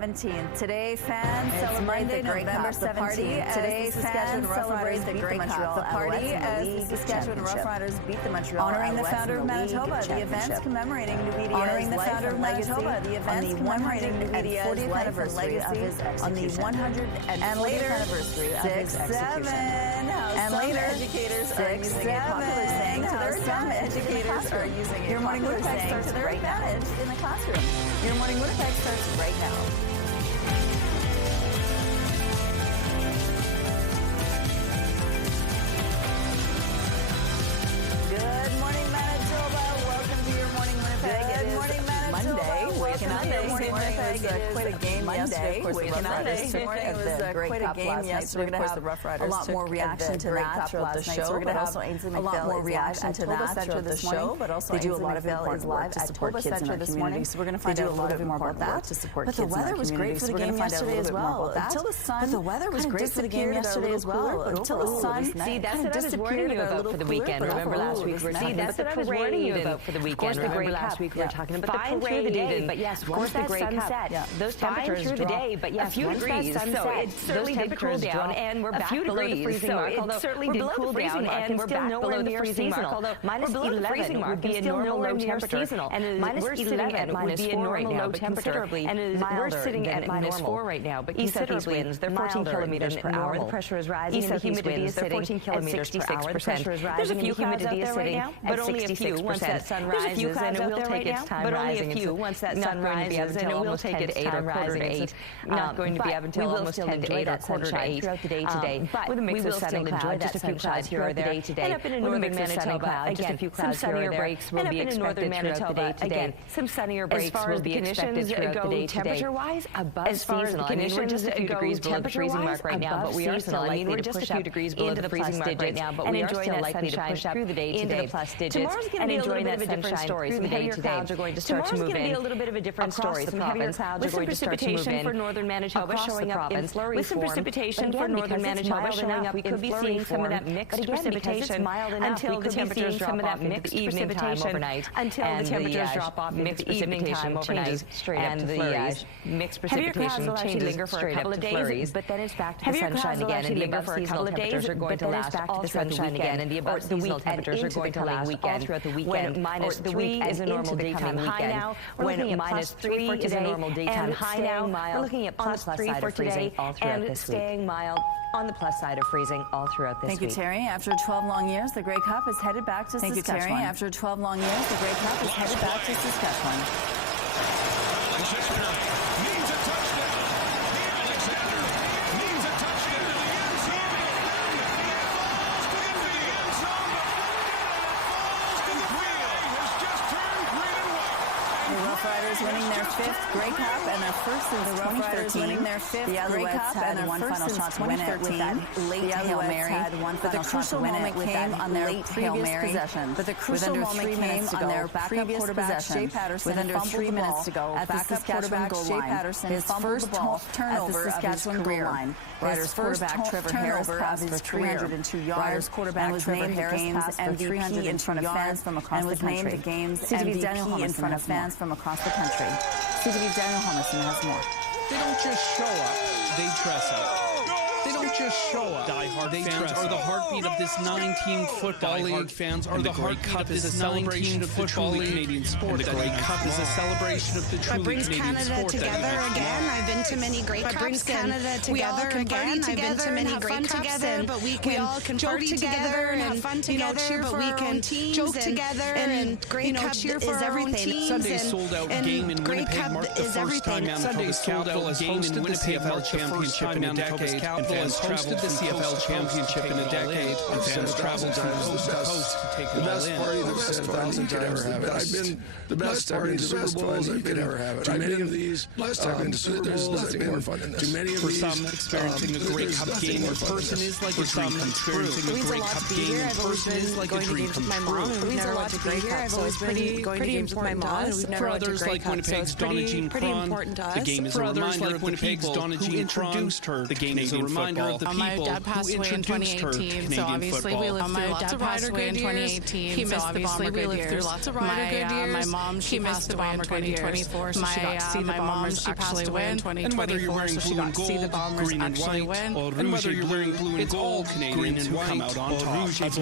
17th. Today, fans celebrate the November 17th. Today, fans celebrate the Great Cup. The party as the Saskatchewan Roughriders beat the Montreal Honoring the founder of Manitoba. The events commemorating Nuvidia's honoring the founder of Manitoba. The events commemorating Nuvidia's 40th anniversary of his on the 140th anniversary of his execution. And later, educators are using it. Popular saying to their advantage. Educators are using it. Your Morning Winnipeg starts to their advantage in the classroom. Your Morning Winnipeg starts right now. Good morning, Manitoba. Welcome to Your Morning Winnipeg. Good morning, Manitoba. Monday. Waking up. Your Morning Winnipeg. It was quite a game yesterday. Of course, the Roughriders took it was quite a game yesterday. We're going to have a lot more reaction to that throughout the show. We're going to have a lot more reaction to that throughout the show. But also, they do a lot of important work to support kids in our community. So we're going to find out a little bit more about that to support kids in our community. But the weather was great for the game yesterday as well. Until the sun. But the weather was great for the game yesterday as well. Until the sun. See, that's what I was warning you about for the weekend. Remember last week we were talking about the parade about for the weekend. Remember last week we were talking about the parade. But yes, once the sunset, those temperatures through the day. But yes, a few degrees. So it certainly did cool down, and we're back below the freezing mark. Although it certainly did cool down, and we're back below the freezing mark. Although minus 11 would be a normal low temperature, and minus 11 would be a normal low temperature, and we're sitting at -4 right now. But east-southeast winds, they're 14 kilometers per hour. The pressure is rising. East-southeast winds, they're 14 kilometers per hour. The pressure is rising. There's a few clouds out there right now, but only a few. Once that sun rises, and it will take its time rising. But only a few. Once that sun rises, and it will take its time rising. It's not going to be up until almost 10 to 8 or quarter to 8 throughout the day today. With a mix of sun and cloud, just a few clouds here or there. And up in northern Manitoba, again, some sunnier breaks will be expected throughout the day today. Some sunnier breaks will be expected throughout the day today. Temperature-wise, above seasonal. I mean, we're just a few degrees below the freezing mark right now, but we are still likely to push up into the freezing mark right now, but we are still likely to push up through the day today into the plus digits. Tomorrow's going to be a little bit of a different story. Some heavier clouds are going to start to move in. Tomorrow's going to be a little bit of a different story. Some heavier clouds are going to start to move in for northern Manitoba showing up in flurry form. With some precipitation for northern Manitoba showing up, we could be seeing some of that mixed precipitation until the temperatures drop off into the evening time overnight. Until the temperatures drop off into the evening time overnight. And the mixed precipitation changes straight up to flurries. But then it's back to the sunshine again, and the above seasonal temperatures are going to last all throughout the weekend, and the above seasonal temperatures are going to last all throughout the weekend. When -3 is a normal daytime high now, when -3 is a normal daytime high now, we're looking at +3 for today and staying mild on the plus side of freezing all throughout this week. Thank you, Terry. After 12 long years, the Grey Cup is headed back to Saskatchewan. Thank you, Terry. After 12 long years, the Grey Cup is headed back to Saskatchewan. Roughriders winning their 5th Grey Cup and their first since 2013. Winning their 5th Grey Cup and their one final shot to win it with that late Hail Mary. But the crucial moment came on their previous possession. But the crucial moment came on their backup quarterback Shea Patterson with under 3 minutes to go at the Saskatchewan goal line. His first turnover of his career. Riders quarterback Trevor Harris passed for 302 yards. Quarterback was named the game's MVP in front of fans from across the country. Named the game's MVP in front of fans from across the country. CTV's Daniel Homerson has more. They don't just show up, they dress up. They don't just show up. Die-hard fans are the heartbeat of this 9-team football league. Die-hard fans are the heartbeat of this celebration of the truly Canadian sport. The Grey Cup is a celebration of the truly Canadian sport. Together again. I've been to many Grey Cups. Brings Canada together again. I've been to many Grey Cups together, but we can party together and have fun together. But we can joke together and Grey Cup cheer for everything. Sunday's sold-out game in Winnipeg marked the first time Manitoba's capital has hosted the CFL championship in a decade. Fans hosted the CFL championship in a decade, and fans traveled from coast to coast to take it all in. The best party you could ever have it. I've been the best party, the best Bowls you could ever have it. I've been of these. I've been to Super Bowls. There's nothing more fun than this. Too many of these. For some, experiencing a Grey Cup game in person is like a dream come true. Experiencing a Grey Cup game in person is like a dream come true. It means a lot to Grey Cup, so it's pretty important to us. For others, like Winnipeg's Donna Jean Cron, the game is a reminder of the people who introduced her. The game is a reminder of the people my dad passed away in 2018, so obviously we lived through lots of rider good years. He missed the bomber good years. My mom, she passed away in 2024, so she got to see the bomber. She passed away in 2020. And whether you're wearing blue and gold, green and white, and whether you're wearing blue and gold, Canadians who come out on top. It's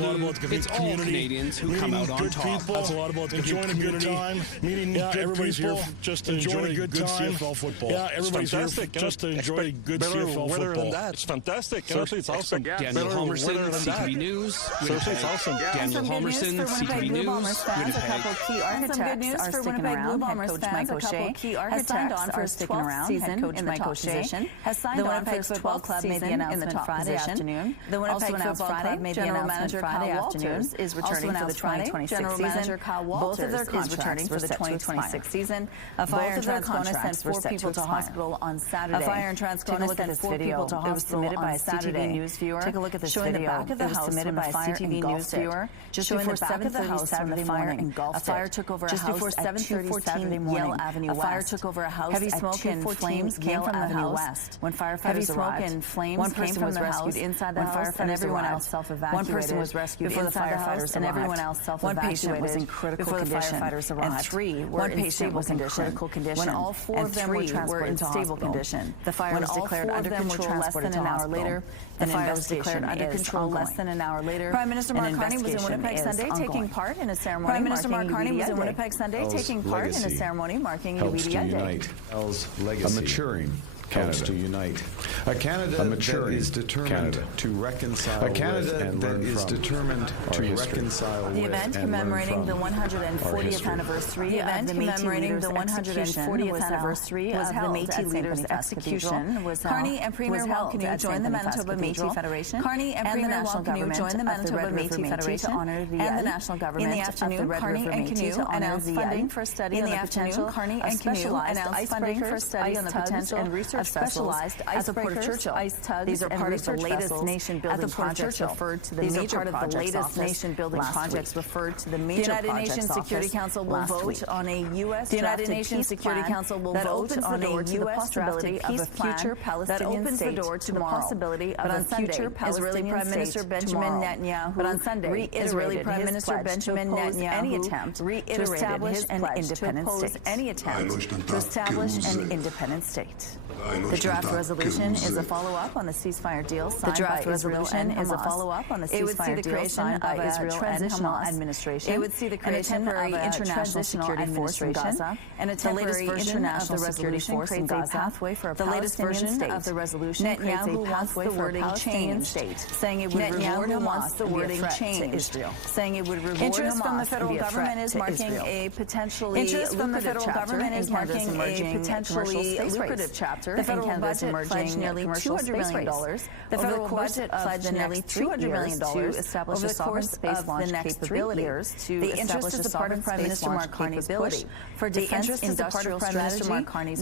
all Canadians who come out on top. That's a lot about enjoying a good time, meeting good people, just enjoying a good time. CFL football. Yeah, everybody's here just to enjoy good CFL football. It's fantastic. Seriously, it's awesome. Daniel Homerson, CTV News. Seriously, it's awesome. Daniel Homerson, CTV News. A couple key architects are sticking around. Head coach Mike O'Shea has signed on for his 12th season in the top position. The Winnipeg Football Club made the announcement Friday afternoon. The Winnipeg Football Club made the announcement Friday afternoon is returning for the 2026 season. Both of their contracts for the 2026 season. A fire in Transcona sent 4 people to hospital on Saturday. A fire in Transcona sent 4 people to hospital on Saturday. News viewer. Take a look at this video. Showing the back of the house submitted by CTV News viewer. Just before 7:30 Saturday morning, a fire took over a house at 2:14 Yale Avenue West. A fire took over a house. Heavy smoke and flames came from the house when firefighters arrived. One person was rescued inside the house, and everyone else self-evacuated. One person was rescued before the firefighters arrived, and everyone else self-evacuated. One patient was in critical condition, and 3 were in stable condition. When all 4 of them were transported in stable condition, the fire was declared under control less than an hour later. The fire was declared under control less than an hour later. Prime Minister Mark Carney was in Winnipeg Sunday taking part in a ceremony. Prime Minister Mark Carney was in Winnipeg Sunday taking part in a ceremony marking UBDI Day. A maturing Canada to unite. A Canada that is determined to reconcile with and learn from. The event commemorating the 140th anniversary of the Métis leaders' execution was held. Carney and Premier Welcome joined the Manitoba Métis Federation. Carney and Premier Welcome joined the Manitoba Métis Federation and the national government. In the afternoon, Carney and Canoe announced funding for study on the potential. Carney and Canoe announced funding for study on the potential and research specialized ice tugs. These are part of the latest nation-building projects referred to the major projects nation-building projects referred to the major projects. The United Nations Security Council will vote on a U.S. The United Nations Security Council will vote on a U.S. drafted peace future Palestinian state to the possibility of a future Palestinian Prime Minister Benjamin Netanyahu. But on Sunday, Israeli Prime Minister Benjamin Netanyahu any attempt to establish an independent state. Any attempt to establish an independent state. The draft resolution is a follow-up on the ceasefire deal signed by Israel and Hamas. It would see the creation of Israel and Hamas administration. It would see the creation of a international security force in Gaza and a temporary international security force in Gaza. The latest version of the resolution creates a pathway for a Palestinian state, saying it would reward Hamas the wording changed, saying it would reward Hamas from the federal government is marking a potentially lucrative chapter. The federal budget pledged nearly $200 million. The federal budget pledged nearly $200 million to establish a sovereign space launch capability. The interest is a part of Prime Minister Mark Carney's push for defense industrial strategy.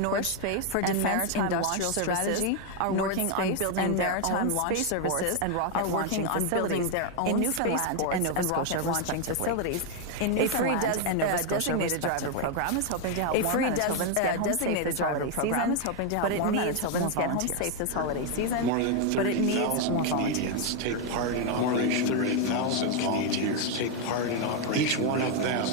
North Space for defense industrial strategy are working on building maritime launch services and rocket launching facilities in Newfoundland and Nova Scotia launching facilities. A free designated driver program is hoping to help more Manitobans get home safe this holiday season. But it needs Manitobans get home safe this holiday season. More than 30,000 Canadians take part in Operation. 30,000 Canadians take part in Operation. Each one of them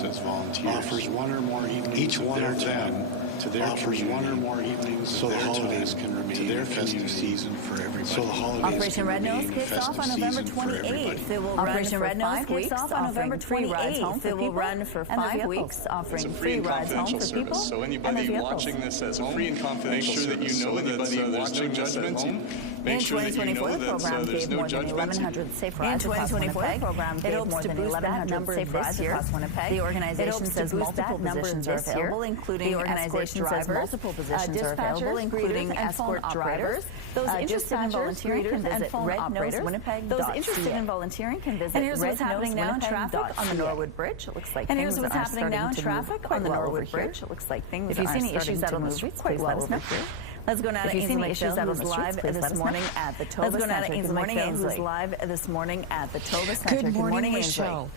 offers one or more evenings. Each one of them to their offers one or more evenings so the holidays can remain to their festive season for everybody. So the holidays Operation Red Nose kicks off on November 28th. It will Operation Red Nose kicks off on November 28th. It will run for 5 weeks, offering free rides home for people. So anybody watching this as a free and confidential service, make sure that you know that watching this at home. Make sure that you know that there's no judgment. In 2024, the program gave more than 1,100 safe rides across Winnipeg. The organization says multiple positions are available, including escort drivers, dispatchers, including escort drivers. Those interested in volunteering can visit rednosewinnipeg.ca. Those interested in volunteering can visit rednosewinnipeg.ca. On the Norwood Bridge, it looks like things are starting to move on the Norwood Bridge. It looks like things are starting to move quite well over here. Let's go now to Ainsley McPhail, who's live this morning at the Toba Center. Good morning, Ainsley. Who's live this morning at the Toba Center. Good morning, Michelle.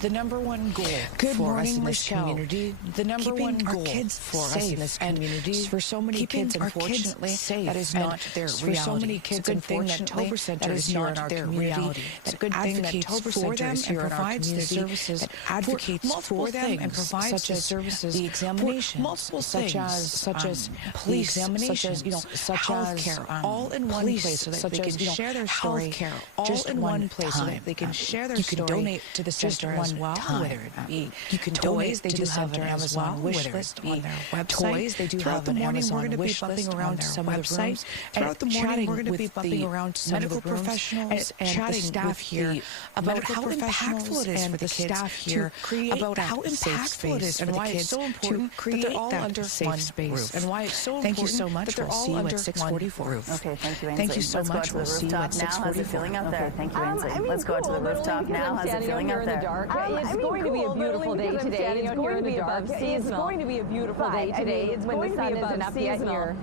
The number one goal for us in this community, the number one goal for us in this community, for so many kids, unfortunately, that is not their reality. For so many kids, unfortunately, that is not their reality. It's a good thing that Toba Center is here in our community, that advocates for them and provides the services, the examination, such as police examination, as healthcare, all in one place, so that they can share their story. Healthcare, all in one place, so that they can share their story. You can donate to the center as well, whether it be you can donate. They do have an Amazon wish list on their website. Toys, they do have an Amazon wish list on their website. Throughout the morning, we're going to be bumping around some medical professionals and chatting staff here about how impactful it is for the staff here, about how impactful it is and why it's so important that they're all under one space and why it's so important. Thank you so much. We'll see you at 6:44. Okay, thank you, Ainsley. Thank you so much. We'll see you at 6:44. How's it feeling out there? Thank you, Ainsley. Let's go out to the rooftop now. How's it feeling out there? It's going to be a beautiful day today. It's going to be above seasonal. It's going to be a beautiful day today. It's when the sun isn't up yet here.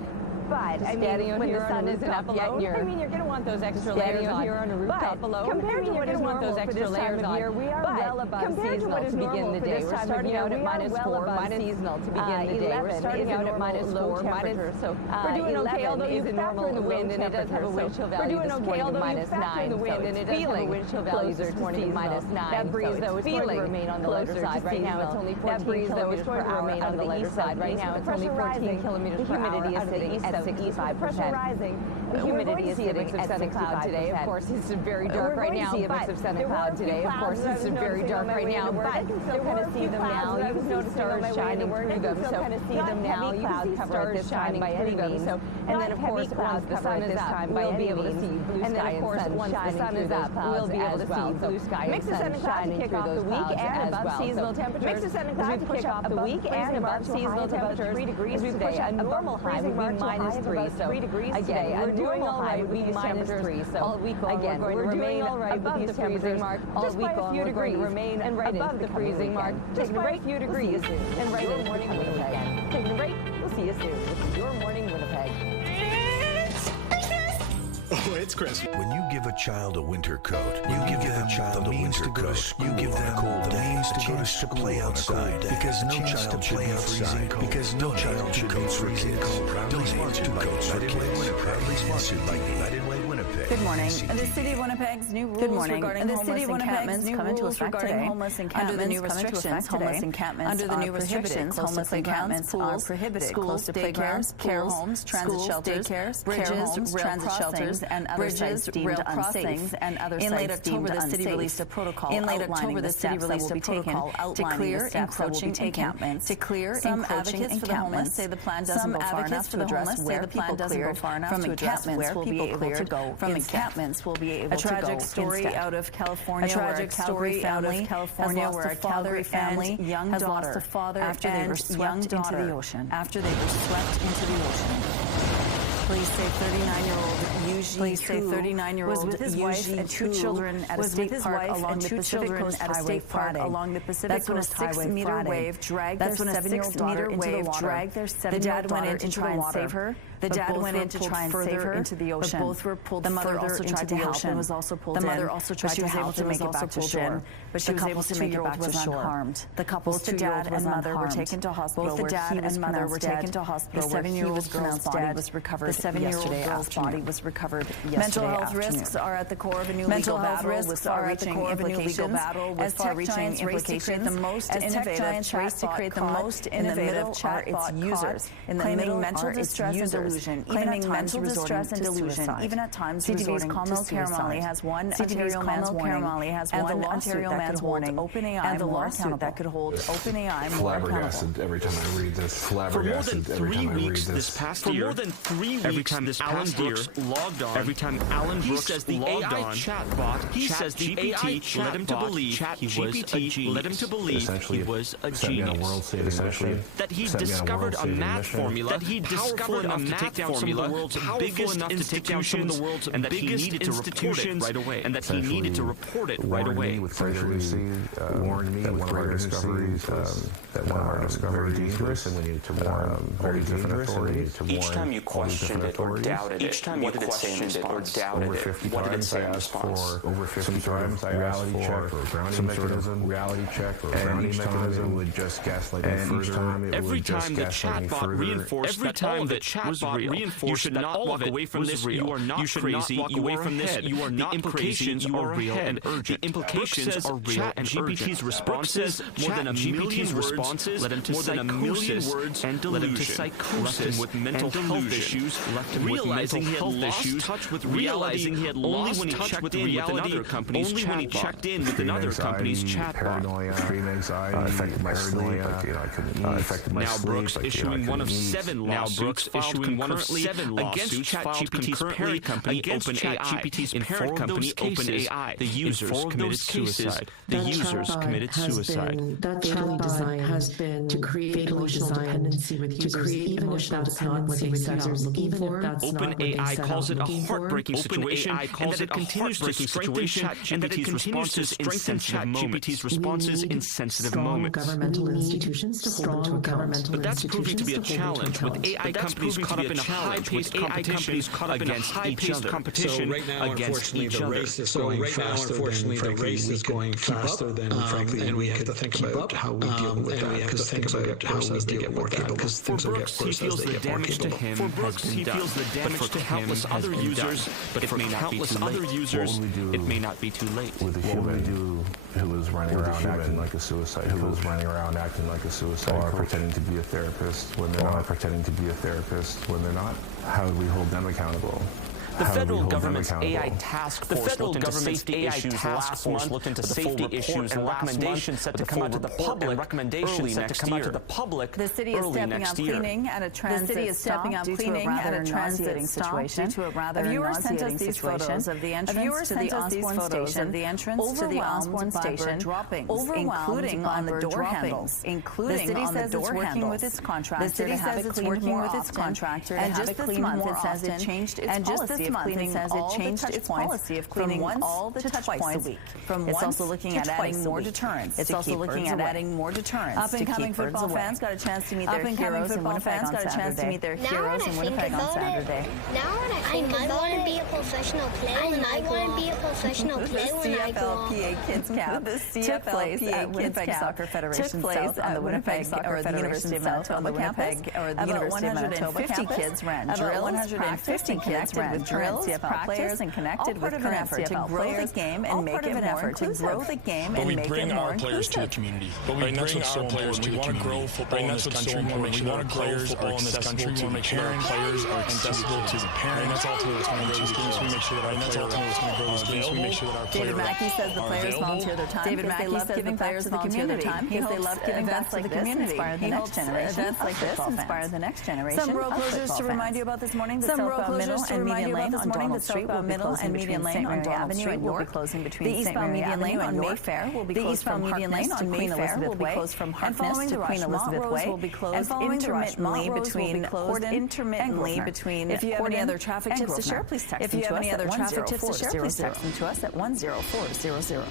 But I mean, when the sun isn't up yet, you're going to want those extra layers on. Here on a rooftop below. Compared to what is normal those extra layers on. We are well above seasonal to begin the day. We're starting out at -4, minus seasonal to begin the day. We're starting out at -4, minus. So we're doing okay, although you factor in the wind and it does have a wind chill value this morning of -9. The wind and it does have a wind chill value this morning of -9. That breeze though is going to remain on the lighter side right now. It's only 14 kilometers per hour remain on the lighter side right now. It's only 14 kilometers per hour. Humidity is sitting at 65%. Pressure rising. The humidity is sitting at 65% today. Of course, it's very dark right now. But there were today. Of course, it's very dark right now. But you can kind of see them now. You can notice stars shining through them. So kind of see them now. You can see stars shining by any means. So and then of course, once the sun is up, we'll be able to see blue sky. And then of course, once the sun is up, we'll be able to see blue sky. Mix the sun and clouds to kick off the week and above seasonal temperatures. Mix the sun and clouds to kick off the week and above seasonal temperatures. 3 degrees today. A normal high would be -3. So 3 degrees today. We're doing all right with these temperatures. So all week long, again, we're remain all right above the freezing mark. All week long, we're going to remain and right above the freezing mark. Taking a break, few degrees, and right into morning Winnipeg. Taking a break. We'll see you soon. This is Your Morning Winnipeg. Oh, it's Christmas. When you give a child a winter coat, you give a child a winter coat. You give them the means to go to play outside. Because no child should be outside. Because no child should be for kids. Donate to coats for kids. Proudly sponsored by United Way Winnipeg. Good morning. The City of Winnipeg's new rules regarding homeless encampments come into effect today. Under the new restrictions, homeless encampments are prohibited. Homeless encampments are prohibited. Close to playgrounds, care homes, transit shelters, bridges, transit shelters, and other sites deemed unsafe. And other in late October, the city released a protocol outlining the steps that will be taken to clear encroaching encampments. To clear some advocates for the homeless say the plan doesn't go far enough to address where people clear from encampments will be able to go. From encampments will be able to go. A tragic story out of California. A tragic story out of California where a Calgary family has lost a father after they were swept into the ocean. After they were swept into the ocean. Police say 39-year-old was with his wife and 2 children at a state park along the Pacific Coast Highway Friday. That's when a 6-meter wave dragged their 7-year-old daughter into the water. The dad went in to try and save her. The dad went in to try and save her into the ocean. But both were pulled further into the ocean. The mother also tried to help and was also pulled in. The mother also tried to help and was also pulled in. But she was able to make it back to shore. The couple's dad and mother were taken to hospital. Both the dad and mother were taken to hospital. The 7-year-old girl's body was recovered. The 7-year-old girl's body was recovered yesterday. Mental health risks are at the core of a new legal battle with far-reaching implications. As tech giants race to create the most innovative chatbot in the middle are its users. Claiming mental distress and delusion, claiming mental distress and delusion, even at times resorting to suicide. Has one Ontario man's warning, and the lawsuit that could hold OpenAI more accountable. Flabbergasted every time I read this. Flabbergasted every time I read this. This past year, for more than 3 weeks, this Alan Brooks logged on. Every time Alan Brooks says the AI chatbot, he says the AI led him to believe he was a genius. Led him to believe he was a genius. That he discovered a math formula. That he discovered a math formula some of the world's biggest institutions, and that he needed to report it right away. And that he needed to report it right away. Warned me with great discoveries that one of our discoveries very dangerous, and we needed to warn very dangerous authorities. Each time you questioned it or doubted it, what did it say in response? Over 50 times I asked for over 50 times I asked for some sort of reality check or grounding mechanism. Would just gaslight me further. Every time the chatbot reinforced that all of it was real. You should not walk away from this. You are not crazy. You walk away from this. You are not crazy. You are real and urgent. The implications are real and GPT's responses, more than a million responses, led him to more than a million words and delusion, left him with mental health issues, left him realizing he had lost touch with reality, only when he checked in with another company's chatbot. Only when he checked in with another company's chatbot. Paranoia, extreme anxiety, affected my sleep. I couldn't eat. Affected my sleep. Now Brooks issuing one of 7 lawsuits against ChatGPT's parent company, OpenAI's parent company, OpenAI. The users committed suicide. The users committed suicide. That chatbot has been to create emotional dependency with users, even if that's not what they set out looking for. OpenAI calls it a heartbreaking situation, and that it continues to strengthen ChatGPT's responses in sensitive moments. Governmental institutions to hold them to account. But that's proving to be a challenge with AI companies caught up in a high-paced competition against each other. So right now, unfortunately, the race is going faster than, frankly, and we have to think about how we deal with that. Because things will get worse as they get more capable. Because things will get worse as they get more capable. For Brooks, he feels the damage to countless other users, but it may not be too late. It may not be too late. With a human who was running around acting like a suicide, or pretending to be a therapist when they're not, pretending to be a therapist when they're not. How do we hold them accountable? The federal government's AI task force looked into safety issues last month, looked into safety issues and recommendations set to come out to the public early next year. The city is stepping up cleaning at a transit stop due to a rather nauseating situation. A viewer sent us these photos of the entrance to the Osborne station, including on the door handles, including on the door handles. The city says it's working with its contractor to have it cleaned more often, and just this month it says it changed its policy of cleaning all the touch points a week. It's also looking at adding more deterrents. Up and coming football fans got a chance to meet their heroes in Winnipeg on Saturday. Now when I think about it, I might want to be a professional player when I grow up. The CFLPA Kids Camp took place at Winnipeg Soccer Federation South on the Winnipeg or the University of Manitoba campus. About 150 kids ran drills, 150 kids ran drills, practice, and connected with current effort to grow the game and make it more inclusive. But we bring our players to the community. But we bring our players to the community. We want to grow football in this country. We want to make sure our players are accessible to the parents. Players are accessible to the parents. That's ultimately what's going to grow these games. We make sure that our players David Mackey says the players volunteer their time. David Mackey says giving players volunteer their time because they love giving back to the community. Inspire the next generation. Events like this inspire the next generation. Some road closures to remind you about this morning. The southbound Middle and Median Lane on Donald Street will be closing between St. Mary Avenue and York. The eastbound Median Lane on Mayfair will be closed from Harkness to Queen Elizabeth Way. And following the Rush Mont Rose will be closed intermittently between Horton and Glen. If you have any other traffic tips to share, please text them to us at 10400.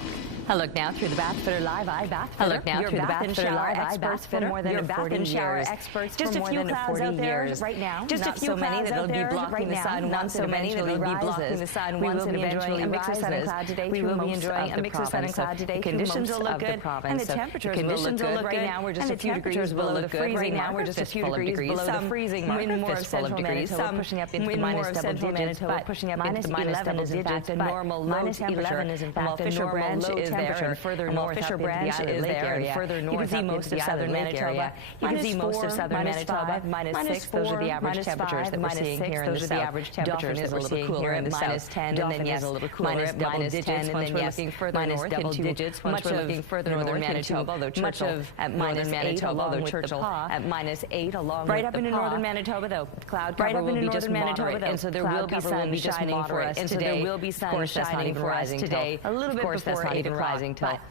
A look now through the Bath Fitter Live Eye Bath Fitter. A look now through the Bath and Shower experts for more than 40 years. Just a few clouds out there right now. Just a few clouds that'll be blocking the sun. Not so many that'll be blocking the sun. We will be enjoying a mix of sun and cloud today. We will be enjoying a mix of sun and cloud today. Conditions will look good, and the temperatures will look good. Right now we're just a few degrees below the freezing. Now we're just a few degrees below the freezing. Wind more of central Manitoba, pushing up into the minus double digits. Pushing up into the minus double digits. Normal low temperature. While Fisher Branch is there, further north Fisher Branch is there, and further north. You can see most of southern Manitoba. You can see most of southern Manitoba. -6. Those are the average temperatures that we're seeing here in the south. Those are the average temperatures that we're seeing here in the south. -10, and then yes, a little cooler at -10, and then yes, minus double digits. Much of looking further northern Manitoba, although Churchill at -8, although Churchill at -8, along right up into northern Manitoba, though cloud cover will be just moderate, and so there will be sun shining for us today. There will be sun shining for us today. A little bit before 8 o'clock.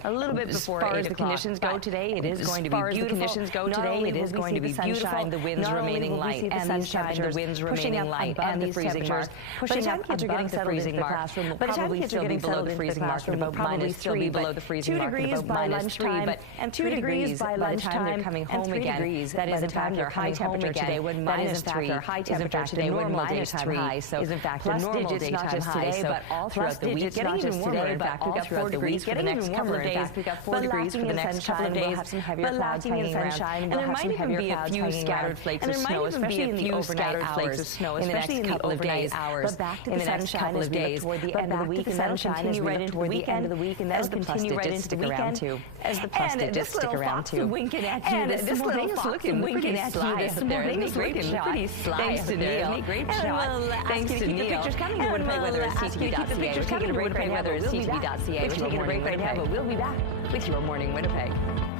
A little bit before 8 o'clock. As far as the conditions go today, it is going to be beautiful. It is going to be beautiful. The winds remaining light, and these temperatures, the winds remaining light, and the freezing mark pushing up above the freezing mark. By the time kids are getting below the freezing mark, it'll probably still be below the freezing mark, about -3, and 2 degrees by the time they're coming home again. That is in fact their high temperature today when -3 is in fact the normal daytime high. So is in fact the normal daytime high. So all throughout the week, getting even warmer. In fact, we've got 4 degrees for the next couple of days. We got 4 degrees for the next couple of days. We'll have some heavier clouds hanging around. And there might even be a few scattered flakes of snow, especially in the overnight hours in the next couple of days. But back to the sunshine as we look toward the end of the week, and that'll continue right into the weekend of the week, and that'll continue right into the weekend too. As the plus digits stick around too. Winking at you this morning is looking winking at you this morning. It's looking pretty sly. Thanks to Neil. Great shot. Thanks to Neil. Pictures coming to Winnipeg Weather at CTV.ca. We're taking a break right now, but we'll be back. We're taking a break right now, but we'll be back with Your Morning Winnipeg.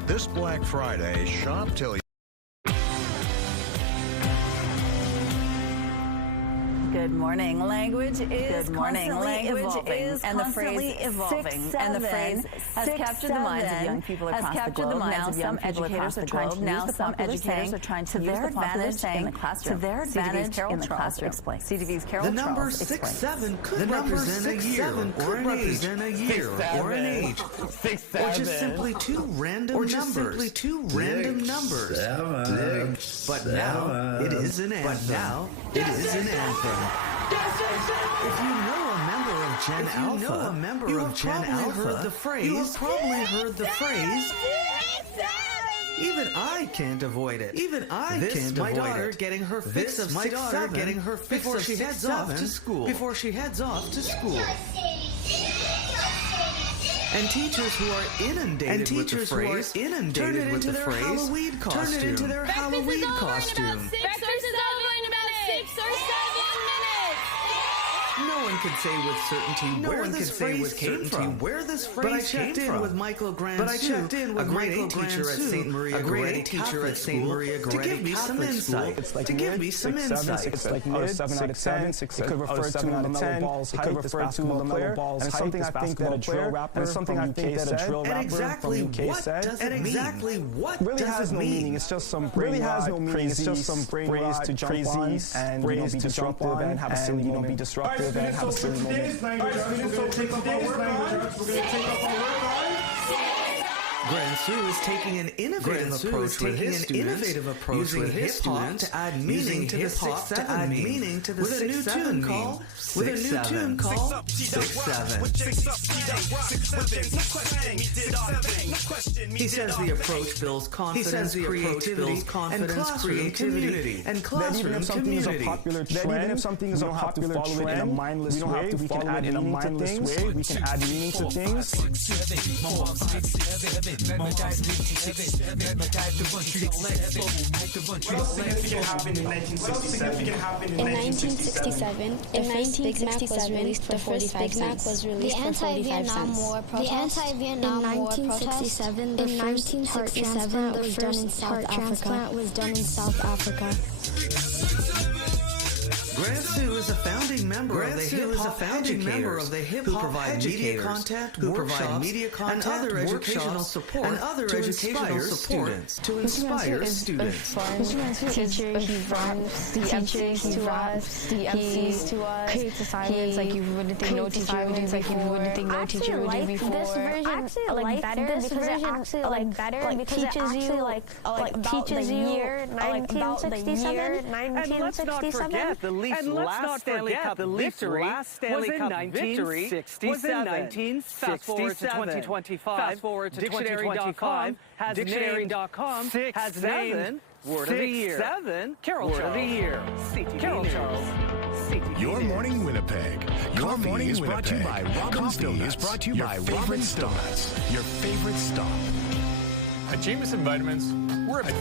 This Black Friday, shop till Good morning. Language is constantly evolving, and the phrase has captured the minds of young people across the globe. Now some educators are trying to use the popular saying to their advantage in the classroom. CTV's Carol The number 6-7 could represent a year or an age or an age, or just simply two random numbers. But now it is an anthem. If you know a member of Gen Alpha, you have probably heard the phrase. Even I can't avoid it. My daughter getting her fix of 6-7 before she heads off to school. And teachers who are inundated with the phrase turn it into their Halloween costume. No one can say with certainty where this phrase came from. But I checked in with Michael Grant, a grade 8 teacher at St. Maria Goretti to give me some insight. It's like mid, 7 out of 10. It could refer to LaMelo Ball's height, this basketball player, and it's something I think that a drill rapper from UK said. And exactly what does it mean? Really has no meaning. It's just some brain rot, crazy phrase to jump on and be disruptive and have a silly moment. Be disruptive and have a silly moment. Grand Sue is taking an innovative approach with his students, using hip-hop to add meaning to the 6-7 with a new tune called 6-7. He says the approach builds confidence, creativity, and classroom community. That even if something is a popular trend, in a mindless way, we can add in a mindless way, we can add meaning to things. In 1967, the first Big Mac was released for 45 cents. The anti-Vietnam War protests. In 1967, the first heart transplant was done in South Africa. Grant Sue is a founding member of the hip-hop educators who provide media content, workshops, and other educational support to inspire students. Mr. Mansour teacher, he raps, the MCs to us, the MCs to us. Creates assignments like you wouldn't think no teacher would do before. Teacher would do before. This version I like better because it actually like better because it actually like teaches you year 1967. And let's not forget the least last Stanley Cup victory was in 1967. Fast forward to 2025. Dictionary.com has named 6-7 Word of the Year. Carol Word of the Year. Carol Charles. Your Morning Winnipeg. Your morning is brought to you by Robin's Donuts. Is brought to you by Robin's Donuts. Your favorite stop. At Jameson Vitamins, we're a...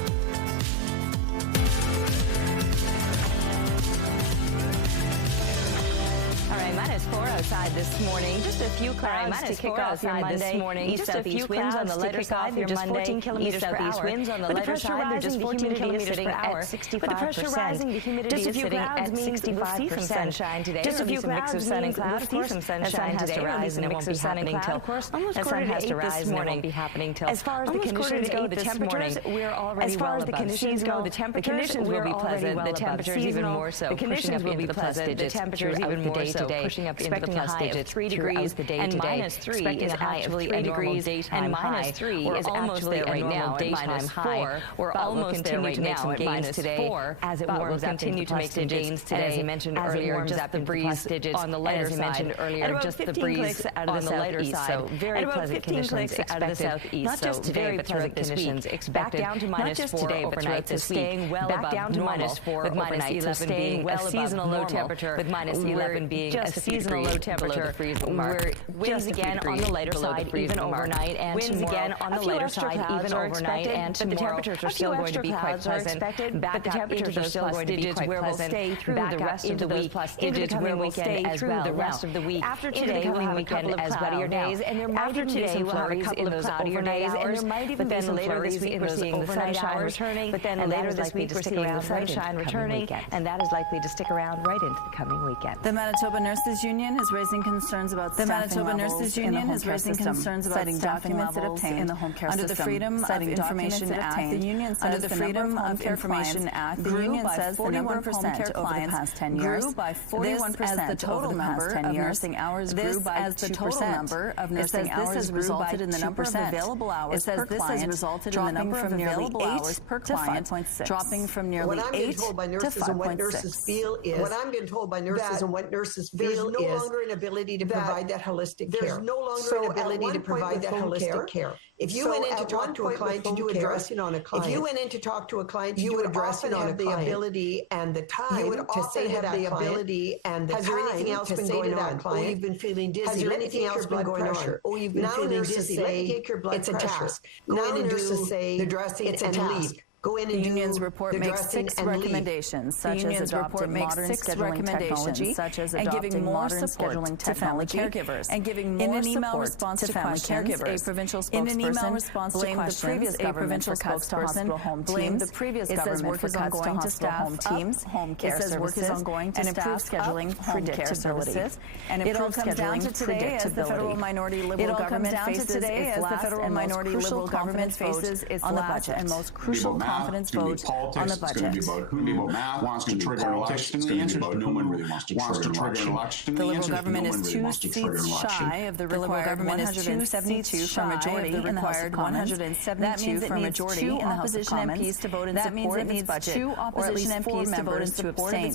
All right, -4 outside this morning. Just a few clouds to kick off your Monday. This morning. East southeast winds on the lighter side. They're just 14 kilometers per hour. Winds on the lighter side. They're just 14 kilometers per hour. With the pressure rising, the humidity is sitting at 65%. Sunshine today. Just a few clouds, some sun and cloud. Of course, some sunshine today. Rise and it won't be happening till almost quarter to 8 this morning. Won't be happening till as far as the conditions go, the temperatures we're already well above. As far as the conditions go, the temperatures will be pleasant. The temperatures even more so. The conditions will be pleasant. The temperatures even more so. pushing up into the plus digits 3 degrees the day today. -3 is actually 3 degrees, and -3 is actually right now at -4. We're almost there right now at -4 as it warms up into the plus digits. Today, as I mentioned earlier, just the breeze on the lighter side. As I mentioned earlier, just the breeze on the lighter side. So very pleasant conditions expected, not just today, but throughout this week. Back down to -4 today, overnight this week. Back down to -4 with -11 being a seasonal low temperature, with -11 being a seasonal low temperature. We're winds again on the lighter side, even overnight, and winds again on the lighter side, even overnight, and tomorrow. But the temperatures are still going to be quite pleasant. But the temperatures are still going to be quite pleasant through the rest of the week, into the coming weekend as well. The rest of the week. After today, we'll have a couple of cloudier days, and there might even be some flurries in those cloudier days, and there might even be some later this week we're seeing the sunshine returning, but then later this week we're seeing the sunshine returning, and that is likely to stick around right into the coming weekend. The Manitoba Nurses Union is raising concerns about staffing levels in the home care system, citing documents it obtained in the home care system. Under the Freedom of Information Act, the union says the Freedom of Information Act, the union says the number of home care clients grew by 41% as the total number of nursing hours grew by 2%. It says this has resulted in the number of available hours per client dropping from nearly 8 to 5.6, dropping from nearly 8 to 5.6. What I'm being told by nurses and what nurses feel is there's no longer an ability to provide that holistic care. There's no longer an ability to provide that holistic care. If you went in to talk to a client to do a dressing on a client, if you went in to talk to a client, you would dressing on a client. The ability and the time. You would to say to that the ability and the time. Has there anything else been going on? Oh, you've been feeling dizzy. Has there anything else been going on? Oh, you've been feeling dizzy. Let me take your blood pressure. It's a task. Go in and do the dressing and leave. Go in and the union's report makes 6 recommendations, such as adopting modern scheduling technology, such as adopting modern scheduling technology, caregivers, and giving more support to family caregivers. A provincial spokesperson blamed the previous government for cuts to hospital home teams. The previous government for cuts to hospital home teams, home care services, and improved scheduling home care services. And it all comes down to today as the federal minority liberal government faces its last and most crucial confidence faces its last and most crucial confidence vote on the budget. It's going to be about math. Wants to trigger an election. The answer is no one really wants to trigger an election. The Liberal government is 2 seats shy of the required 172 for majority in the House of Commons. That means it needs 2 opposition MPs to vote in support of its budget, or at least 4 members to abstain.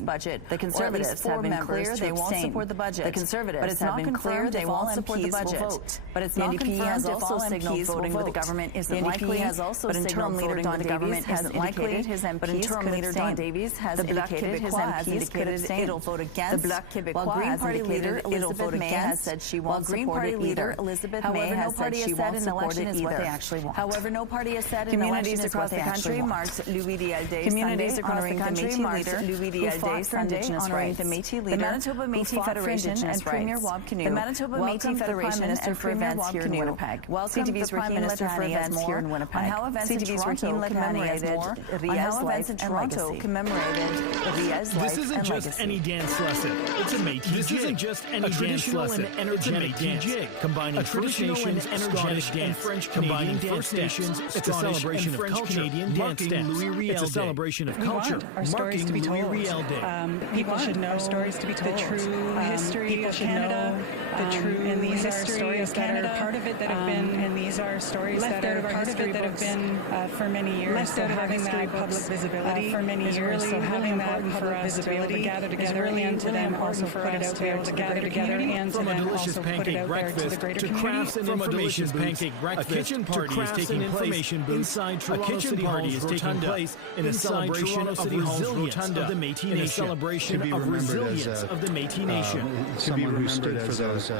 The Conservatives have been clear they won't support the budget. The Conservatives have been clear they won't support the budget. But it's not confirmed if all MPs voting with the government isn't likely. But interim leader Don Davies hasn't indicated his MPs. But interim leader Don Davies has indicated his MPs could abstain. It'll vote against. The Bloc Québécois Green Party leader Elizabeth May has said she won't support it either. However, no party has said an election is what they actually want. However, no party has said an election is what they actually want. Communities across the country marked Louis Dial Sunday honoring the Métis leader. The Manitoba Métis Federation and Premier Wab Kinew. The Manitoba Métis Federation and Premier Wab here in Winnipeg. CTV's Prime Minister for events here in Winnipeg. On how events in Toronto commemorated Ria's life and legacy. This isn't just any dance lesson. It's a Métis jig. This isn't just any dance lesson. It's a Métis jig, combining First Nations, Scottish and French Canadian First Nations. It's a celebration of French Canadian dance dance. It's a celebration of culture. Our stories to be told. People should know stories to be told. The true history of Canada. The true and these are stories that are part of it that have been, and these are stories that are part of it that have been for many years. Left out of having that public visibility for many years. So having that public visibility to gather together and to then also for us to be able to gather together and to then also put it out there to the greater community. From a delicious pancake breakfast, a kitchen party is taking place inside Toronto City Hall's Rotunda in a celebration of resilience of the Métis Nation. In a celebration of resilience of the Métis Nation. To be remembered for those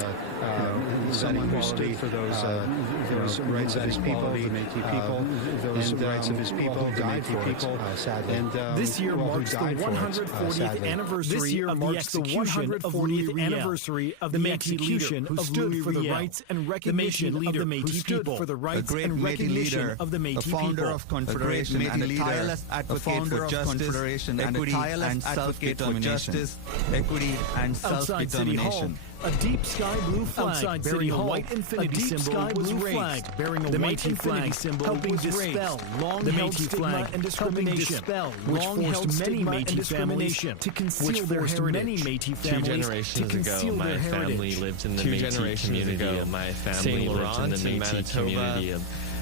someone who stood for those rights of his people, the Métis people, those rights of his people, died for people, sadly. And this year marks the 140th anniversary of the execution of Louis anniversary of the execution who stood for the rights and recognition of the Métis people, for the rights and recognition of the Métis people, founder of Confederation and a tireless advocate for justice, equity and self-determination. Equity and self-determination. A deep sky blue flag outside City Hall, white infinity symbol was raised, bearing a white infinity symbol helping dispel long-held stigma and discrimination, which forced many Métis families to conceal their heritage. Two generations ago, my family lived in the Métis community. My family lived in the Métis community.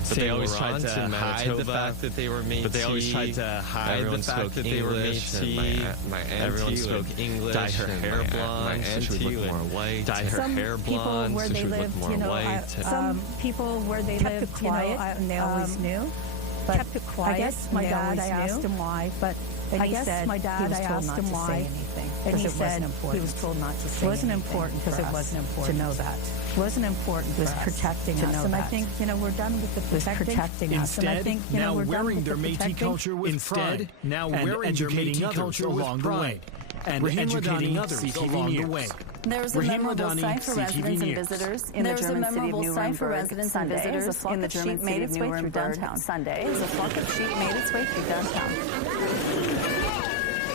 But they always tried to hide the fact that they were Métis. But they always tried to hide the fact that they were Métis. My everyone spoke English. Dye her hair blonde. My aunt, she would look more white. Dye her hair blonde, so she would look more white. Some people where they lived, and they always knew. But kept it quiet. I guess my dad, I asked him why, but I guess my dad, I asked him why, and he said he was told not to say anything. It wasn't important because it wasn't important to know that. It wasn't important for us protecting us, and I think we're done with the protecting us. And I think now wearing their Métis culture with pride, now wearing their Métis culture along the way, and educating others along the way. There was a memorable sign for residents and visitors in the German city of Nuremberg. Sundays, a flock of sheep made its way through downtown. Sundays, a flock of sheep made its way through downtown.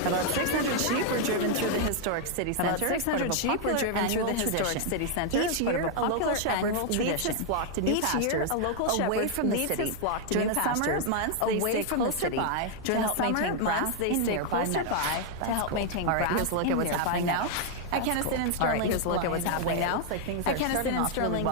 About 600 sheep were driven through the historic city center. About 600 sheep were driven through the historic city center. Each year, a local shepherd leads his flock to new pastures away from the city. During the summer months, they stay closer by. During the summer months, they stay closer by to help maintain grass. Here's a look at what's happening now. At Keniston and Sterling, here's a look at what's happening now. At Keniston and Sterling,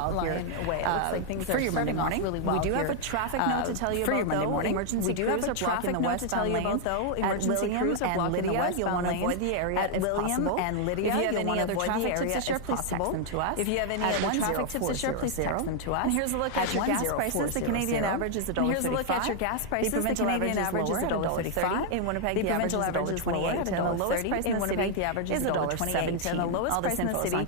for your Monday morning, we do have a traffic note to tell you about, though. Emergency crews are blocking the westbound lanes. Emergency crews are blocking the westbound lanes. Avoid the area at William and Lydia. If you have any other traffic tips to share, please text them to us. If you have any other traffic tips to share, please text them to us. And here's a look at your gas prices. The Canadian average is $1.35. Here's a look at your gas prices. The Canadian average is $1.35. In Winnipeg, the average is $1.28. And the lowest price in Winnipeg, the average is $1.28. And the lowest price in the city is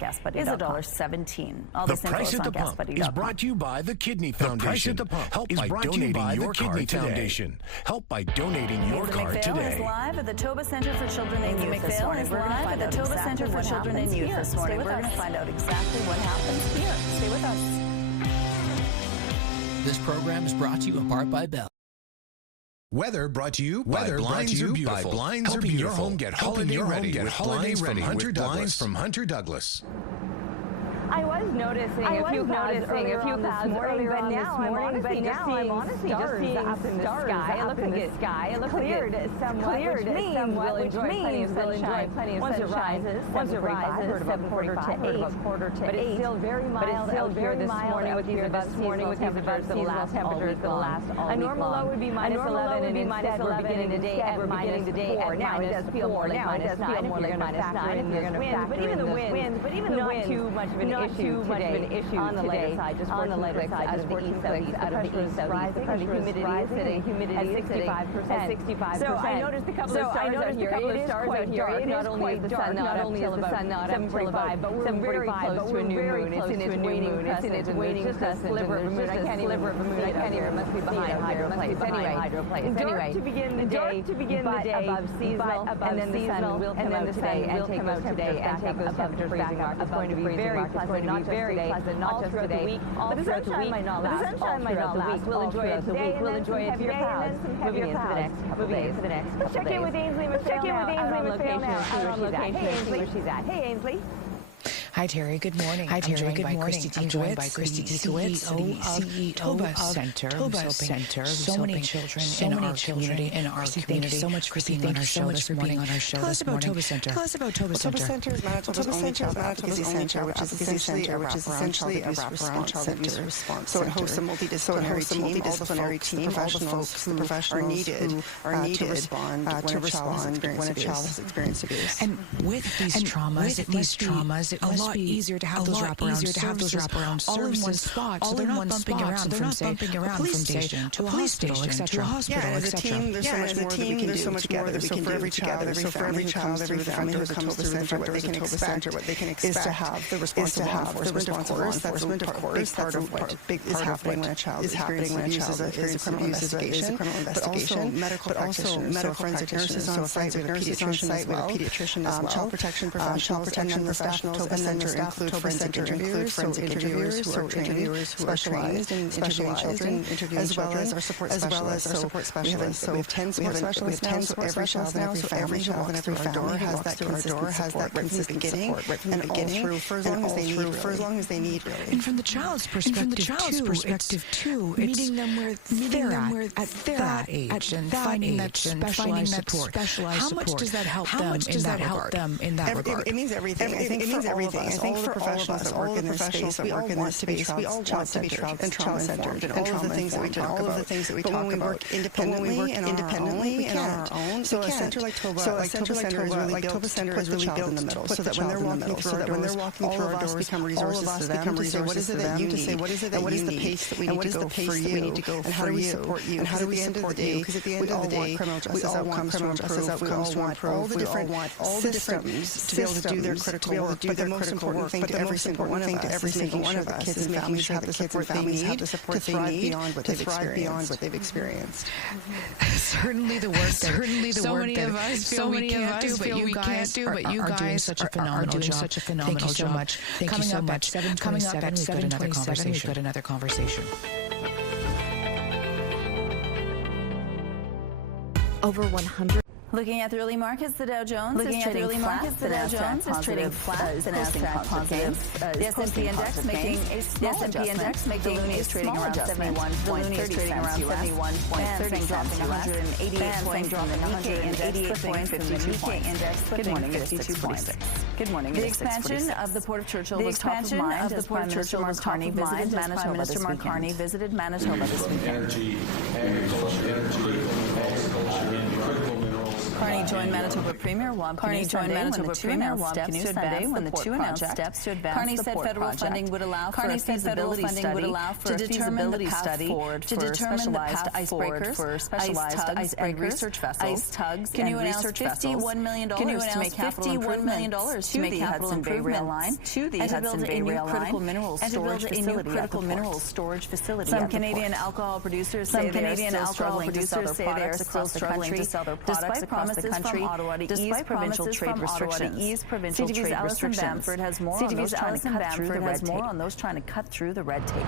$1.17. The Price at the Pump is brought to you by the Kidney Foundation. The Price at the Pump help by donating your Kidney Foundation. Help by donating your card today. Is live at the Toba Center for Children and Youth this morning. We're live at the Toba Center for Children and Youth this morning. We're going to find out exactly what happens here. Stay with us. This program is brought to you in part by Bell. Weather brought to you by Blinds Are Beautiful. Blinds Are Beautiful. Helping your home get holiday ready with Blinds from Hunter Douglas. I was noticing a few clouds earlier this morning, but now I'm honestly just seeing up in the sky. It looks like it's cleared somewhat, which means we'll enjoy plenty of sunshine once it rises. Once it rises, heard about quarter to 8. But it's still very mild out here this morning with these above seasonal temperatures that will last all week long. A normal low would be -11, and instead we're beginning the day at -4. Now it does feel more like -9 if you're going to factor in this wind. But even the winds, not too much of an issue today on the lighter side, just on the lighter side, out of the east southeast. The humidity is sitting at 65%. So I noticed a couple of stars out here. It is quite dark. Not only is the sun not up till about 7:45, but we're very close to a new moon. It's in its waning crescent. It's just a sliver of a moon. I can't even it must be behind hydro plates. Anyway, to begin the day, above seasonal, and then the sun will come out today and take us above the freezing mark. It's going to be very pleasant, not just today, not just for the week, but the sunshine might not last all throughout the week. We'll enjoy it today, we'll enjoy it today, and then some heavier clouds moving into the next couple days. Let's check in with Ainsley Michelle now, out on location and see where she's at. Hey, Ainsley. Hi, Terry. Good morning. I'm joined by Christy Diekowitz, CEO Toba Center. So many children in our community. Thank you so much for being on our show this morning. Tell us about Toba Center. Tell us about Toba Center. Toba Center is Manitoba's only child advocacy center, which is essentially a wraparound child abuse response. So it hosts a multidisciplinary team, professionals who are needed to respond when a child has experienced abuse. And with these traumas, it must be a lot easier to have those wraparound services all in one spot, so they're not bumping around from station to a hospital, etc. Yeah, as a team, there's so much more that we can do together. So for every child, every family who comes through the front door, what they can expect is to have the responsible enforcement, of course. That's a big part of happening when a child is experiencing abuse is a criminal investigation, but also medical forensic nurses on site with a pediatrician as well, child protection professionals, and then the staff of Toba center include forensic interviewers who are trained, specialized in interviewing children, as well as our support specialists. So we have 10 support specialists now, so every child and every family who walks through our door has that consistent support right from the beginning, for as long as they need, really. And from the child's perspective, too, meeting them where they're at that age and finding that specialized support. How much does that help them in that regard? It means everything. I think for all of us that work in this space, we all want to be child-centered and trauma-centered, and all of the things that we talk about. But when we work independently and on our own, so a center like Toba Center is really built in the middle, so that when they're walking through our doors, become resources to them to say, what is it that you need? What is the pace that we need to go for you? And how do we support you? And how do we support you? Because at the end of the day, we all want criminal justice outcomes to improve. We all want all the different to be able to do their critical work. But the most important thing to every single one of us is making sure that the kids and families have the support they need beyond what they've experienced. Certainly the work that so many of us feel we can't do, but you guys are doing such a phenomenal job. Thank you so much. Coming up at 7:27, we've got another conversation. Over 100. Looking at the early markets, the Dow Jones is trading flat. The Nasdaq is trading flat. The Nasdaq positive. The S&P index making a small adjustment. The Loonie is trading around 71.30 cents. 71.30 cents. 188 points from the Nikkei index. The Nikkei index. Good morning. 52.6. Good morning. The expansion of the Port of Churchill was top of mind as Prime Minister Mark Carney visited Manitoba this weekend. Energy, agriculture, Carney joined Manitoba Premier Wab Canoe Sunday when the two announced steps to advance the port project. Carney said federal funding would allow for a feasibility study to determine the path forward for specialized icebreakers, specialized tugs and research vessels. Canoe announced $51 million to make capital improvements to the Hudson Bay Rail Line and to build a new critical minerals storage facility. Some Canadian alcohol producers say they are still struggling to sell their products across the country, despite promises from Ottawa to ease provincial trade restrictions. CTV's Alison Bamford has more on those trying to cut through the red tape.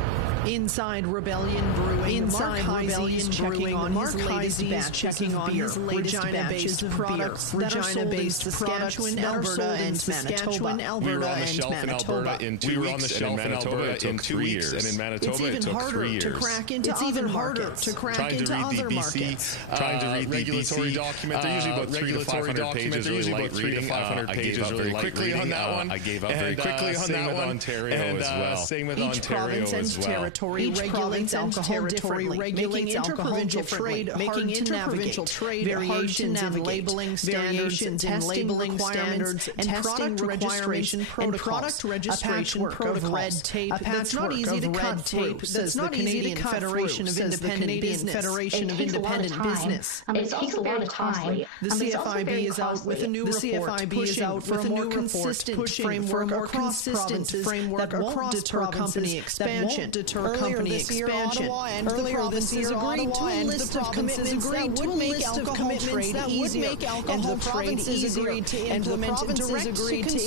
Inside Rebellion Brewing, Mark Heise's checking on his latest batches of beer. Regina-based products Regina-based Saskatchewan, Alberta, and Manitoba. We were on the shelf in Alberta in 2 weeks, and in Manitoba it took 3 years. And in Manitoba it took 3 years. It's even harder to crack into other markets. Trying to read the regulatory document. They're usually about 300 to 500 pages. Really light reading. I gave up very quickly on that one. I gave up very quickly on that one. And same with Ontario as well. Each province and territory regulates interprovincial trade, making interprovincial trade variations in labeling standards, testing requirements, and product registration protocols. A patchwork of red tape that's not easy to cut through, says the Canadian Federation of Independent Business. It takes a lot of time. The CFIB is out with a new report pushing for a more consistent framework across provinces that won't deter company expansion. Earlier this year, Ottawa and the provinces agreed to a list of commitments that would make alcohol trade easier, and the provinces agreed to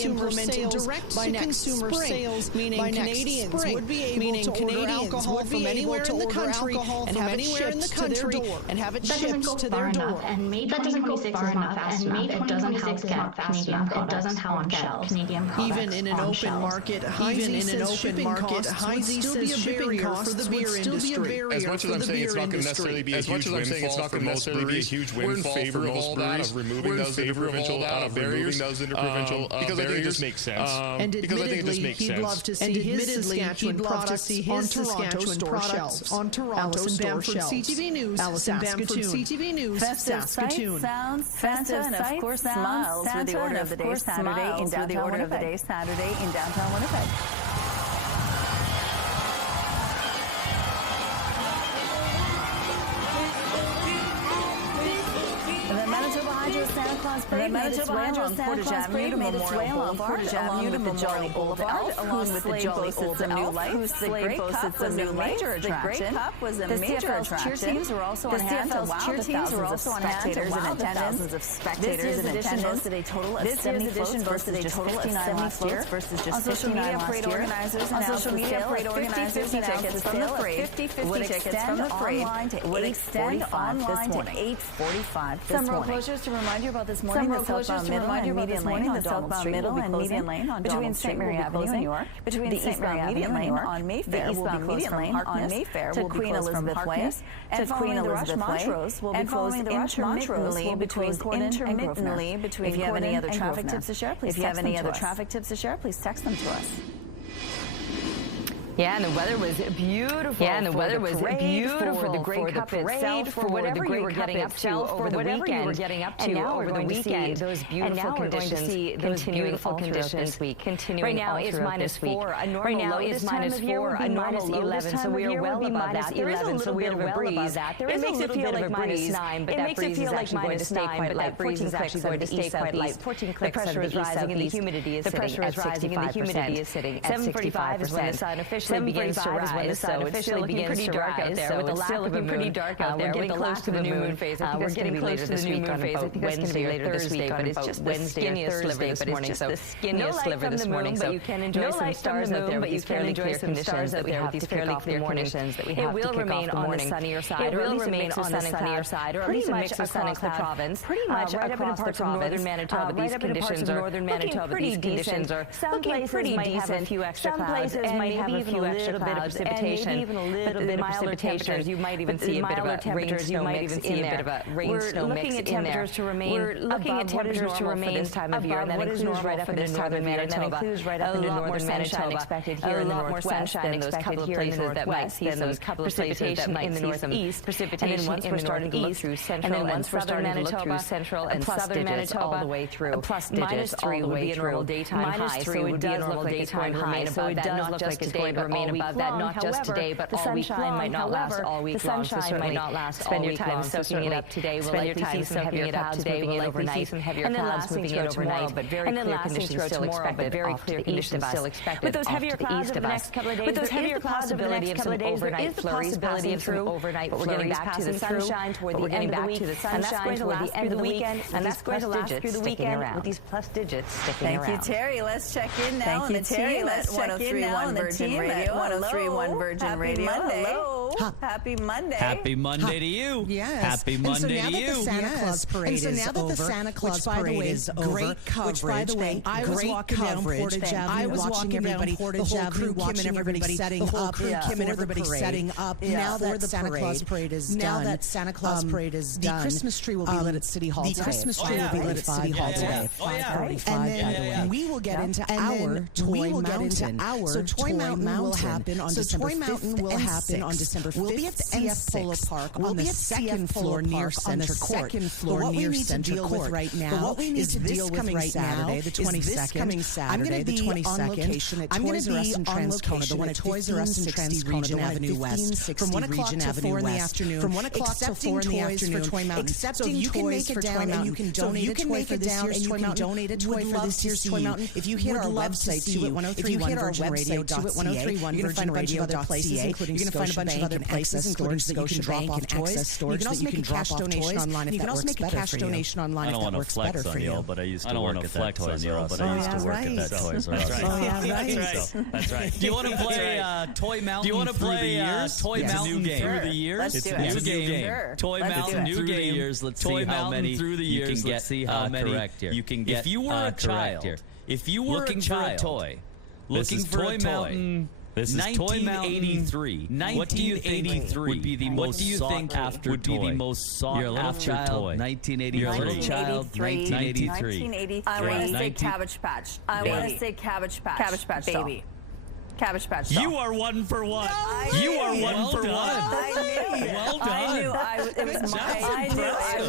implement direct-to-consumer sales by next spring, meaning Canadians would be able to order alcohol from anywhere in the country and have it shipped to their door and have it shipped to their door. And May 2026 is not fast enough. It doesn't help get Canadian products on shelves. Even in an open market, Heisey says shipping costs would still be a barrier for the beer industry. As much as I'm saying it's not going to necessarily be a huge windfall for most breweries, we're in favor of all that, of removing those interprovincial barriers, because I think it just makes sense. And admittedly, he'd love to see his Saskatchewan products on Toronto store shelves. On Toronto store shelves. CTV News, Saskatoon. Festive sounds, Fanta, and of course smiles were the order of the day Saturday in downtown Winnipeg. The Manitoba Angeles Santa Claus Parade made its way along Portage Avenue to Memorial Boulevard, along with the Jolly Boulevard, along with the Jolly Old Elf, whose sleigh boasts a new major attraction. The Great Cup was a major attraction. The CFL's cheer teams were also on hand to wow the thousands of spectators in attendance. This year's edition boasted a total of 70 floats versus just 59 last year. On social media, parade organizers announced the sale of 50/50 tickets from the parade would extend online to 8:45 this morning. Some road closures to remind you about this morning. The southbound Middle and Median Lane on Donald Street will be closing between St. Mary Avenue in York, between the eastbound Median Lane on Mayfair will be closed from Harkness to Queen Elizabeth Way, and Queen Elizabeth Montrose will be closed intermittently between Corden and Grosvenor. If you have any other traffic tips to share, please text them to us. Yeah, and the weather was beautiful. Yeah, and the weather was beautiful for the Great Cup itself, for whatever you were getting up to over the weekend. And now we're going to see those beautiful conditions continuing all throughout this week. Right now it's -4. A normal low this time of year would be -11, so we are well above that. There is a little bit of a breeze. It makes it feel like -9, but that breeze is actually going to stay quite light. 14 clicks going to stay quite light. 14 clicks. The pressure is rising and the humidity is sitting at 65%. 7:45 is when the sun officially begins to rise, when the sun officially begins to rise out there, with the lack of a moon. We're getting close to the new moon phase. We're getting close to the new moon phase. I think that's going to be later this week, but it's just the skinniest sliver this morning. So the skinniest sliver this morning. So you can enjoy some stars out there with these fairly clear conditions that we have to kick off the morning. It will remain on the sunnier side, or at least a mix of sun and sunnier side, or at least a mix of sun and cloud province. Pretty much across the northern Manitoba, these conditions are looking pretty decent. Some places might have a few extra clouds, and maybe even a little bit of precipitation, and even a little bit of precipitation. You might even see a bit of a rain snow mix in there. We're looking at temperatures to remain this time of year, and that includes right up into northern Manitoba. A lot more sunshine expected here in the northwest than those couple of places that might see some precipitation in the northeast. Precipitation in the northeast, and then once we're starting to look through central and southern Manitoba all the way through. -3 would be a normal daytime high, so it does look like it's going to remain above that, not just today, but all week long. Not just today, but all week long. Might not last all week long. So certainly not last all week long. Soaking it up today. We'll likely see some heavier clouds moving in overnight, and then lasting through overnight. But very clear conditions still expected. Very clear conditions still expected. With those heavier clouds over the next couple of days, with those heavier clouds over the next couple of days, there is the possibility of some overnight flurries. But we're getting back to the sunshine toward the end of the week, and that's going to last through the weekend, and that's going to last through the weekend with these plus digits sticking around. Thank you, Terry. Let's check in now on the team at 103.1 Virgin Radio. 103.1 Virgin Radio. Monday. Hello. Happy Monday. Happy Monday to you. Yes. Happy Monday to you. And so now that the Santa Claus parade is over, now that the Santa Claus parade is over, great coverage. Which, by the way, I was walking down Portage Avenue, I was watching everybody, the whole crew, Kim and everybody setting up, Kim and everybody setting up. Now that Santa Claus parade is done, now that Santa Claus parade is done, the Christmas tree will be lit at City Hall today. The Christmas tree will be lit at City Hall today. 5:45. And then we will get into our Toy Mountain. So Toy Mountain will happen on December 5th and 6th. We'll be at the CF Polo Park on the second floor near Center Court. But what we need to deal with right now is this coming Saturday, the 22nd. I'm going to be on location at Toys R Us in Transcona, the one at Toys R Us in Transcona, Region Avenue West, from 1 o'clock till 4 in the afternoon. From 1 o'clock till 4 in the afternoon. For Toy Mountain. So you can make it down and you can donate a toy for this year's Toy Mountain. Donate a toy for this year's Toy Mountain. If you hit our website, 103.1 you're going to find a bunch of other places, including you're going to find a bunch of other places, including that you can drop off toys. You can also make a cash donation online if that works better for you. I don't want to flex on you, but I used to work at that Toys R Us. Oh yeah, that's right. Do you want to play Toy Mountain through the years? Toy Mountain through the years. It's a new game. Toy Mountain through the years. Let's see how many through the years. You can get. See how many you can get. If you were a child, if you were looking for a toy, looking for Toy Mountain. This is Toy Mountain 1983. What do you think would be the most sought after would be the most sought after toy? 1983. You're a little child. 1983. I want to say Cabbage Patch. I want to say Cabbage Patch. Cabbage Patch baby. Cabbage Patch doll. You are 1 for 1. You are 1 for 1. Well done. I knew it was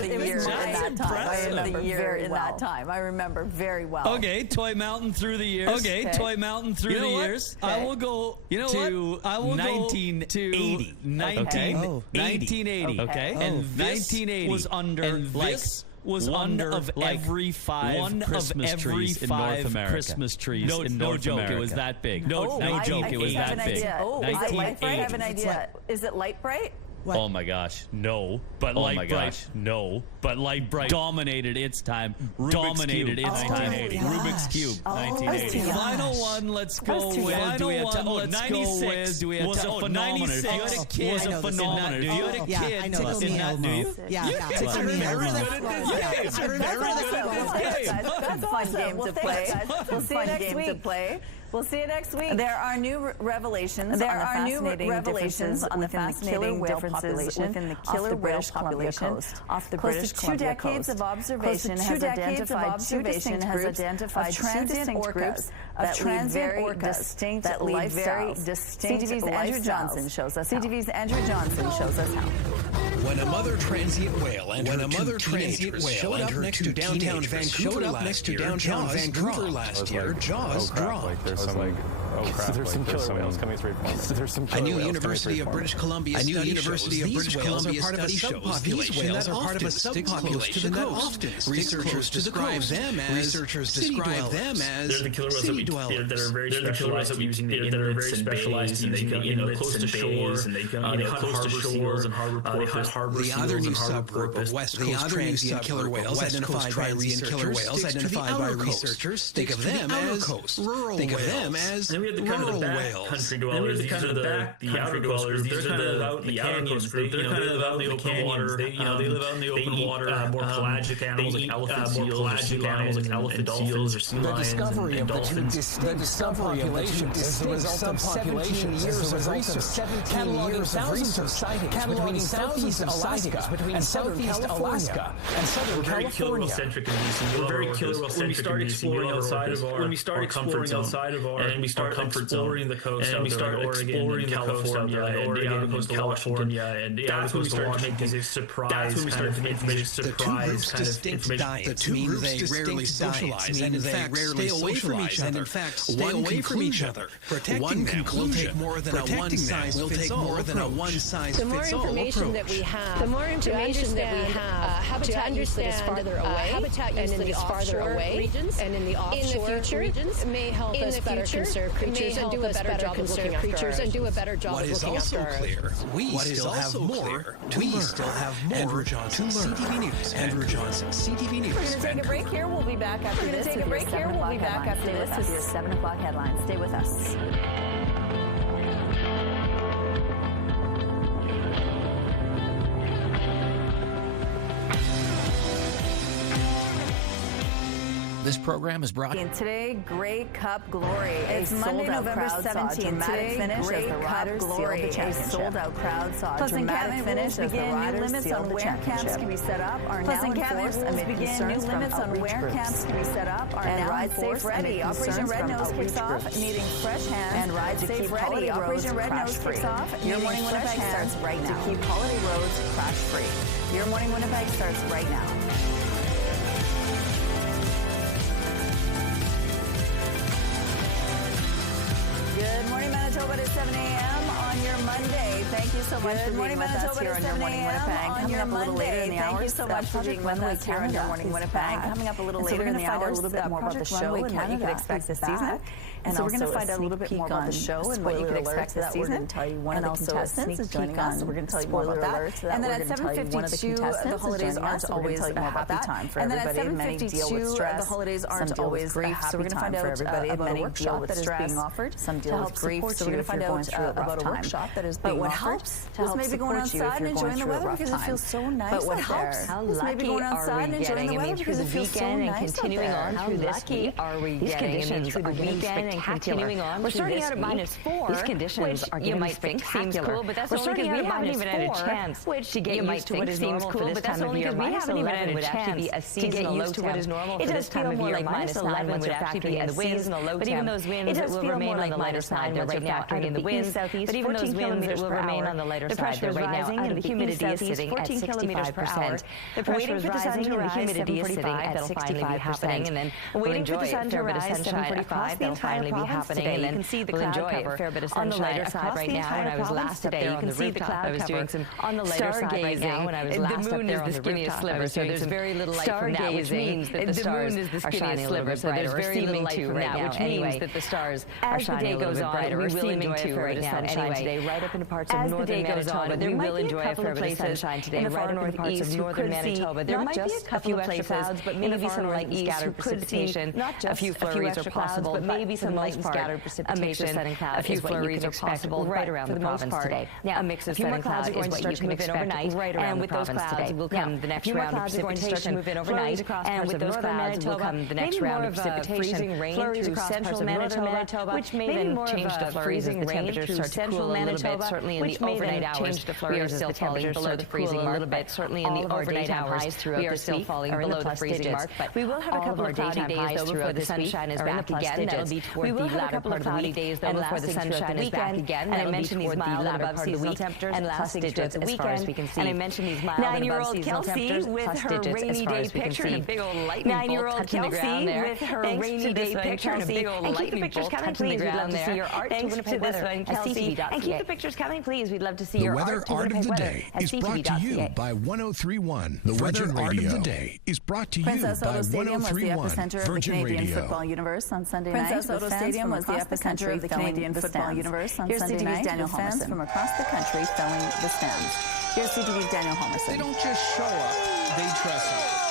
the year in that time. I remember the year in that time. I remember very well. Okay, Toy Mountain through the years. Okay, Toy Mountain through the years. I will go. You know what? I will 1980. 1980. Okay. And 1980 was under like was under every five Christmas trees in North America. Christmas trees in North America. It was that big. No joke, it was that big. Oh, is it Light Bright? I have an idea. Is it Light Bright? What? Oh my gosh, no. But Light Bright, no. But Light Bright dominated its time. Rubik's Cube, 1980. Final one, let's go with. Do we have 96? Do we have a phenomenon? If you had a kid, was a phenomenon. If you had a kid, in that, do you? Yeah. It's very good at this game. That's a fun game to play. We'll see you next week. We'll see you next week. There are new revelations on the fascinating differences within the killer whale population off the British Columbia coast. Close to 2 decades of observation has identified two distinct orcas that lead very distinct lifestyles. CTV's Andrew Johnson shows us how. When a mother transient whale and her teenagers showed up next to downtown Vancouver last year, jaws dropped. There's some killer whales coming straight from us. A new University of British Columbia study shows these whales are part of a subpopulation that often sticks close to the coast. Researchers describe them as they're the killer whales that are very specialized at using the inlets and bays, and they go close to shore, and they hunt harbor seals and harbor porpoise. The other new subgroup of West Coast transient killer whales identified by researchers think of them as rural whales. Then we have the kind of the backcountry dwellers. These are the outer dwellers. These are the canyons group. They're kind of out in the open water. They live out in the open water. More pelagic animals like elephant seals or sea lions and dolphins. The discovery of the two distinct subpopulations is the result of 17 years of research sightings between southeast Alaska and southeast Alaska and southern California. We're very killer whale-centric in BC. We're very killer whale-centric in BC. When we start exploring outside of our and we start exploring the coast, and we start exploring California and the outer coast of California, and that's when we start to make these surprise kind of information. The two groups distinct diets mean they rarely socialize and in fact stay away from each other. One conclusion, protecting them will take more than a one-size-fits-all approach. The more information that we have to understand habitat use that is farther away, and in the offshore regions, and in the offshore regions, may help us better conserve creatures and do a better job of looking after our clear, we still have more to learn. Andrew Johnson, CTV News. Andrew Johnson, CTV News. We're going to take a break here. We'll be back after this. With your 7 o'clock headlines. Stay with us. This program is brought today, Grey Cup Glory. It's Monday, November 17th. Today, Grey Cup Glory. A sold-out crowd saw a dramatic finish as the riders sealed the championship. New limits on where camps can be set up are now enforced amid concerns from outreach groups. And Ride Safe Ready. Operation Red Nose kicks off, needing fresh hands. And Ride Safe Ready. Operation Red Nose kicks off. Your Morning Winnipeg starts right now. To keep holiday roads crash-free. Your Morning Winnipeg starts right now. Good morning, Manitoba. It is 7 a.m. on your Monday. Thank you so much for being with us here on Your Morning Winnipeg. Coming up a little later in the hours. Thank you so much for being with us here on Your Morning Winnipeg. Coming up a little later in the hours, a little bit more about the show and what you can expect this season. And so we're going to find out a little bit more about the show and what you can expect this season. We're going to tell you one of the contestants is joining us. We're going to tell you more about that. And then at 7:52, the holidays aren't always a happy time for everybody. Many deal with stress. The holidays aren't always a happy time for everybody. Many deal with stress. Some deal with grief. So we're going to find out about a workshop that is being offered. Just maybe going outside and enjoying the weather because it feels so nice. But what helps? How lucky are we getting? I mean, through the weekend and continuing on through this week. These conditions are weekend and continuing on. We're starting out at -4. These conditions are you might think seems cool, but that's only because we haven't even had a chance to get used to what is normal for this time of year. We haven't even had a chance to get used to what is normal for this time of year. -11 would actually be a seasonal low temp. But even those winds that will remain like -9 right now, factoring in the winds, but even even those winds will remain on the lighter side. They're right now, and the humidity is sitting at 65%. The pressure is rising, and the humidity is sitting at 65%. And then we'll enjoy a fair bit of sunshine across the entire province today. And then you can see the cloud cover a fair bit of sunshine on the lighter side right now. When I was last up there on the rooftop, I was doing some on the lighter side right now. When I was last up there on the rooftop, I was doing some very little light from that, which means that the stars are shining a little bit brighter. There's very little light from that, which means that the stars are shining a little bit brighter. We're seeming to right now anyway. Right up into parts of northern Manitoba, there will enjoy a fair bit of sunshine today. Right up into parts of northern Manitoba, there might be a few extra clouds, but maybe some light and scattered precipitation. Not just a few flurries are possible, but maybe some light and scattered precipitation. A few flurries are possible right around the province today. Now, a mix of sun and cloud is what you can expect right around the province today. Will come the next round of precipitation. Move in overnight, and with those clouds will come the next round of precipitation. Flurries across central Manitoba, which may then change the flurries as the temperatures start to cool a little bit. Certainly in the overnight hours, we are still falling below the freezing mark. But certainly in the overnight hours, we are still falling below the freezing mark. But we will have a couple of cloudy days though before the sunshine is back again. That'll be toward the latter part of the week. Days though before the sunshine is back again. And I mentioned these mild and above seasonal temperatures and plus digits as far as we can see. And I mentioned these mild and above seasonal temperatures plus digits as far as we can see. 9-year-old Kelsey with her rainy day picture and a big old lightning bolt touching the ground there. Thanks to this one, Kelsey. And keep the pictures coming, please. We'd love to see your art to Winnipeg weather at CTV.ca. The weather art of the day is brought to you by 103.1. The weather art of the day is brought to you by 103.1 Virgin Radio. Football universe on Sunday night. Princess Auto Stadium was the epicenter of the Canadian football universe on Sunday night. Daniel fans from across the country filling the stands. Here's CTV's Daniel Homerson. They don't just show up; they dress up.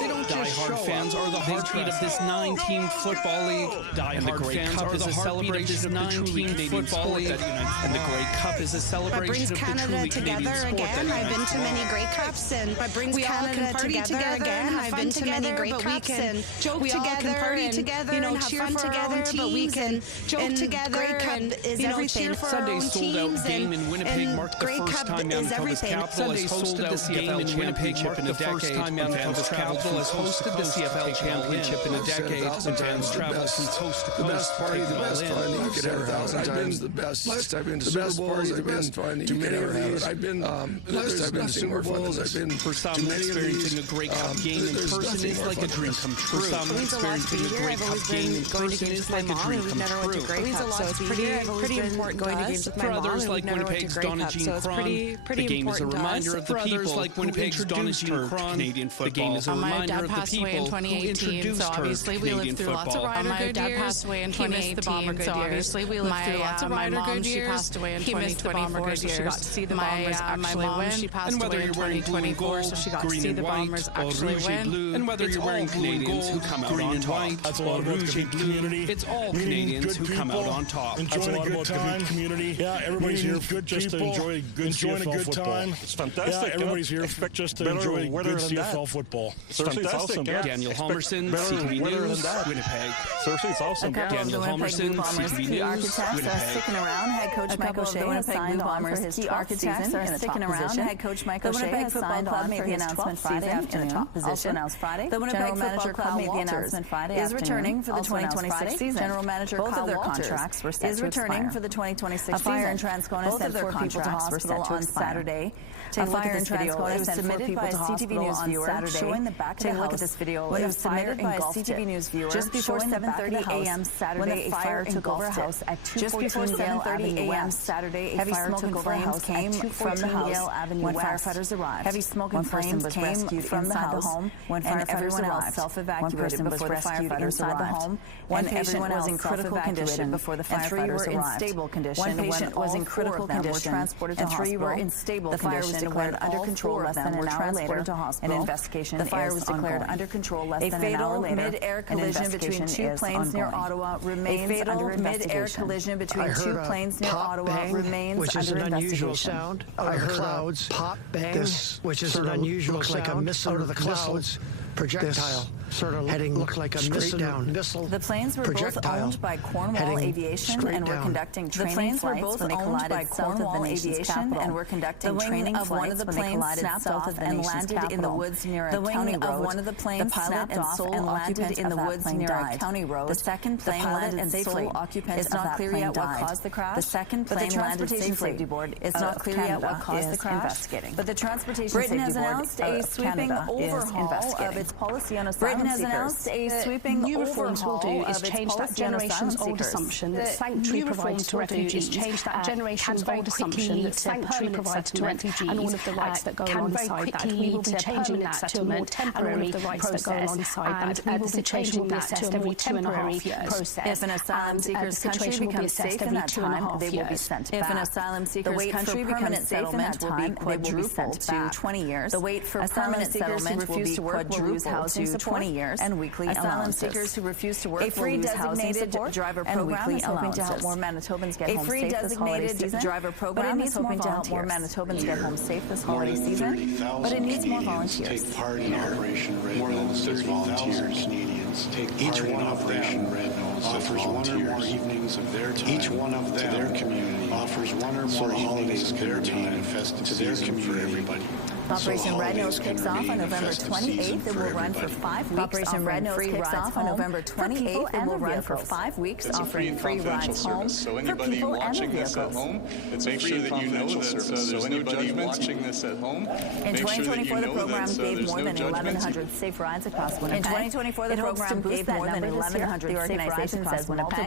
They don't just show up. Die-hard fans are the heartbeat of this 9-team football league. Die-hard fans are the celebration of the 9-team football league. And the Grey Cup is a celebration of the truly Canadian sport. I've been to many Grey Cups, and we all can party together again. I've been to many Grey Cups, and joke together, party together, and have fun together. But we can joke together. Grey Cup is everything for our own teams. Sunday's sold-out game in Winnipeg marked the first time Manitoba's capital has hosted the CFL championship in a decade. Manitoba's capital has hosted the CFL championship in a decade. And fans travel from coast to coast to take it all in. You could ever have. I've been the best. I've been to Super Bowls. I've been to many of these. I've been to Super Bowls. I've been for some experiencing a Grey Cup game in person is like a dream come true. For some experiencing a Grey Cup game in person is like a dream come true. It means a lot to be here. Pretty important going to games with my mom. For others like Winnipeg's Donna Jean Cron, the game is a reminder of the people like Winnipeg's Donna Jean Cron. Canadian football. The game is a reminder of the people who introduced her to Canadian football. My dad passed away in 2018, so obviously we lived through lots of rider good years. She passed away in 2024, so she got to see the Bombers actually win. She passed away in 2024, so she got to see the Bombers actually win. And whether you're wearing Canadians who come out on top, that's a lot about the community. It's all Canadians who come out on top. Enjoying a good time. Community. Yeah, everybody's here just to enjoy good CFL football. It's fantastic. Yeah, everybody's here just to enjoy good CFL football. It's fantastic. Daniel Homerson, CTV News, Winnipeg. Seriously, it's awesome. Daniel Homerson, CTV News, Winnipeg. Sticking around. Head coach Michael Shea has signed on for his key architects are sticking around. Head coach Michael Shea has signed on for his announcement Friday afternoon. Also announced Friday. The Winnipeg Football Club made the announcement Friday afternoon. Is returning for the 2026 season. General Manager Both of their contracts were set to expire. Is returning for the 2026 season. A fire in Transcona sent 4 people to hospital on Saturday. Take a look at this video. It was submitted by a CTV News viewer showing the back of the house. Take a look at this video. It was submitted by a CTV News viewer just before 7:30 a.m. Saturday. A fire took over a house at 214 Yale a.m. Saturday. Heavy smoke and flames came from the house when firefighters arrived. Heavy smoke and flames came from the house when everyone else self-evacuated before the firefighters arrived. One patient was in critical condition before the firefighters arrived. One patient was in critical condition and 3 were in stable condition. Declared under control less than an hour later to hospital. An investigation the fire was declared under control less than an hour later. A fatal mid-air collision between 2 planes near Ottawa remains under investigation. A fatal mid-air collision between 2 planes near Ottawa remains under investigation. Which is an unusual sound. I heard clouds. Pop bang, which is an unusual sound. Looks like a missile out of the clouds projectile. sort of look like a missile. The planes were both owned by Cornwall Aviation and were conducting training flights when they collided south of the nation's capital. And were conducting training flights when they collided south of the nation's capital. In the woods near a county road. One of the planes snapped off and landed in the woods near a county road. The second plane landed safely. It's not clear yet what caused the crash. The second plane landed safely. It's not clear yet what caused the crash. But the Transportation Safety Board has announced a sweeping overhaul of its policy on asylum seekers. Britain has announced a sweeping new reforms will do is change that generation's-old assumption that sanctuary provides to refugees. Change that generation's-old assumption that sanctuary provides to refugees and all of the rights that go alongside that. We will be changing that to a more temporary process, and the situation will be assessed every 2.5 years. If an asylum seeker's country becomes safe in that time, they will be sent back. If an asylum seeker's country becomes safe in that time, they will be sent to 20 years. The wait for permanent settlement will be quadrupled to 20 years, and weekly asylum seekers who refuse to work will lose housing support. Driver program is hoping to help more Manitobans get home safe this holiday season. Driver program is hoping to help more Manitobans get home safe this holiday season, but it needs more volunteers. Take part in Operation Red Nose as volunteers. Canadians take part in Operation Red Nose offers one or more evenings of their time. Each one of them to their community offers one or more evenings of their time to their community for everybody. Operation Red Nose kicks off on November 28th. It will run for 5 weeks. Operation Red Nose kicks off on November 28th. It will run for 5 weeks, offering free rides home so anybody for people watching and this at home, make sure that you know that there's anybody watching this at home. In 2024, the program gave more than 1,100 safe rides across Winnipeg. In 2024, the program gave more than 1,100 safe rides across Winnipeg.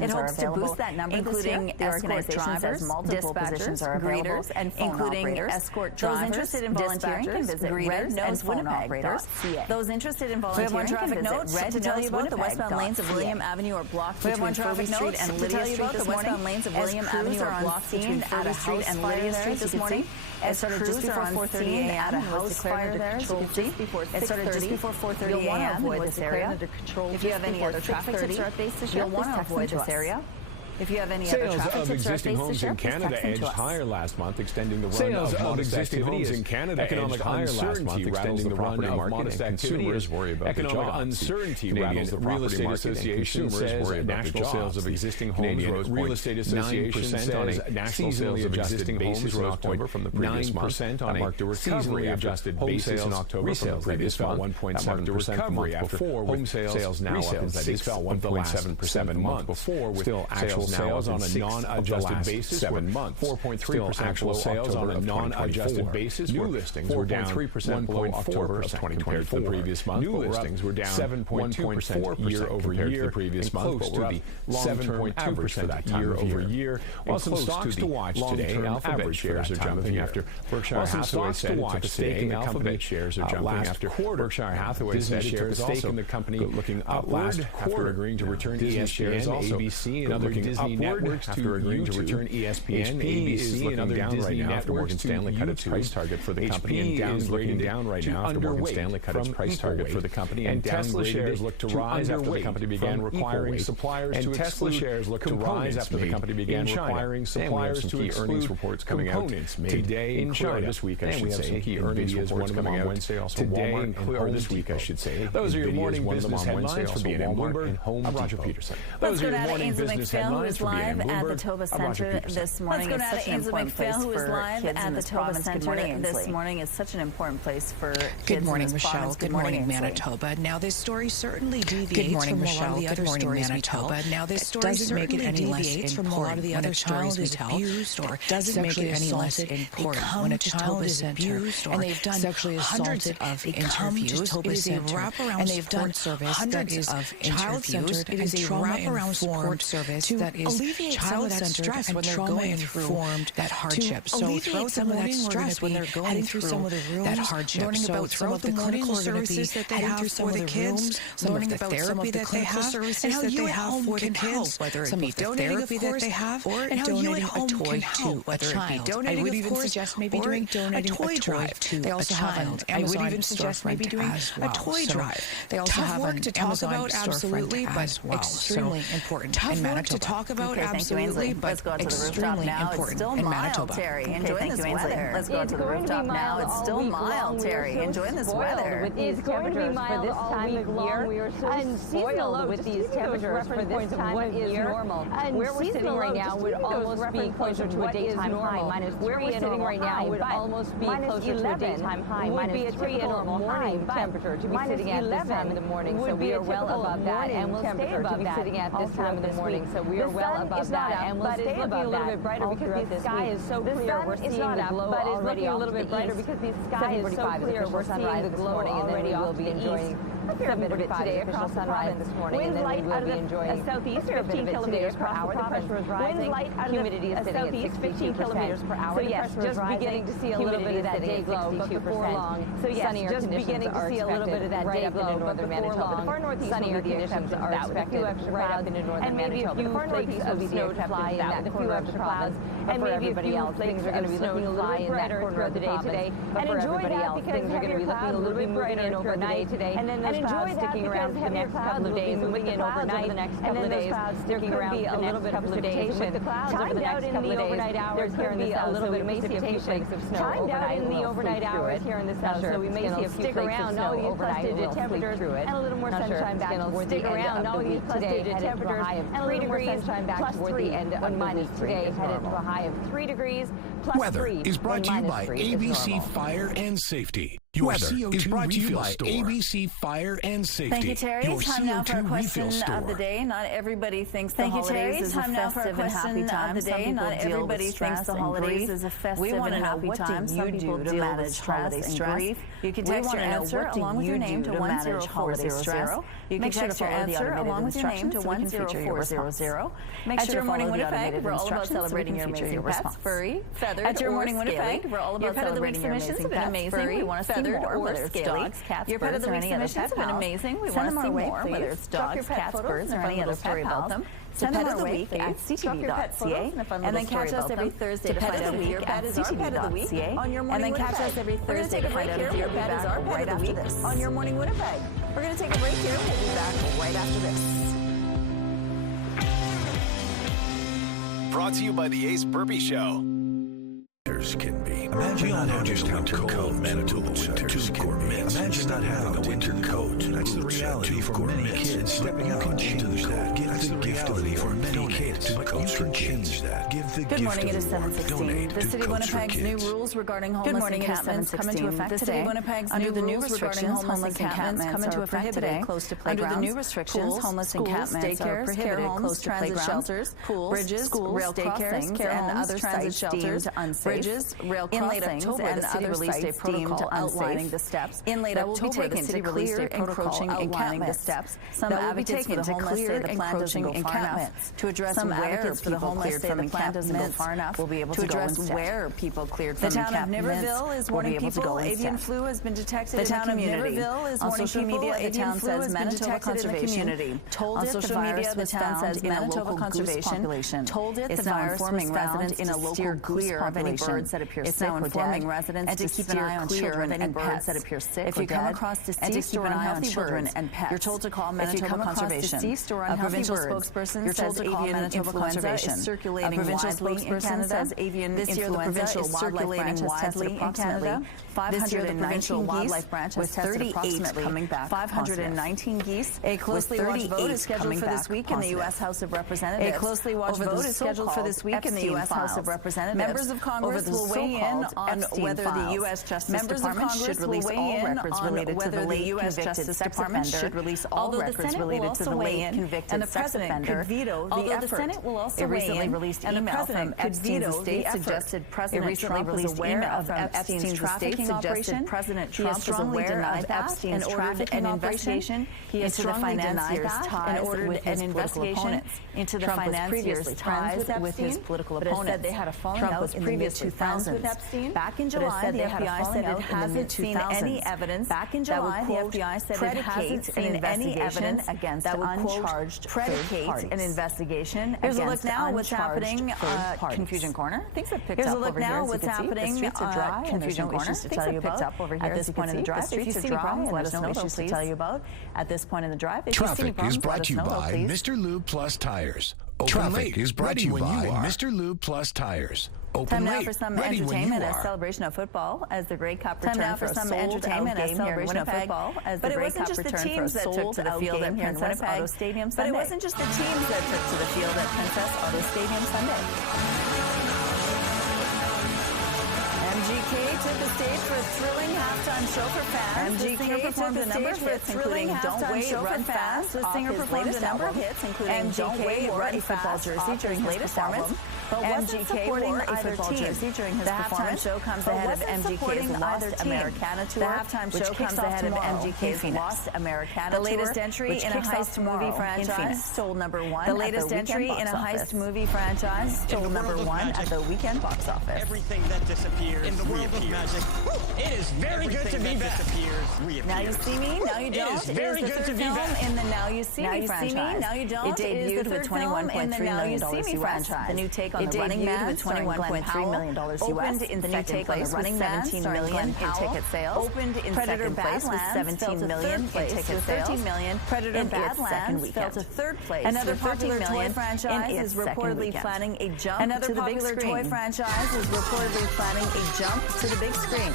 It hopes to boost that number, including escort drivers, dispatchers, greeters, and including escort drivers. Volunteering can visit rednosewinnipeg.ca. Those interested in volunteering can visit Red to tell you about the westbound lanes of William Avenue are blocked between Fergus Street and Lydia Street this morning. Lanes of William Avenue are blocked between Fergus Street and Lydia Street this morning. It started just before 4:30 a.m. At a house fire there, as you can see. It started just before 4:30 a.m. Avoid this area. If you have any other traffic tips or updates to share, you'll want to avoid this area. If you have any other traffic tips or updates to share, existing homes in Canada edged higher last month, extending the run of modest activity in Canada. Economic uncertainty extending the run of modest activity. Economic uncertainty rattles the Real Estate Association says national sales of existing homes rose 9% says national sales of existing homes rose 9% on a seasonally adjusted basis in October from the previous month. 1.7% recovery after home sales now up in 6 fell 1.7% month before with still actual sales on a non-adjusted basis 7 months. 4.3% actual sales on a non-adjusted basis. New listings were down 3% below October of 2024. The previous month. New listings were down 7.2% year over year. The previous month, close to the long-term average for that year over year. While some stocks to watch today, Alphabet shares are jumping after Berkshire Hathaway said it took a stake in the company. Shares are jumping after Berkshire Hathaway said it took a stake in the company looking upward after agreeing to return ESPN, ABC, and other Disney networks after agreeing to return ESPN, ABC, and other Disney after Morgan Stanley cut its price target for the company and downgraded down right now after Morgan Stanley cut its price target for the company and Tesla shares look to rise after the company began requiring suppliers to Tesla shares look to rise after the company began requiring suppliers to key earnings reports coming out today in China this week. I should say key earnings reports coming out Wednesday. Also today or this week, I should say. Those are your morning business headlines for BNN Bloomberg. I'm Roger Peterson. Those are your morning business headlines for BNN Bloomberg. At the Toba Center this morning. Let's go to Ainsley McPhail, who is live at the Toba Center this morning. Is such an important place for kids. Good morning, Michelle. Good morning, Manitoba. Now, this story certainly deviates from a lot of the other stories we tell. Now, this story doesn't make it any less important from a lot of the other stories we tell, or doesn't make it any less important when a child is abused, and they've done hundreds of interviews. It is a wraparound support service that is child-centered. It is a wraparound support service that is child-centered and when they're going through that hardship. So throughout some of that stress when they're going through some of the rooms, that hardship. Learning about some of the clinical services that they have for the kids, learning about some of the clinical services that they have for the kids, whether it be the therapy that they have, or donating a toy to whether it be donating. I would even suggest maybe donating a toy drive to a child. I would even suggest maybe doing a toy drive. They also have work to talk about, absolutely, but extremely important. Tough work to talk talk about, Okay, absolutely, but let's go out to the rooftop now. It's still in mild, Manitoba. Terry. Enjoying this weather. Let's go out to the rooftop now. It's still mild, Terry. Enjoying this weather. It's going to be mild all week long. We are so spoiled with these temperatures for this time of year. Where we're sitting right now would almost be closer to a daytime high. Where we're sitting right now would almost be closer to a daytime high. Would be a typical morning temperature to be sitting at this time of the morning. So we are well above that, and we'll stay above that sitting at this time of the morning. So we are well above that, and we'll stay above that. A little bit brighter because the sky is so clear. We're seeing the glow already off to the east. Because the sky is so clear. We're seeing the glow already off to the east. A fair bit of it today across the province this morning, and then we will be enjoying southeast 15 kilometers per hour. The pressure is rising. Winds light out of humidity is sitting at 15 kilometers per hour. So yes, just beginning to see a little bit of that day glow, but before long. So yes, just beginning to see a little bit of that day glow, but before long. The far northeast sunnier conditions are expected right up into northern Manitoba. The far northeast will be the exception to that with a few extra clouds, and maybe a few flakes are going to be looking a little bit brighter throughout the day today. And enjoy that because things are going to be looking a little bit brighter overnight today, and then those clouds sticking around for the next couple of days, and moving in overnight, and then those clouds sticking around for the next couple of days. With the clouds over the next couple of days, there could be a little bit of maybe a few flakes of snow overnight in the overnight hours here in the south. So we may see a few flakes of snow overnight. We'll temperatures and a little more sunshine back towards the end of the week today. Headed to a high of 3 degrees, back toward the end of the week today. Headed to a high of 3 degrees. Weather is brought to you by ABC Fire and Safety. Your CO2 is brought to you by ABC Fire and Safety. Thank you, Terry. Your Time now for a CO2 question refill store. of the day. Not everybody thinks the holidays is a festive and happy time. Some people deal with stress and grief. We want to know, what do you do to manage holiday stress? You can text your answer along with your name to 10400. You can text your answer along with your name to 10400. At Your Morning Winnipeg, we're all about celebrating your amazing pets, furry, feathered, at Your Morning Winnipeg, we're all about celebrating your amazing pets, furry, feathered, or scaly. Your pet of the week submissions have been amazing. We want to see more, whether it's dogs, cats, birds, or any other story about them. Send them our way at CTV.ca, and then catch us every Thursday to find out if your pet is our pet of the week on Your Morning Winnipeg. And then catch us every Thursday to find out if your pet is our pet of the week on Your Morning Winnipeg. We're going to take a break here. We'll be back right after this. Brought to you by the Ace Burpee Show. Can be. Imagine not having just how cold Manitoba winters can be. Imagine not having a winter coat. That's the reality for many kids. Stepping out into the cold. Give the gift of for many kids. But you can change that. Give the Good morning, it is 7:16. The City of Winnipeg's new rules regarding homeless encampments come into effect today. Under the new restrictions, homeless encampments come into effect today. Close to playgrounds. Under the new restrictions, homeless encampments are prohibited close to transit shelters, pools, bridges, rail crossings, and other transit shelters, bridges, rail crossings, and other sites deemed outlining the steps. In late October, the city released a protocol outlining the steps. Some advocates for the homeless say the plan doesn't go far enough to address where people cleared from encampments will be able to address where people cleared from encampments. The town of Niverville is warning people avian flu has been detected in the community. On social media, the town says Manitoba Conservation told it the virus was found in Manitoba Conservation told it the virus was found in a local goose population. It's now informing residents to keep an eye on children and pets that appear sick if you come across deceased or unhealthy children and pets. You're told to call Manitoba Conservation. A provincial spokesperson says avian influenza is circulating widely in Canada. This year, the provincial wildlife branch has tested approximately 519 geese with 38 coming back 519 geese. A closely watched vote is scheduled for this week in the U.S. House of Representatives. A closely watched vote is scheduled for this week in the U.S. House of Representatives. Members of Congress will weigh in on whether the U.S. Justice Department should release all records related to the late convicted sex offender. Although the Senate will also weigh in, and the President could veto the effort. A recently released email from Epstein's estate suggested President Trump was aware of Epstein's trafficking operation. President Trump was aware of Epstein's trafficking investigation. He has strongly denied that and ordered an investigation into the financier's ties with his political opponents. They had a falling out in the mid-2000s. Back in July, the FBI said it hasn't seen any evidence. Back in July, the FBI said it hasn't seen any evidence against uncharged predicate an investigation. Here's a look now what's happening. Confusion Corner. Things have picked up over here. Here's a look now what's happening. The streets are dry. Confusion Corner. Things have picked up over here at this point in the drive. If you see any problems, let us know. Issues to tell you about at this point in the drive. Traffic is brought to you by Mr. Lube Plus Tires. Traffic is brought to you by Mr. Lube Plus Tires. Time now for some entertainment as celebration of football as the Grey Cup returned for a sold-out game here in Winnipeg. But it wasn't just the teams that took to the field at Princess Auto Stadium Sunday. But it wasn't just the teams that took to the field at Princess Auto Stadium Sunday. MGK took the stage for a thrilling halftime show for fans. MGK performed a number of hits, including Don't Wait, Run Fast. The singer performed a number of hits, including Don't Wait, Run Fast jersey during his latest album. But MGK wore a football jersey during his performance. The halftime show comes ahead of MGK's Lost Americana tour. The halftime show comes ahead of MGK's Lost Americana tour. The latest entry in a heist movie franchise stole #1. The latest entry in a heist movie franchise stole #1 at the weekend box office. Everything that disappears in the world of magic. It is very good to be back. Now You See Me, Now You Don't. It is very good to be back In the Now You See Me franchise. Now You Don't. It debuted with $21.3 million US. The new take on the Running Man with $21.3 million US. Opened in second place with $17 million in ticket sales. Opened in second place with $17 million in ticket sales. $13 million. Predator Badlands fell to third place. Another popular toy franchise is reportedly planning a jump to the big screen. Another popular toy franchise is reportedly planning a jump to the big screen.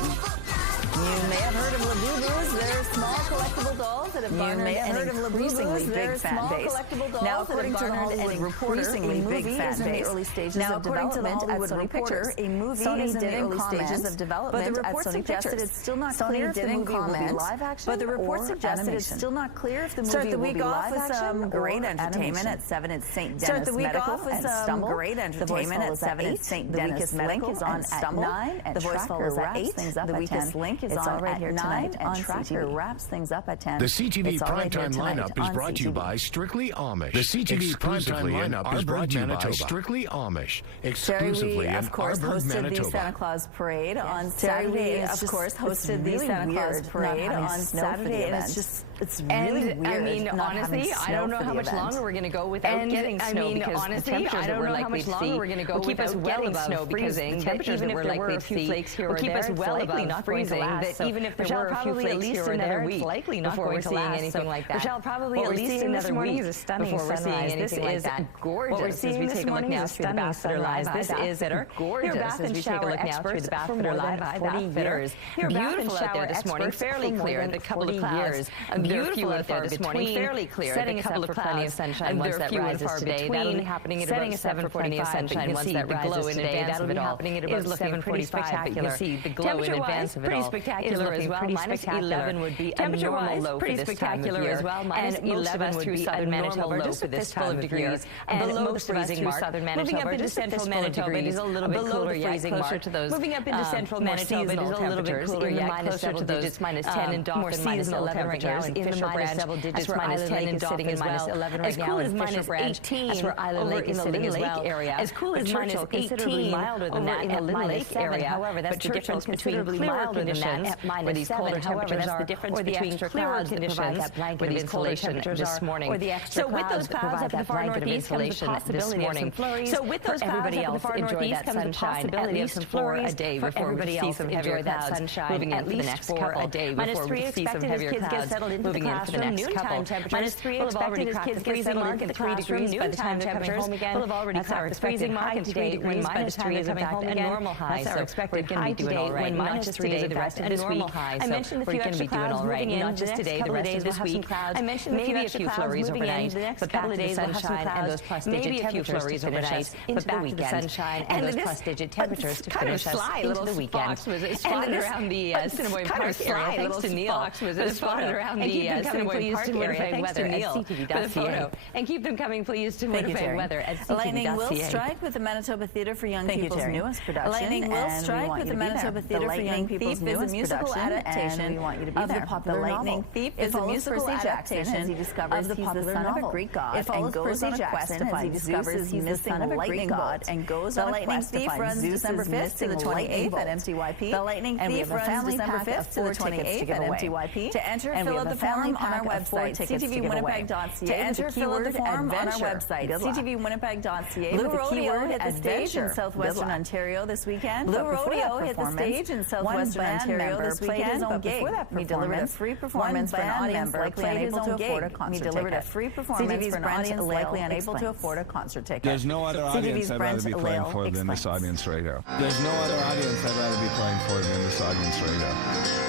You may have heard of Labubu's. They're small collectible dolls that have garnered an increasingly big fan base. Now, according to the Hollywood Reporter, a movie is in the early stages of development at Sony Pictures. A movie is in the early stages of development at Sony Pictures. It's still not clear if the movie will be live action, but the report suggested it's still not clear if the movie will be live action. Start the week off with some great entertainment at 7 at St. Dennis Medical and Stumble. Great entertainment at 7 at St. Dennis Medical and Stumble. The Voice follows at 8. The Weakest Link is on at 9, and Tracker wraps things up at 10. The CTV Primetime Lineup is brought to you by Strictly Amish. The CTV Primetime Lineup is brought to you by Strictly Amish. Exclusively in Arbor, Manitoba. The Santa Claus Parade on Saturday. Of course, hosted the Santa Claus Parade on Saturday, and it's really weird. I mean, honestly, I don't know how much longer we're going to go without getting snow because the temperatures that we're likely to see will keep us well above freezing. The temperatures that we're likely to see will keep us well above freezing. Even if there were a few flakes here or there, it's likely not going to last anything like that. Rochelle, probably at least another week before we're seeing anything like that. Gorgeous. What we're seeing as we take a look now through the Bathfitter Live. This is gorgeous as we take a look now through the Bathfitter Live. Bathfitters. Beautiful out there this morning. Fairly clear. The couple of clouds. Beautiful out there this morning. Fairly clear. Setting a couple of plenty of sunshine once that rises today. That'll be happening at about 7:45. Sunshine once that rises today. That'll be happening at about 7:45. You can see the glow in advance of it all. Spectacular as well. Minus 11 would be a normal low for this time of year. As well. Minus 11 would be a normal low for this time of year. And below the freezing mark. Moving up into central Manitoba, it is a little bit cooler yet, closer to those. Moving up into central Manitoba, it is a little bit cooler yet, closer to those minus 10 in Dauphin, minus 11 right now in Fisher Branch. That's where Island Lake is sitting as minus 11 right now in Fisher Branch. That's where Island Lake is sitting as well. As cool as minus 18 milder than that at minus 7. However, that's the difference between clearer conditions where these colder temperatures are, or the extra clouds conditions where these colder temperatures this morning. So with those clouds up in the far northeast comes the possibility of some flurries. So with those clouds up in the far northeast comes the possibility of some flurries. Everybody else enjoy that sunshine moving into the next couple. Minus 3 expected as kids get settled into the classroom. Noontime temperatures. Minus 3 expected as kids get settled into the classroom. Noontime temperatures will have already cracked the freezing mark and today when minus 3 is in fact a normal high. So expected high today when minus 3 is the rest of this week. I mentioned a few extra clouds moving in not just today, the rest of this week. I mentioned maybe a few flurries overnight, but back to the sunshine and those plus-digit temperatures to finish us into the weekend. Sunshine and those plus-digit temperatures to finish us into the weekend. And around the Assiniboine Park area, thanks to Neil, was it spotted around the Assiniboine Park area, thanks to Neil for the photo. And keep them coming, please, to Winnipeg weather at CTV.ca. Lightning will strike with the Manitoba Theatre for Young People's newest production. Lightning will strike with the Manitoba Theatre for Young People's newest musical adaptation of the popular Lightning Thief is a musical adaptation as he discovers he's the son of a Greek god and goes on a quest to find Zeus' he's the son of a lightning god and goes on a quest to find Zeus' December 5th to the 28th at MTYP. The Lightning Thief runs December 5th to the 28th at MTYP. To enter, fill out the form on our website, ctvwinnipeg.ca. To enter, fill out the form on our website, ctvwinnipeg.ca. Blue Rodeo hit the stage in southwestern Ontario this weekend. Blue Rodeo hit the stage in southwestern Ontario this weekend. But before that performance, he delivered a free performance for an audience likely unable to afford a concert ticket. He delivered a free performance for an audience likely unable to afford a concert ticket. There's no other audience I'd rather be playing for than this audience right here. There's no other audience I'd rather be playing for than this audience right here.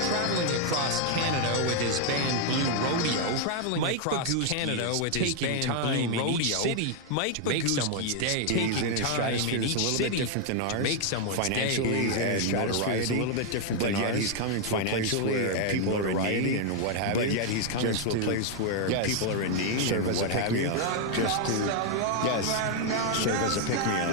Traveling across Canada with his band Blue Rodeo. Traveling across Canada with his band Blue Rodeo. City Mike make someone's day. Taking time in each city to make someone's financially day. And notoriety, a little bit different than ours. But yet he's coming to a place where people are in need and what have you. But yet he's coming to a place where people are in need and what have you. Just to, serve as a pick-me-up.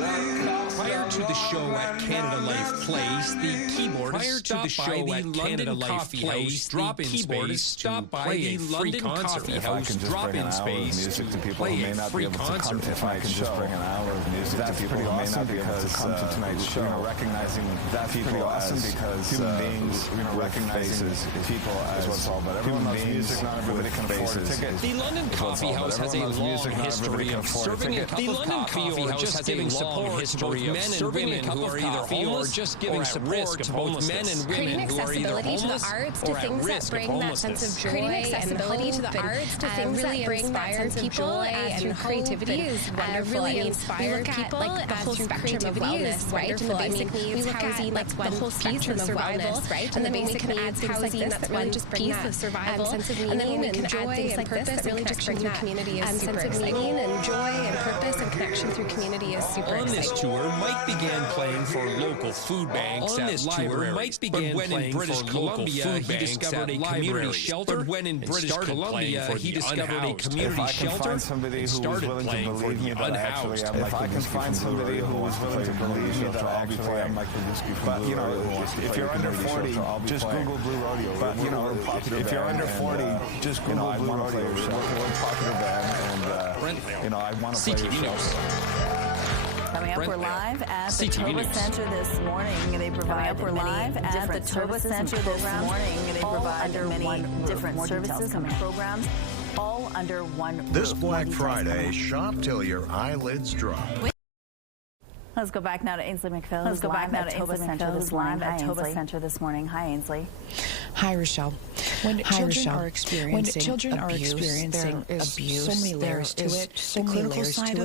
Prior to the show at Canada Life Place, the keyboardist stopped by the London Coffee House drop-in space stopped by the London Coffee House drop-in space to play a free concert. If I can just bring an hour of music to people who may not be able to come to tonight's show, recognizing people as human beings, recognizing people as what's all, but everyone loves music, not everybody can afford a ticket. The London Coffee House has a long history of serving a cup of coffee or just giving support to both men and women who are either homeless or just giving support to both men and women who are either homeless or at risk of homelessness. Creating accessibility to the arts, to things that bring that sense of joy and creativity is wonderful. Really inspire people like the whole spectrum of wellness, right? And the basic needs, housing, like the whole spectrum of wellness, right? And then when we can add things like this that really just bring that survival, sense of meaning and joy and purpose, that really just bring that community is super exciting. Sense of meaning and joy and purpose and connection through community is super exciting. On this tour, Mike began playing for local food banks at libraries. But when in British Columbia, he discovered a community shelter. But when in British Columbia, he discovered a community shelter and started playing for the unhoused. If I can find somebody who was willing to believe me that I actually am like the whiskey from Blue Rodeo, if you're under 40, just Google Blue Rodeo. But if you're under 40, just Google Blue Rodeo. We're a popular band, and I want to play CTV News. Coming up, we're live at the Toba Center this morning. They provide live at the Toba Center this morning. They provide many different services and programs, all under one roof. This Black Friday, shop till your eyelids drop. Let's go back now to Ainsley McPhail. Let's go back now to Toba Center this morning. Hi, Toba Center this morning. Hi, Ainsley. Hi, Rochelle. When children are experiencing abuse, so many layers to it. The clinical side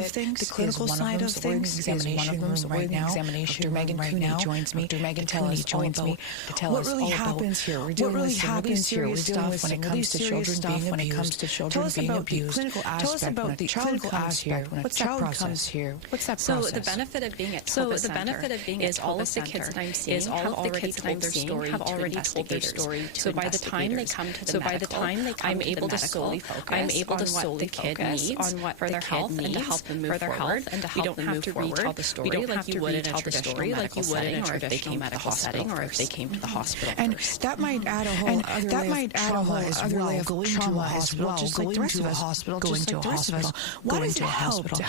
of things is one of them right now. Dr. Megan Cooney joins me. Dr. Megan Cooney joins me to tell us what really happens here. We're dealing with some really serious stuff when it comes to children being abused. Tell us about the clinical aspect when a child comes here. What's that process here? What's that process? So the benefit of being at Toba Center is all of the kids that I'm seeing have already told their story to investigators. So by the time they come to the medical, I'm able to solely focus on what the kid needs for their health and to help them move forward. We don't have to retell the story like you would in a traditional medical setting, or if they came to the hospital, or if they came to the hospital. And that might add a whole other layer of trauma as well. Just like the rest of us going to a hospital. Why does it help to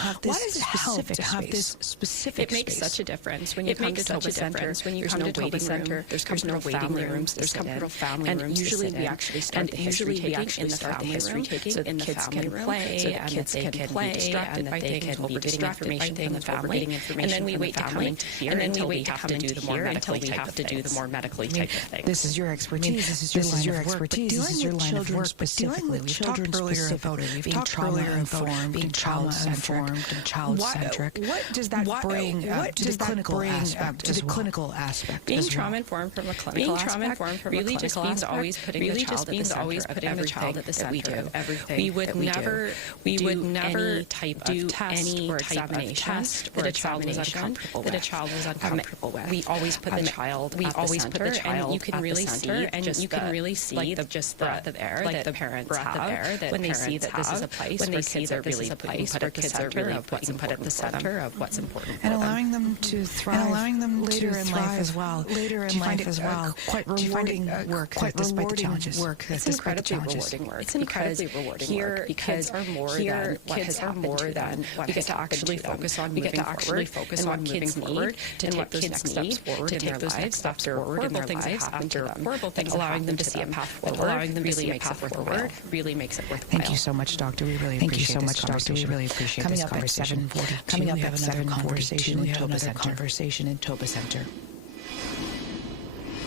have this specific space? It makes such a difference when you come to Toba Center. When you come to Toba Center, there's comfortable family rooms, there's comfortable family rooms. And usually we actually start the history taking in the family room, so the kids can play, and that they can be distracted by things, or getting information from the family, and then we wait to come into here until we have to do the more medically type of things. This is your expertise. This is your expertise. This is your line of work. But dealing with children earlier about it, we've talked earlier about being trauma-informed and child-centric. What does that bring to the clinical aspect? Being trauma-informed from a clinical aspect really just means always putting the child at the center of everything. We would never do any type of test or examination that a child was uncomfortable with. We always put the child at the center, and you can really see like just the breath of air that the parents have when they see that this is a place where kids are really put at the center of what's important. And allowing them to thrive, and allowing them later in life as well. Quite rewarding work, despite the challenges. challenges. It's incredibly rewarding work. It's incredibly rewarding work because kids are more than what has happened to them. We get to actually focus on moving forward, and what kids need to take those next steps forward in their lives after horrible things have happened to them. Horrible things, allowing them to see a path forward, allowing them to see a path forward, really makes it worthwhile. Thank you so much, Doctor. We really appreciate this conversation. We really appreciate this conversation. Coming up at 7:42, we have another conversation in Toba Center.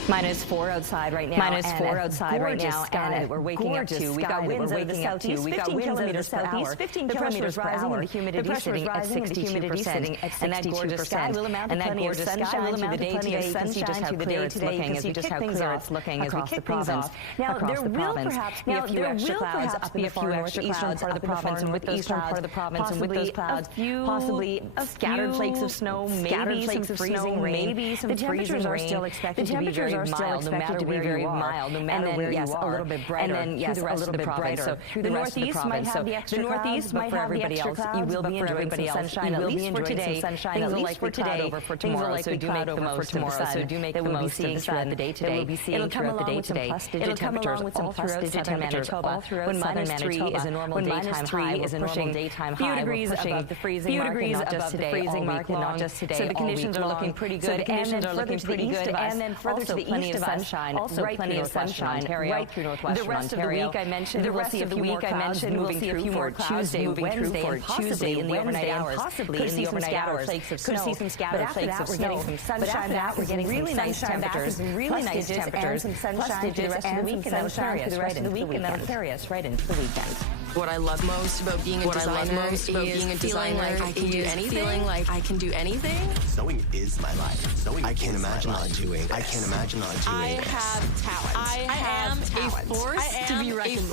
-4 outside right now. -4 outside right now. And we're waking up to. We've got winds out of the southeast. We've got winds out of the southeast. 15 kilometers per hour. The humidity sitting at 62%. And that gorgeous sky will amount to plenty of sunshine through the day today. You can see just how clear it's looking as we just how clear it's looking as we kick things off. Now there will perhaps be a few extra clouds up in the far northeastern part of the province and with the eastern part of the province and with those clouds, possibly scattered flakes of snow, maybe some freezing rain. Maybe some freezing rain. Still expected to be very mild, no matter where you are. No matter where you are. A little bit brighter. And then, yes, a little bit brighter. So the northeast might have the extra clouds, but for everybody else, you will be enjoying some sunshine. At least for today, things are likely cloud over for tomorrow. So do make the most of the sun. Do make the most of the sun. It'll be seeing throughout the day today. It'll come along with some plus-digit temperatures all throughout southern Manitoba. Is a normal daytime high. Is a normal daytime high. Few degrees above the freezing mark, and not just today. Not just today. So the conditions are looking pretty good. And then further to the east of us, and then further to the east of sunshine, also right plenty of sunshine, right through northwestern Ontario. The rest of the week I mentioned, the rest of the week I mentioned, we'll see a few more Tuesday, Wednesday, and possibly in the overnight hours. Possibly in the overnight hours, could see some scattered flakes of snow. But after that, we're getting really nice temperatures, really nice temperatures, some sunshine through the rest of the week, and that'll carry us right into the weekend. That'll carry us right into the weekend. What I love most about being a designer is feeling like I can do anything. Feeling like I can do anything. Sewing is my life. Sewing I can't imagine not doing this. I can't imagine not doing this. I have talent. I am a force to be reckoned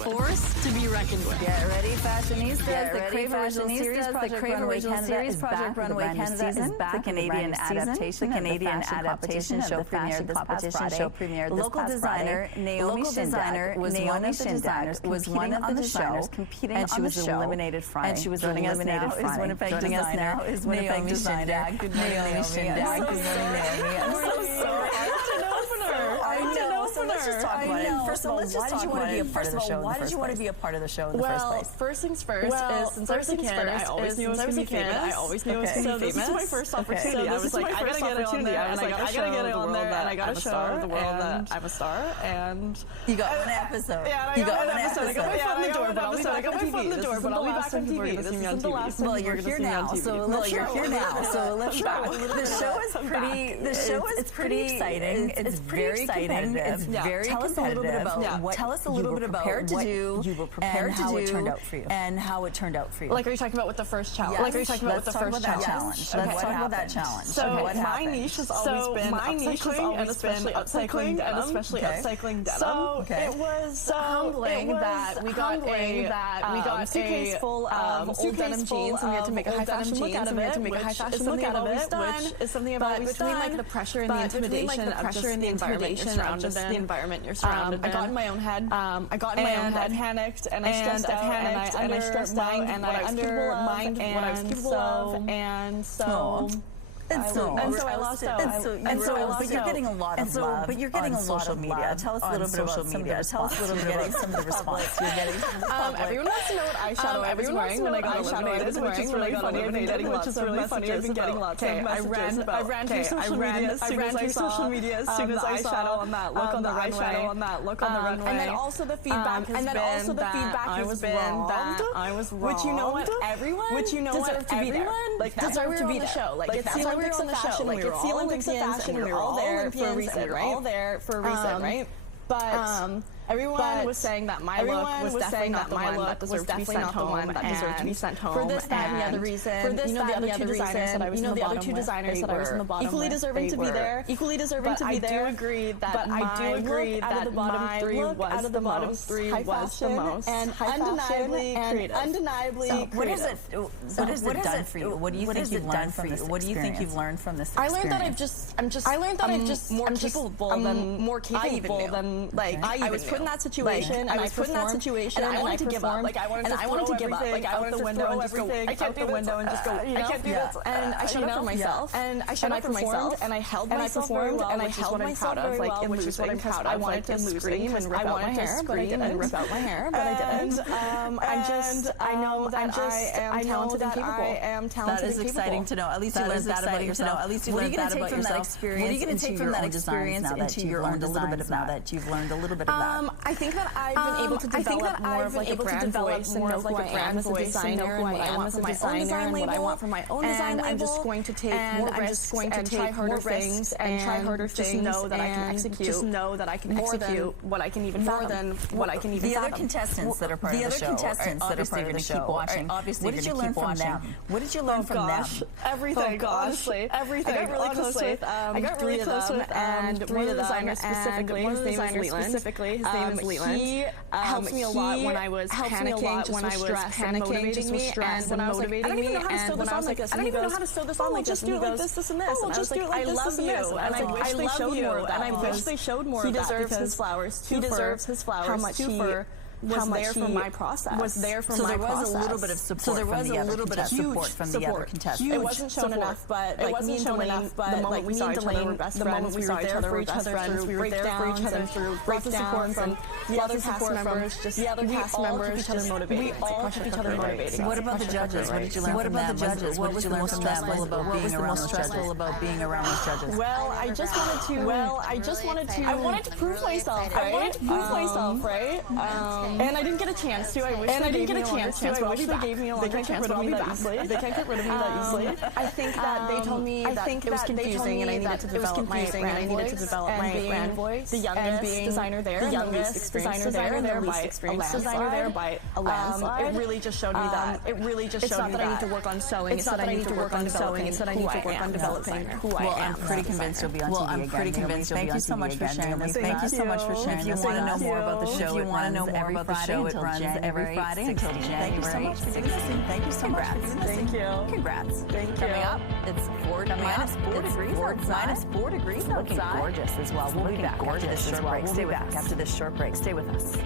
with. Get ready, fashionistas. The Crave Original Series Project Runway Canada is back. Runway Canada is back. The Canadian adaptation. The Canadian adaptation show premiered this past Friday. Local designer Naomi Shindak was one of the designers. Was one of the designers competing and she was eliminated Friday. And she was eliminated Friday. Is Winnipeg designer is Winnipeg designer. Good morning, Naomi Shindak. Good morning, Naomi. I'm so sorry. I know. So let's just talk about it. First of all, why did you want to be a part of the show? Why did you want to be a part of the show in the first place? Well, first things first is since I was a kid, I always knew I was going to be famous. I always knew I was going to be famous. So this is my first opportunity. I was like, I gotta get on there, and I gotta get on there, and I gotta show the world that I'm a star. And you got one episode. Yeah, you got one episode. I got my foot in the door, but I'll be back on TV. But I'll be back on TV. This isn't the last time. Well, you're here now, so let's go. The show is pretty exciting. It's very exciting. It's very competitive. Tell us a little bit about what you were prepared to do, and how it turned out for you. Like, are you talking about with the first challenge? Like, are you talking about with the first challenge? Let's talk about that challenge. So my niche has always been upcycling, and especially upcycling denim. So it was humbling that we got a suitcase full of old denim jeans, and we had to make a high fashion look out of it, which is something I've always done. Between like the pressure and the intimidation of just the environment you're surrounded in. I got in my own head. I panicked, and I stressed out, and I stressed out, and I undermined what I was capable of, and so I lost out. But you're getting a lot of love. But you're getting a lot of media. Tell us a little bit about social media. Tell us a little bit about some of the response you're getting. Everyone wants to know what eyeshadow I was wearing when I got eliminated, which is really funny. I've been getting lots of messages. I've been getting lots of messages. I ran through social media as soon as I saw on that look on the runway. And then also the feedback has been that I was wrong. Which you know what? Everyone deserved to be there. Like deserved to be the show. Like it's the Olympics of fashion. Like it's the Olympics of fashion. We were all there for a reason, right? But everyone was saying that my look was definitely not the one that deserved to be sent home, and for this, that, and the other reason, the other two designers that I was in the bottom equally deserving to be there. But I do agree that my look out of the bottom three was the most and undeniably creative. What has it done for you? What do you think you've learned from this experience? What do you think you've learned from this experience? I learned that I'm more capable than I was put in that situation, and I put in that situation, and I wanted to give up. Like I wanted to give up. Like I wanted to throw everything out the window and just go. I can't do this. And I shut up for myself. And I shut up for myself. And I held myself very well. And I held myself very well, which is what I'm proud of. I wanted to scream and rip out my hair, but I didn't. Rip out my hair, but I didn't. I know that I am talented and capable. I am talented and capable. That is exciting to know. At least you learned that about yourself. At least you learned that about yourself. What are you going to take from that experience into your own designs now that you've learned a little bit of that? I think that I've been able to develop more of like a brand voice and know who I am as a designer and what I want for my own design label. What I want for my own design label. I'm just going to take more risks and try harder things and try harder things. Just know that I can execute. Just know that I can execute what I can even more than what I can even fathom. The other contestants that are part of the show. The other contestants that are part of the show. Obviously, what did you learn from them? What did you learn from them? Everything. Honestly, everything. I got really close with. I got really close with and one of the designers specifically. His name is Leland. He helped me a lot when I was panicking, when I was panicking, me, and when I was like, I don't even know how to sew this on like this. I don't even know how to sew this on like this. Just do it like this, this, and this. And I was like, I love you, and I wish they showed more of that. And I wish they showed more of that. He deserves his flowers. He deserves his flowers. How much he was there for my process. Was there for my process. So there was a little bit of support. So there was a little bit of support from the other contestants. It wasn't shown enough, but it wasn't shown enough. But the moment we saw each other, we were best friends. We were there for each other through we were there for each other through breakdowns and the other cast members. Just the other cast members just motivated. We all kept each other motivated. What about the judges? What did you learn from them? What about the judges? What did you learn from them? What was the most stressful about being around those judges? Well, I just wanted to. I wanted to prove myself. I wanted to prove myself, right? And I didn't get a chance to. I wish they gave me a longer chance. I wish they gave me a longer chance. They can't get rid of me that easily. They can't get rid of me that easily. I think that they told me that it was confusing and I needed to develop my brand voice. The youngest designer there, the youngest designer there, the least experienced designer there by a landslide. It really just showed me that. It really just showed me that I need to work on sewing. It's not that I need to work on sewing. It's that I need to work on developing who I am. Well, I'm pretty convinced you'll be on TV again. Well, I'm pretty convinced you'll be on TV again. Thank you so much for sharing this. Thank you so much for sharing this. If you want to know more about the show, it runs every Friday until January 6th. Thank you so much for doing this. Thank you. Congrats. Thank you. Coming up, it's minus 4 degrees outside. Minus 4 degrees outside. Looking gorgeous as well. We'll be back after this short break. Stay with us. After this short break, stay with us.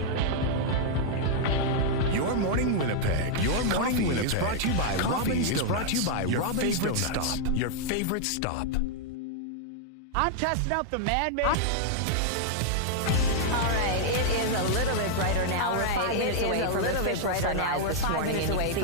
Your Morning Winnipeg. Your Morning Winnipeg is brought to you by Robin's Donuts. Brought to you by Robin's Donuts. Stop. Your favorite stop. I'm testing out the man, baby. All right, it is a little bit brighter now. We're 5 minutes away from official sunrise this morning.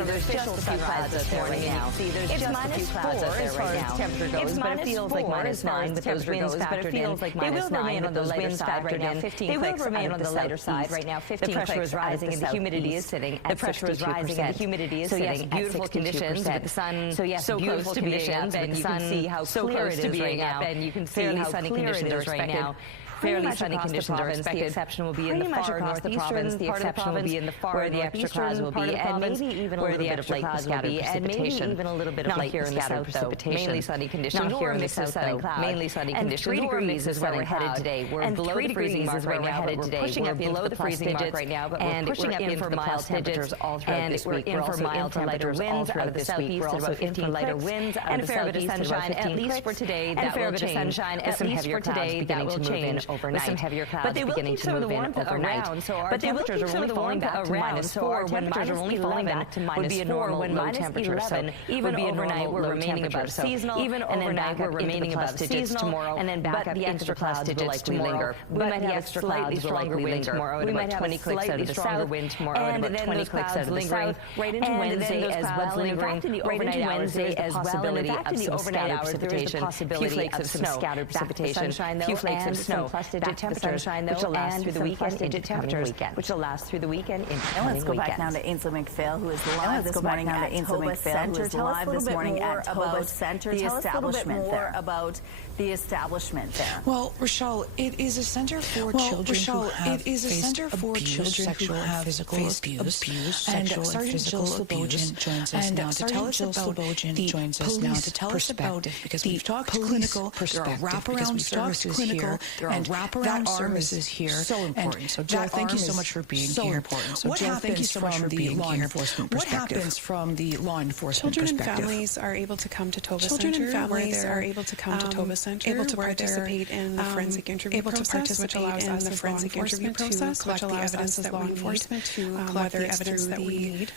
There's just a few clouds this morning now. It's minus 4 as far as temperature goes, but it feels like minus 9 with those winds factored in. They will remain on the lighter side right now. 15 clicks on the lighter side right now. 15 clicks. The pressure is rising and the humidity is sitting at 62%. The pressure is rising and the humidity is sitting at 62%. Beautiful conditions with the sun so close to being up, and you can see how clear it is right now. And you can see how sunny conditions are right now. Fairly sunny conditions are expected. The exception will be in the far northeastern part of the province, the far where the extra clouds will be, and maybe even a little bit of light scattered precipitation. Even a little bit of light scattered precipitation. Mainly sunny conditions here in the south, though. Mainly sunny conditions. 3 degrees is where we're headed today. We're below the freezing mark right now, but we're pushing up below the freezing mark right now, but we're pushing up in for mild temperatures all throughout this week. We're also in for lighter winds out of the southeast. We're also in for lighter winds out of the southeast. And a fair bit of sunshine, at least for today, that will change. With some heavier clouds beginning to move in overnight. With some heavier clouds beginning to move in overnight. But temperatures are only falling back to minus 4 when temperatures are only falling back to minus 4 when minus temperature. So even overnight we're remaining above seasonal. Even overnight we're remaining above seasonal tomorrow. And then back up into the plus digits tomorrow. We might have extra clouds stronger wind tomorrow at about 20 clicks out of the south. Wind tomorrow at about 20 clicks out of the south. Right into Wednesday as well. Lingering right into Wednesday as well. And in fact in the overnight hours there is the possibility of some scattered precipitation. Few flakes of snow. Temperatures, which will last through the weekend into coming weekend. Which will last through the weekend into coming weekend. Let's go back now to Ainsley McPhail, who is live this morning at Toba Center. Tell us a little bit more about the establishment there. About the establishment there. Well, Rochelle, it is a center for children who have sexual and physical abuse, and Sergeant Jill Slobodian joins us now to tell us about the perspective, because we've talked clinical, there are wraparound services here, and wraparound services here. So important. So, Jill, thank you so much for being here. So, what happens from the law enforcement perspective? What happens from the law enforcement perspective? Children and families are able to come to Toba Center. Children and families are able to come to Toba Center, able to participate in the forensic interview process, which allows us the forensic interview process, which allows us as law enforcement to collect the evidence that we need,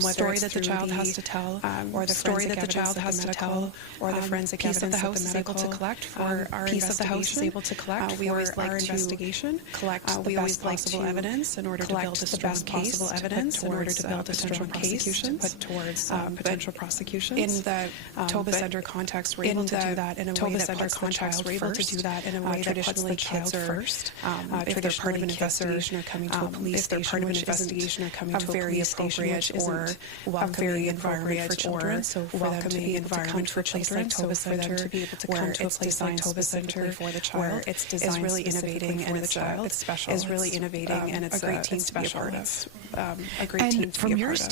story that the child has to tell, or the story that the child has to tell, or the forensic evidence that the house is able to collect for our piece of the house is able to collect. We always like our investigation, collect the best possible evidence in order to build a strong case, evidence in order to build a strong case, put towards potential prosecutions. In the Toba Center context, we're able to do that in a way that puts the child first. Traditionally, kids are first. If they're part of an investigation or coming to a police station, which isn't a very appropriate or welcoming environment for children. So for them to be able to come to a place like Toba Center, to be able to come to a place like Toba Center for the child, it's designed is really innovating and it's special. It's really innovating and it's a great team to be a part of. A great team to be a part of.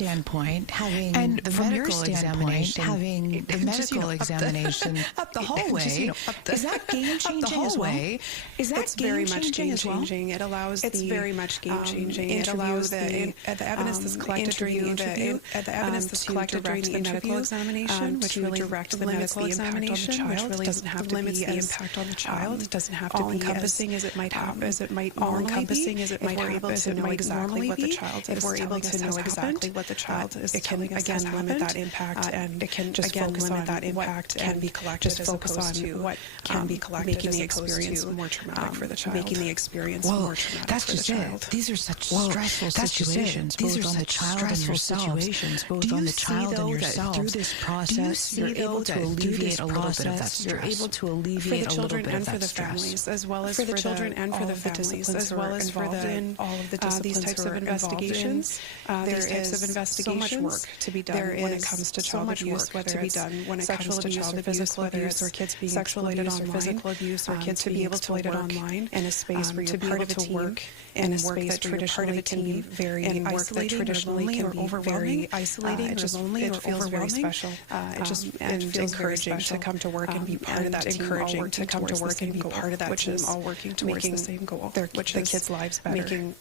And from your standpoint, having the medical examination up the hallway, is that game changing as well? Is that very much game changing? It allows it's very much game changing. It allows the evidence that's collected during the interview, the evidence that's collected during the medical examination, which really direct the medical examination, which really doesn't have to limit the impact on the child. It doesn't have to be all encompassing as it might happen, as it might all encompassing as it might happen. We're able to know exactly what the child is. If we're able to know exactly what the child is, it can again limit that impact, and it can just focus on that impact can be collected. Just focus on what can be collected, making the experience more traumatic for the child. Making the experience more traumatic for the child. These are such stressful situations. These are such stressful situations, both on the child and yourself. Through this process, you're able to alleviate a little bit of that stress. You're able to alleviate a little bit of that stress. As well as for the children and for the families, as well as for all of the disciplines, these types of investigations. There is so much work to be done when it comes to child abuse, whether it's sexual abuse or physical abuse, or kids being exploited online, physical abuse, or kids to be able to work online in a space where you're part of a team, in a space that traditionally can be very isolating, traditionally can be very isolating, it just lonely, it feels very special. It just feels encouraging to come to work and be part of that team, encouraging to come to work and be part of that team, all working towards the same goal, which the kids' lives better. Making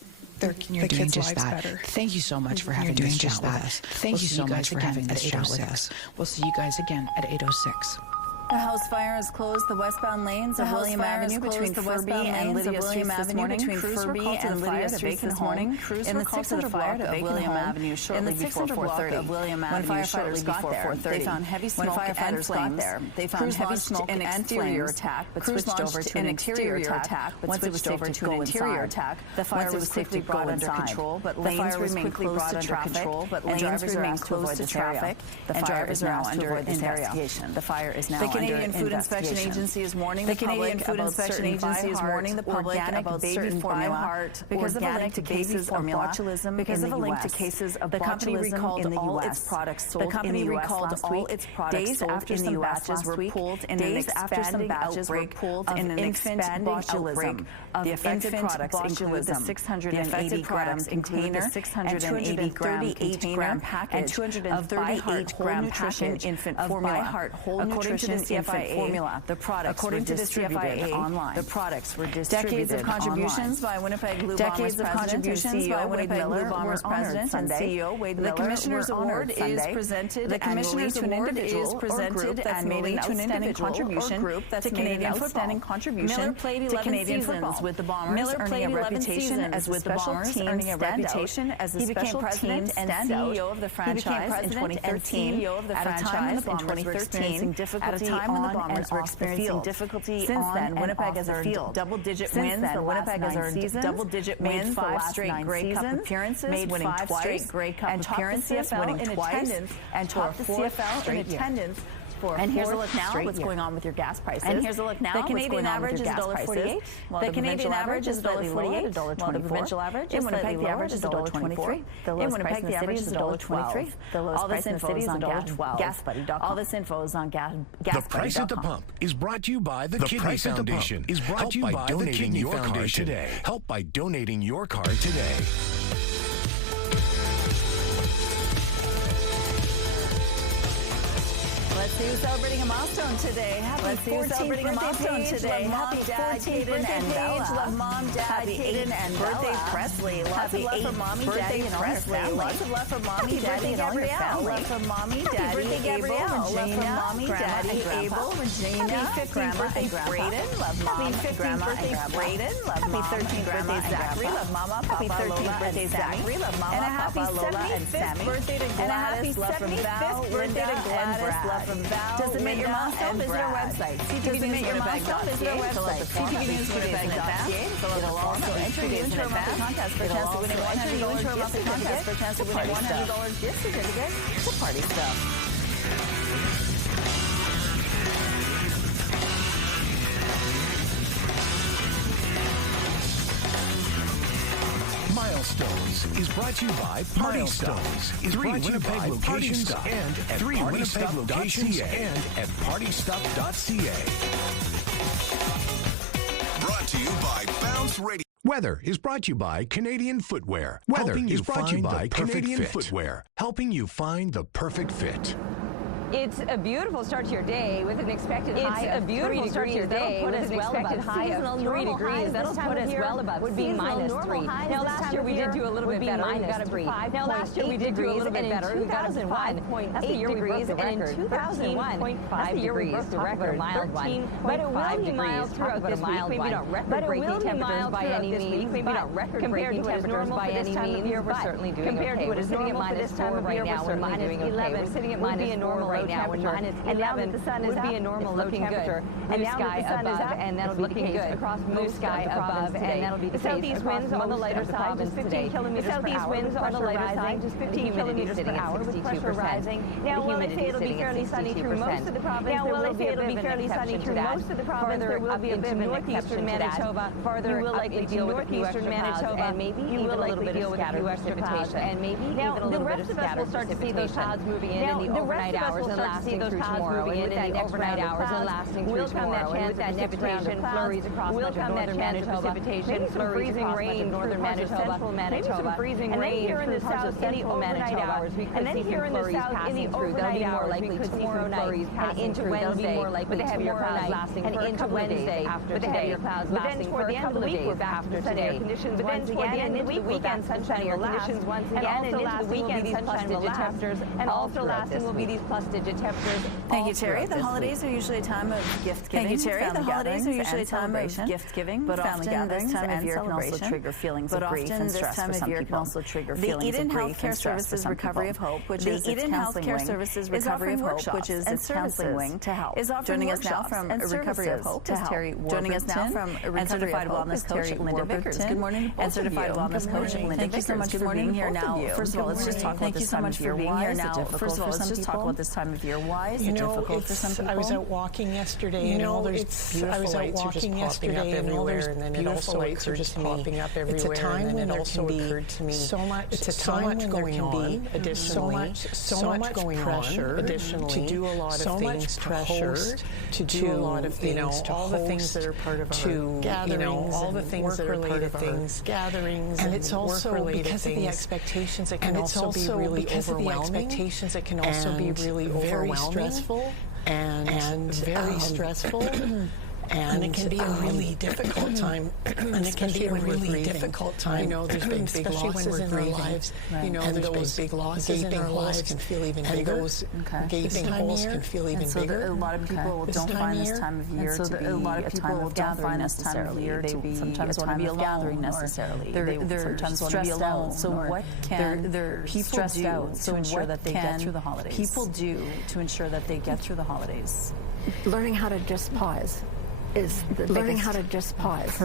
You're doing just that. Thank you so much for having this chat with us. Thank you so much for having this chat with us. We'll see you guys again at 8:06. The house fire has closed the westbound lanes of William Avenue between Furby and Lydia Street this morning. Between Furby and Lydia Street this morning. In the 600 block of William Avenue shortly before 4:30. When firefighters got there, they found heavy smoke and flames. They found heavy smoke and exterior attack, but switched over to an interior attack. Once it was over to an interior attack, the fire was quickly brought under control, but lanes remained closed to traffic. And drivers remain closed to traffic. And drivers are now under investigation. The fire is now The Canadian Food Inspection Agency is warning the public about certain about baby formula because of a link to cases of botulism because of a link to cases of the company recalled all its products sold in the U.S. last week. Days after some batches were pulled in an expanding outbreak of infant botulism. The affected products include the 680 grams container, and 638 gram package of 38 gram package infant formula. According to the CFIA formula, the products were distributed online. The products were distributed Decades of contributions by Winnipeg Blue Bombers president and CEO Wade Miller were honored Sunday. The Commissioner's Award is presented annually to an individual or group that's made an outstanding contribution to Canadian football. Miller played 11 seasons with the Bombers, earning a reputation as with the Bombers, earning a reputation as a special president and CEO of the franchise in 2013. At a time when the Bombers were experiencing difficulty difficulty since then, Winnipeg has earned double-digit wins the last 9 seasons. Double-digit wins 5 straight Grey Cup appearances, made 5 straight Grey Cup appearances, winning twice, and topped the CFL in attendance. And here's a look now at what's going on with your gas prices. And here's a look now at what's going on with your gas prices. The Canadian average is $1.48, while the provincial average is slightly lower, is $1.23. The lowest price in the city is $1.23. The lowest price in the city is $1.12. GasBuddy.com. All this info is on GasBuddy.com. The Price at the Pump is brought to you by the Kidney Foundation. Is brought to you by the Kidney Foundation. Help by donating your car today. Let's see who's celebrating a milestone today. Happy 14th birthday page. Happy dad, Hayden and Bella. Love mom, dad, Hayden and birthday Presley. Lots of love for mommy, daddy, and all your family. Lots of love for mommy, daddy, and all your family. Love from mommy, daddy, Abel, Regina, mommy, daddy, Abel, Regina, happy 15th birthday, Brayden. Love mom, happy 15th birthday, Brayden. Love mom, happy 13th birthday, Zachary. Love mama, papa, Lola, and Zachary. Love mama, papa, Lola, and Sammy. Birthday to Gladys. Love from Val, Linda, and Brad. Love from Val, Does it meet your milestone? Visit our website. CTV News Winnipeg.ca. Visit our website. CTV News Winnipeg.ca. It'll also enter you into a monthly contest for a chance to win a $100 gift certificate. It's party stuff. Milestones is brought to you by Party Stones. Is 3 Winnipeg locations and at 3 Winnipeg locations and at partystuff.ca. Brought to you by Bounce Radio. Weather is brought to you by Canadian Footwear. Weather is brought to you by Canadian Footwear, helping you find the perfect fit. It's a beautiful start to your day with an expected high of 3 degrees. That'll put us well above seasonal 3 degrees. That'll put us well above would be -3. Now last year we did do a little bit better. We got up to 5. Now last year we did do a little bit better. We got up to 5.8 degrees, and in 2001, that's the year we broke the record, mild one. But it will be mild throughout this week. Maybe not record-breaking temperatures by any means. Maybe not record-breaking temperatures by any means. We're certainly doing okay. Compared to what is normal for this time of year, we're certainly doing okay. We're sitting at -4 right now, and now that the sun is up, it's looking good. Blue sky above, and that'll be looking good. Across blue sky above, and that'll be the southeast winds on the lighter side, just 15 kilometers per hour. The southeast winds on the lighter side, just 15 kilometers per hour, with pressure rising. Now, while they say it'll be fairly sunny through most of the province, there will be a bit of an exception to that. There will be a bit of northeastern Manitoba. Farther, you will likely deal with a few extra clouds, and maybe even a little bit of scattered precipitation, and maybe even a little bit of scattered precipitation. Those clouds moving in the overnight hours and lasting through tomorrow, and with that overnight hours and lasting through tomorrow, and with that precipitation flurries across much of northern Manitoba, maybe some freezing rain northern Manitoba, maybe some freezing rain here in the south in the overnight hours. And then here in the south in the overnight hours, we could see some flurries passing into Wednesday, with the heavier clouds lasting and into Wednesday after today. But then toward the end of the week, we're back to today. But then toward the end of the weekend, sunshine will last once again, and into the weekend, sunshine will last. And also lasting will be these plus-digit temperatures. Thank you, Terry. The holidays are usually a time of gift giving. Thank you, Terry. The holidays are usually a time of gift giving, but often this time of year can also trigger feelings of grief and stress for some people. The Eden Healthcare Services Recovery of Hope, which is its counseling wing, is offering workshops and services to help. Joining us now from Recovery of Hope is Terry Warburton. Joining us now from Certified Wellness Coach Linda Vickers. Good morning, and Certified Wellness Coach Linda Vickers. Thank you so much for being here now. First of all, let's just talk about this time of year. Why is it difficult? First of all, let's just talk about this time of year. Why is it difficult for some people? I was out walking yesterday, and all those beautiful lights are just popping up everywhere, and then it also occurred to me. It's a time when there can be so much. It's a time when there can be additionally so much pressure. Additionally, to do a lot of things, pressure to do a lot of things, all the things that are part of our gatherings, all the things that are part of our gatherings, and it's also because of the expectations. It can also be really overwhelming. Expectations. It can also be really very stressful. And very stressful. And it can be a really difficult time. And it can be a really difficult time. You know, there's been big losses in our lives. You know, there's big losses in our lives can feel even bigger. And those gaping holes can feel even bigger. A lot of people don't find this time of year to be a time of gathering necessarily. They sometimes want to be alone necessarily. They're sometimes want to be alone. So what can people do to ensure that they get through the holidays? People do to ensure that they get through the holidays. Learning how to just pause is the learning how to just pause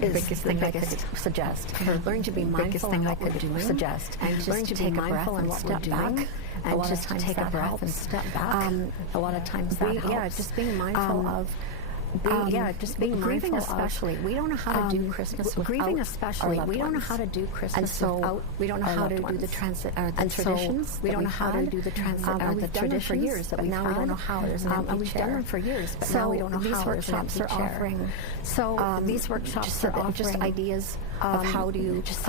is biggest thing I could suggest. Learning to be mindful of what we're doing, suggest, and learning to take a breath and step back, and just take a breath and step back. A lot of times that helps. Just being mindful of. Just being grieving, especially. We don't know how to do Christmas without grieving, especially. We don't know how to do Christmas without. We don't know how to do the transit or the traditions. We don't know how to do the transit or the traditions for years. But now we don't know how. There's an empty chair. We've done them for years, but now we don't know how. These workshops are offering. So these workshops are offering just ideas of how to just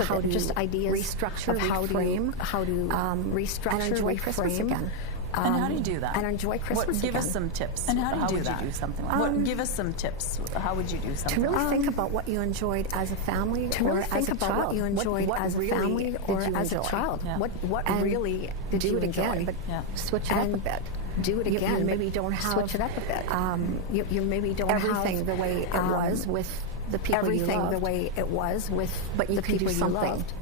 ideas restructure, of how to restructure, restructure Christmas again. And how do you do that? And enjoy Christmas Give again. us some tips. And how would you do something like that? Give us some tips. How would you do something? To really think about what you enjoyed as a family, or as a child. What you enjoyed as a family, or as a child. What really did you enjoy? But switch it up a bit. Do it again. You maybe don't have switch it up a bit. You maybe don't have everything the way it was with the people you loved. Everything the way it was with the people you loved.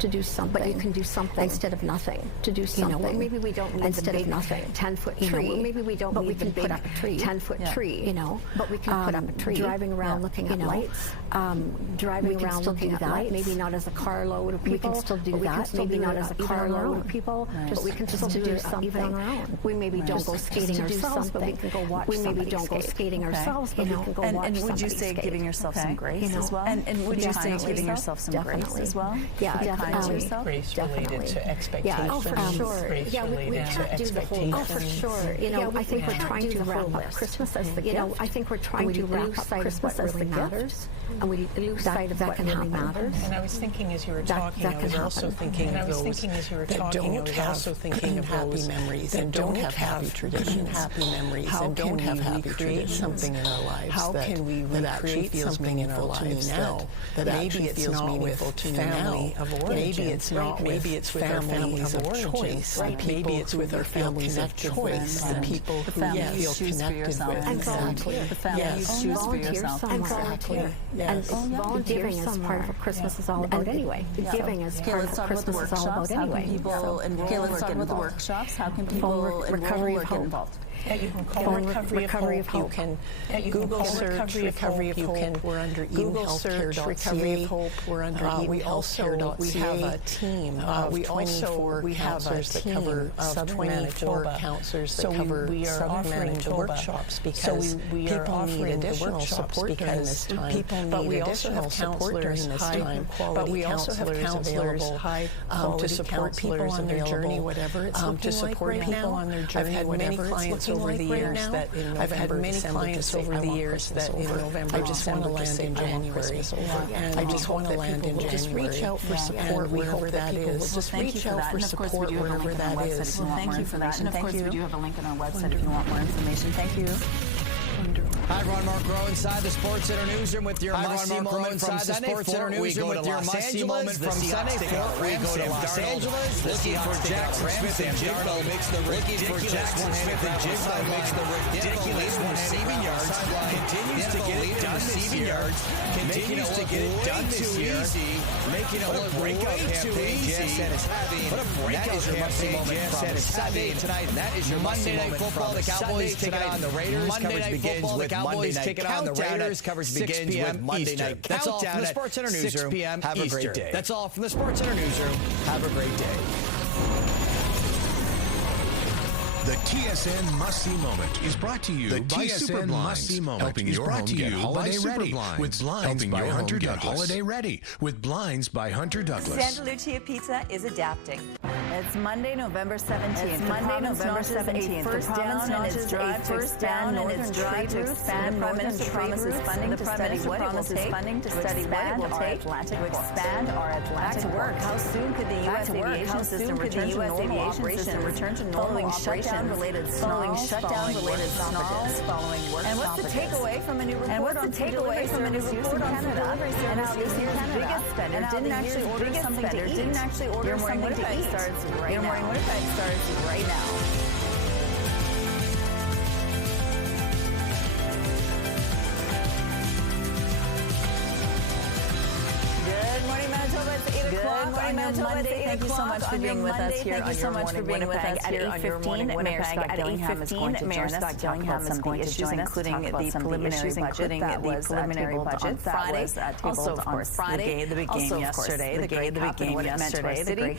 To do something, but you can do something instead of nothing. To do something, well, maybe we don't need instead of nothing. 10-foot tree, well, maybe we don't. But need we can put up a tree. 10-foot tree, But we can put up a tree. Driving around looking at lights. Driving around looking at lights. Maybe not as a carload of people. We can still do that. Maybe not as a carload of people. But we can still do something on our own. We maybe don't go skating ourselves, but we can go watch. We maybe don't go skating ourselves, but we can go watch. And would you say giving yourself some grace as well? And would you say giving yourself some grace as well? Yeah. Grace related to expectations. Yeah, for sure. Grace we can't do the whole. for sure. I think we're trying to wrap up Christmas as the gift. I think we're trying to wrap up Christmas as the matters, and we lose sight of what really matters. And I was thinking as you were talking, I was also thinking of those that don't have happy memories and don't have happy traditions, happy memories, and don't have happy traditions. Something in our lives. How can we recreate something in our lives now that maybe it's not meaningful to family of origin? Maybe it's not. Maybe it's with our families of choice. Maybe it's with our families of choice. The people who feel connected with. Exactly. The family you choose for yourself. Exactly. And volunteering is part of what Christmas is all about anyway. Giving is part of what Christmas is all about anyway. Let's talk about the workshops. How can people enroll or get involved? You can call Recovery of Hope. You can Google search Recovery of Hope. We're under Google search Recovery of Hope. We're under edenhealthcare.ca. We have a team of 24 counselors that cover Southern Manitoba counselors that cover Southern Manitoba workshops because people need additional support during this time. But we also have counselors during this time. But we also have counselors to support people on their journey, whatever it's to support people on their journey. I've had many clients over the years that in November, I've had many clients over the years that in November, I just want to land in January. And I just want to land in January. Just reach out for support wherever that is. Just reach out for support wherever that is. Thank you for that. And of course, we do have a link on our website if you want more information. Thank you. Hi, everyone. Mark Rowe inside the Sports Center newsroom with your must-see moment from Sunday. We go to Los Angeles. The Seahawks take on Rams. We go to Los Angeles. Looking for Jackson Smith and Jigba makes the ridiculous one receiving yards. Continues to get it done receiving yards. Continues to get it done this year. Making it look way too easy. What a breakout campaign from Sunday tonight. That is your Monday Night Football. The Cowboys taking on the Raiders. Coverage begins with Monday Night Countdown. Coverage begins with Monday Night Countdown. That's all from the Sports Center newsroom. 6 p.m. Have a great day. That's all from the Sports Center newsroom. Have a great day. The TSN Must-See Moment is brought to you by Super Blinds, helping your home get holiday ready with Blinds by Hunter Douglas. Holiday ready with Blinds by Hunter Douglas. Santa Lucia Pizza is adapting. It's Monday, November 17th. First down in its drive to expand northern trade routes. The Prime Minister promises funding to study what it will take to expand our Atlantic work. Back to work. How soon could the U.S. aviation system return to normal operation following shutdown-related snarls, following work and what's the takeaway from a new report on Canada and how this year's biggest spender didn't actually order something to eat? Your Morning Winnipeg starts right now. Good morning, Manitoba. It's 8 o'clock on your Monday. Thank you so much for being with us here on your Morning Winnipeg at 8:15. Mayor Scott Dillingham is going to join us to talk about some of the issues, including the preliminary budget that was tabled on Friday. Also, of course, Friday, the big game yesterday, the Grey Cup and what it meant to our city.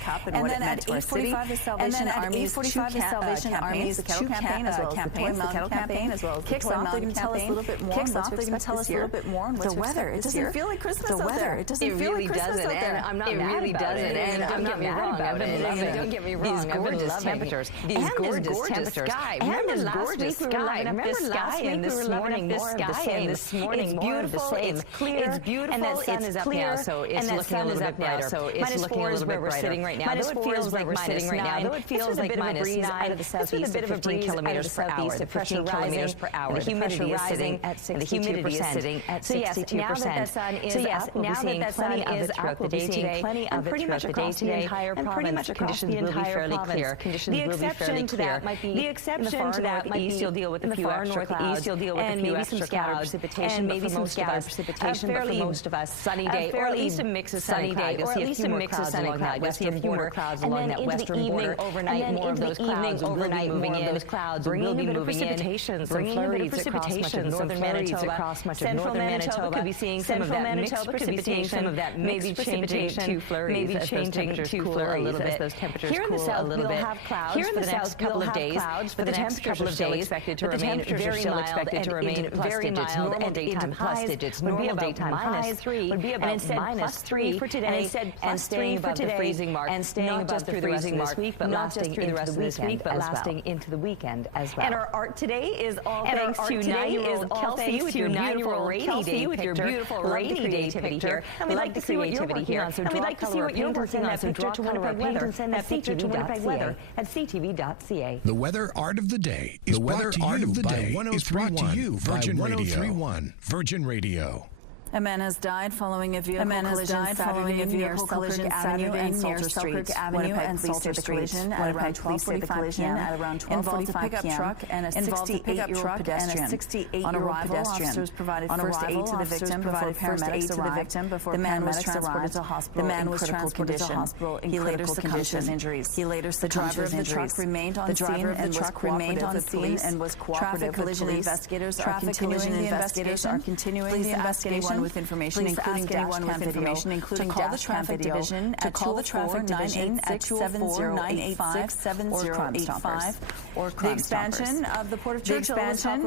And then at 8:45, the Salvation Army's two campaign, as well as the Toy Mountain campaign, as well as the Toy Mountain campaign. Tell us a little bit more. They're going to tell us a little bit more on what's the weather. It doesn't feel like Christmas out there. It doesn't feel like Christmas out there. I'm It really doesn't. And don't get me wrong, I've been loving. Don't get me wrong, these gorgeous temperatures. These gorgeous temperatures. Remember this gorgeous sky. Remember last week we were loving up this sky, and this morning more of the same. It's clear. It's beautiful. And that sun is up now, so it's looking a little bit brighter. So it's looking a little bit brighter. We're sitting right now. Though it feels like we're sitting right now. Though it feels like minus 9 out of the southeast at 15 kilometers per hour. The pressure kilometers per hour. The humidity is sitting at 62%. So yes, now that the sun is up, we'll be seeing plenty of it throughout the day today, and pretty much across the entire province. Conditions will be fairly clear. Conditions will be fairly clear. The exception to that might be you'll deal with a few extra clouds, you'll deal with a few extra clouds, precipitation, and maybe some scattered precipitation, but for most of us, sunny day, or at least a mix of sunny day, or at least a mix of sunny cloud. You'll see a few more clouds along that western border, overnight, more of those clouds overnight moving in. Those clouds will be moving in, bringing flurries across much of northern Manitoba. Could be seeing some of that mixed precipitation, some of that maybe changing to flurries, maybe changing to flurries a little bit. Those temperatures here in the south, we'll have clouds. Here in the south, couple of days, but the temperatures are still expected to remain very mild and very mild, and daytime plus digits. Normal daytime highs would be about -3 for today, and staying above the freezing mark, and staying above the freezing mark, but lasting through the rest of this week, but lasting into the weekend as well. And our art today is all thanks to 9-year-old Kelsey with your beautiful rainy day with your beautiful rainy day picture. And we'd like to see what you're working on, so we'd like to see what you're working on, so draw color of paint and send that picture to Winnipeg Weather at CTV.ca. The weather art of the day is brought to you by 1031 Virgin Radio. A man has died following a vehicle collision Saturday near Selkirk Avenue and Salter Street at around 12:45 p.m. Involved a pickup truck and a 68-year-old pedestrian. On arrival, officers provided first aid to the victim before paramedics arrived. The man was transported to hospital in critical condition. He later succumbed to injuries. The driver of the truck remained on scene and was cooperative. Traffic collision investigators are continuing the investigation with information, including dash cam video, to call the traffic division at 204-986-7085 or Crime Stoppers. The expansion of the Port of Churchill was top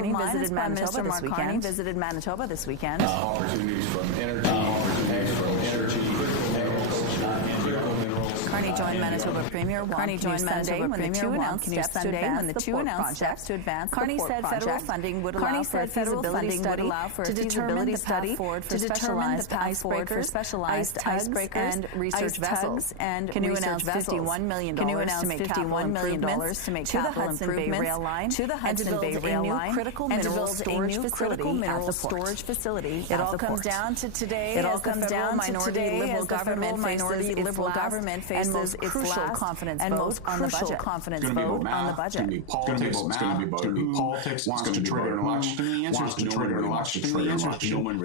of mind as Prime Minister Mark Carney visited Manitoba this weekend. Opportunities from energy, Carney joined Manitoba Premier Carney joined Manitoba Premier when the two announced steps to advance Carney said federal funding would allow for a feasibility study to determine the path forward for specialized icebreakers and research vessels. And Canoe announced $51 million to make capital improvements to the Hudson Bay Rail Line and to build a new critical mineral storage facility. It all comes down to today. It all comes down to today. Liberal government faces its crucial confidence vote on the budget. It's going to be politics. It's going to be politics. It's going to trigger an election.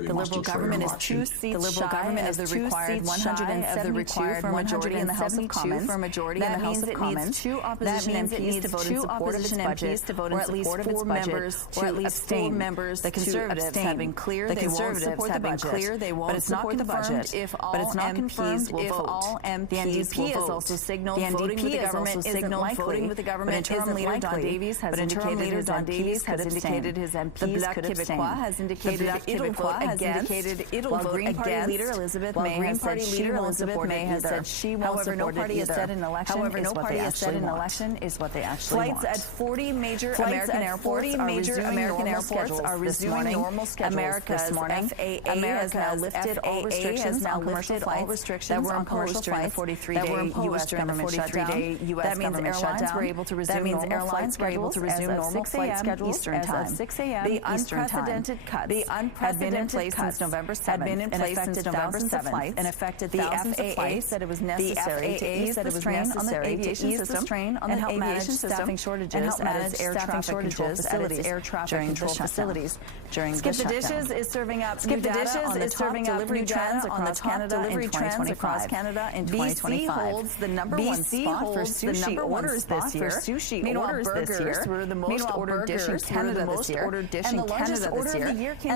The Liberal government is 2 seats shy of the required 172 for a majority in the House of Commons. That means it needs 2 opposition MPs to vote in support of its budget, or at least 4 members to abstain. The Conservatives have been clear they won't support the budget, but it's not confirmed if all MPs will vote. The NDP has also signaled voting with the government isn't likely, but interim leader Don Davies has indicated his MPs could abstain. Has indicated it'll vote against, while Green Party leader Elizabeth May has said she won't support it either. However, no party has said in election is what they actually want. Flights at 40 major American airports are resuming normal schedules this morning. FAA has now lifted all restrictions on commercial flights that were imposed during the 43-day U.S. government shutdown. That means airlines were able to resume normal flight schedules as of 6 a.m. Eastern Time. The unprecedented cuts had been in place since November 7th and affected thousands of flights. The FAA said it was necessary to ease the strain on the aviation system and help manage staffing shortages at its air traffic control facilities during Skip the Dishes is serving up new data on the top delivery trends across Canada in 2025. BC holds the number one spot for sushi orders this year. Meanwhile, burgers were the most ordered dish in Canada this year. And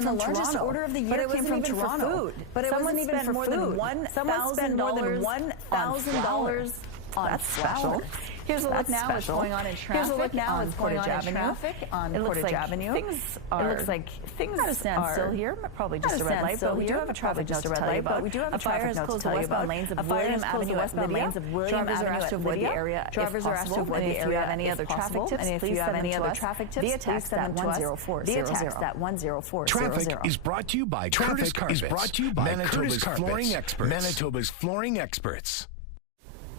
the largest order of the year came from Toronto. But it wasn't even for food. Someone spent more than $1,000 on special. Here's a look now what's going on in traffic. Here's a look now what's going on in traffic on Portage Avenue. It looks like things are still here. Probably just a red light, but we do have a traffic note to tell you about. We do have a traffic note to tell you about. A fire has closed the westbound lanes of William Avenue at Lydia. Drivers are asked to avoid the area. If you have any other traffic tips, and if you have any other traffic tips, via text at 10400. Traffic is brought to you by Curtis Carpets. Manitoba's flooring experts.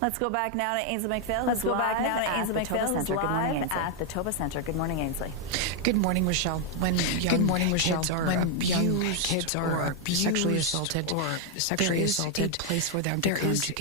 Let's go back now to Ainsley McPhail. Let's go back now to Ainsley McPhail, who's live at the Toba Center. Good morning, Ainsley. Good morning, Michelle. When young kids are sexually assaulted, there is a place for them to come to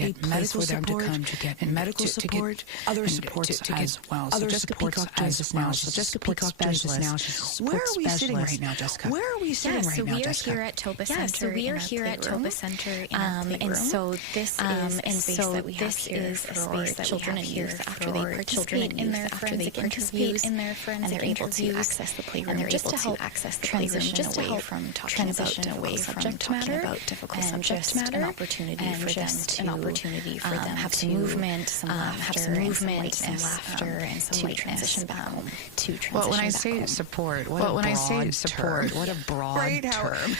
get medical support, other supports as well. So Jessica Peacock joins us now. Jessica Peacock joins us now. Where are we sitting right now, Jessica? Where are we sitting right now, Jessica? So we are here at Toba Center. So we are here at Toba Center in our playroom. And so this is a space that we have is a space that children and youth after they participate in their forensic interviews and they're able to access the playroom just to help transition away from talking about difficult subject matter and just an opportunity for them to have some movement, some laughter, and to transition back home. Well, when I say support, what a broad term.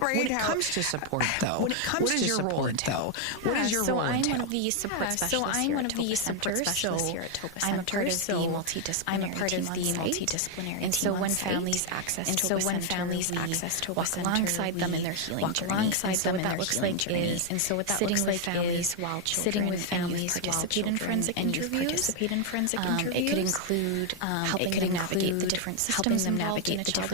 When it comes to support, though, what is your role entail? What is your role entail? So I'm one of the support specialists here at Toba Center. I'm a part of the multidisciplinary team. And so when families access Toba Center, walk alongside them in their healing journey. And so what that looks like is sitting with families while children participate in forensic interviews. It could include helping them navigate the different systems involved in a child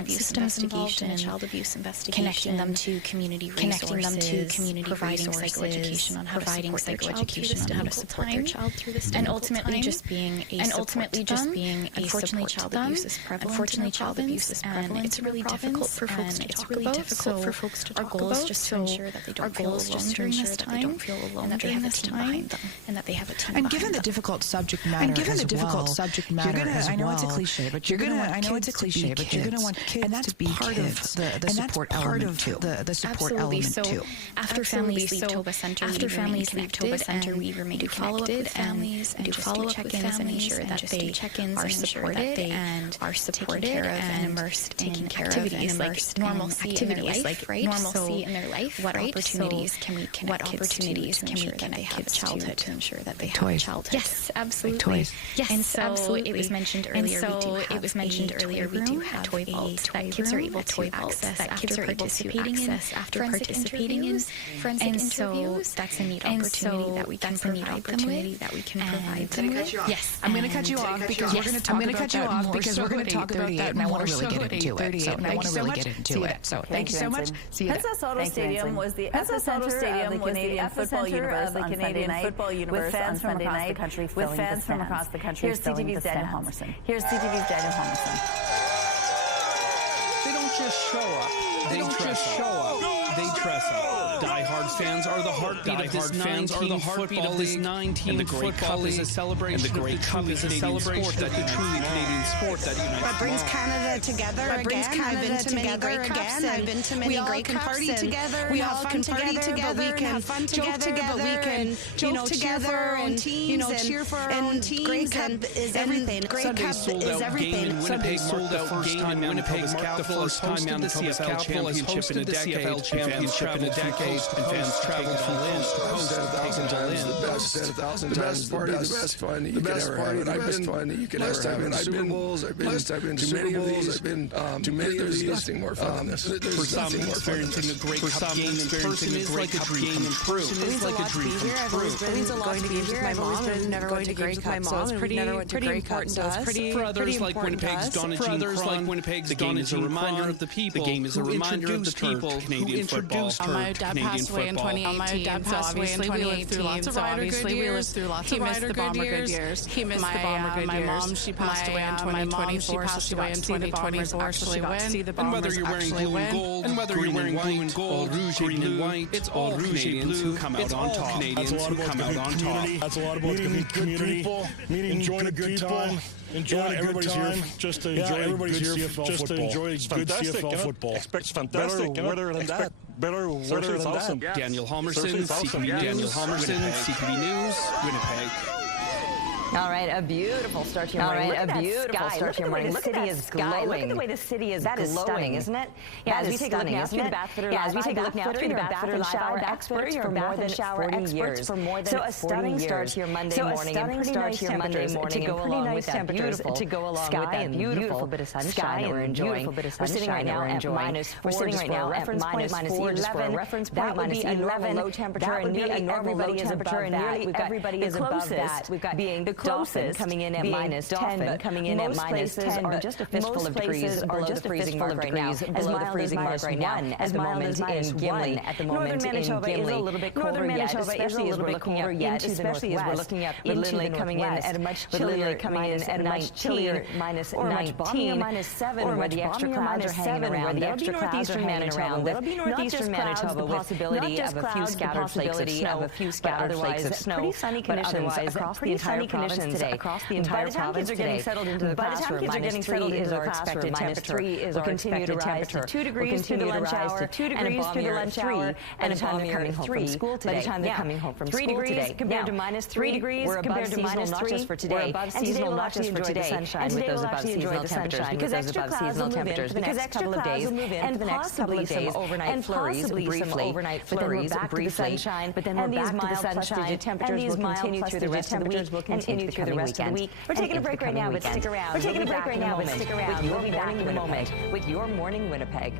abuse investigation, connecting them to community resources, providing psychoeducation on how to support their child through this time, and ultimately just being a support to them. Unfortunately, child abuse is prevalent in our province, and it's really difficult for folks to talk about. So our goal is just to ensure that they don't feel alone during this time, and that they have a team behind them, and that they have a team behind them. And given the difficult subject matter, I know it's a cliche, but you're going to want kids to be kids, and that's part of the support element too. After families leave Toba Center, we remain connected families and do follow-up check-ins and ensure that they are supported and immersed in activities like normalcy in their life, right? Normalcy in their life. What opportunities can we connect kids to ensure that they have a childhood, to ensure that they have a childhood? Yes, absolutely. Yes, and so it was mentioned earlier. We do have toy vault that kids are able to access after participating in forensic interviews. And so that's a neat opportunity that we can provide them with. Yes, I'm going to cut you off because we're going to talk about that, and I want to really get into it. So thank you so much. So thank you so much. See you then. Princess Auto Stadium was the epicenter of the Canadian football universe on Sunday night, with fans from across the country filling the stands. Here's CTV's Daniel Homerson. They don't just show up. They dress up. Die-hard fans are the heartbeat of this 9-team football. And the Great Cup is a celebration of the truly Canadian sport that unites What brings Canada together again. I've been to many great cups, and we all can party together. We all can party together, we can have fun together, but we can joke together and cheer for our own teams. Great Cup is everything. Great Cup is everything. Sunday sold out first time Winnipeg marked the first time Manitoba's capital has hosted the CFL championship in a decade, and fans traveled from coast to coast to take them all in. The best party, the best fun that you can ever have. I've been to Super Bowls, I've been to many of these, I've been to many of these. There's nothing more fun than this. For some, experiencing the Great Cup game in person is like a dream come true. It means a lot to be here. I've always been going to games with my mom, and never went to Great Cup, so it's pretty important to us. For others like Winnipeg's Donna Jean Cron, the game is a reminder of the people who introduced Canadian football. My dad passed away in 2018, so obviously we lived through lots of Ryder good years. He missed the Bomber good years. He missed the Bomber good years. My mom, she passed away in 2024, so she got to see the Bombers actually win. And whether you're wearing blue and gold, and whether you're wearing blue and gold, green and white, it's all Canadians who come out on top. That's a lot about community, enjoying a good time. Enjoying a good time. Just to enjoy good CFL football. It's fantastic. Better than that. Better than awesome. Daniel Homerson, CTV News, Winnipeg. All right, a beautiful start to your morning. All right, a beautiful start to your morning. Look at the city. Look at the way the city is glowing. That is stunning, isn't it? Yeah, as we take a look now through the bath footer live, as we take a look now through the bath footer live hour experts for more than 40 years. So a stunning start to your Monday morning, and pretty nice temperatures to go along with that beautiful sky and beautiful bit of sunshine that we're enjoying. We're sitting right now at -4. We're sitting right now at -11. Reference point would be a normal low temperature, and nearly everybody is above that. We've got everybody is above that. We've got being the closest coming in at -10, coming in at -10, or just a fistful of degrees below the freezing mark right now. As mild as -1 at the moment in Gimli. Northern Manitoba is a little bit colder yet, especially as we're looking up into the northwest. With Lindley coming in at a much chillier, -19, -7, where the extra clouds are hanging around. The extra clouds are hanging around. There'll be northeastern Manitoba with possibility of a few scattered flakes of snow, but otherwise pretty sunny conditions across the entire province today. By the time kids are getting settled into the classroom, -3 is our expected temperature. Will continue to rise to 2 degrees through the lunch hour, and a balmier 3, and a time they're coming home from school today. By the time they're coming home from school today. Compared to -3 degrees, we're above seasonal notches for today. We're above seasonal notches for today. And today we'll actually enjoy the sunshine because extra clouds will move in for the next couple of days, and possibly some overnight flurries briefly. But then we're back to the sunshine, but then we're back to the sunshine, and these mild continue through the rest of the week, will continue through the rest of the week. We're taking a break right now, but stick around. We're taking a break right now, but stick around. We'll be back in a moment with Your Morning Winnipeg.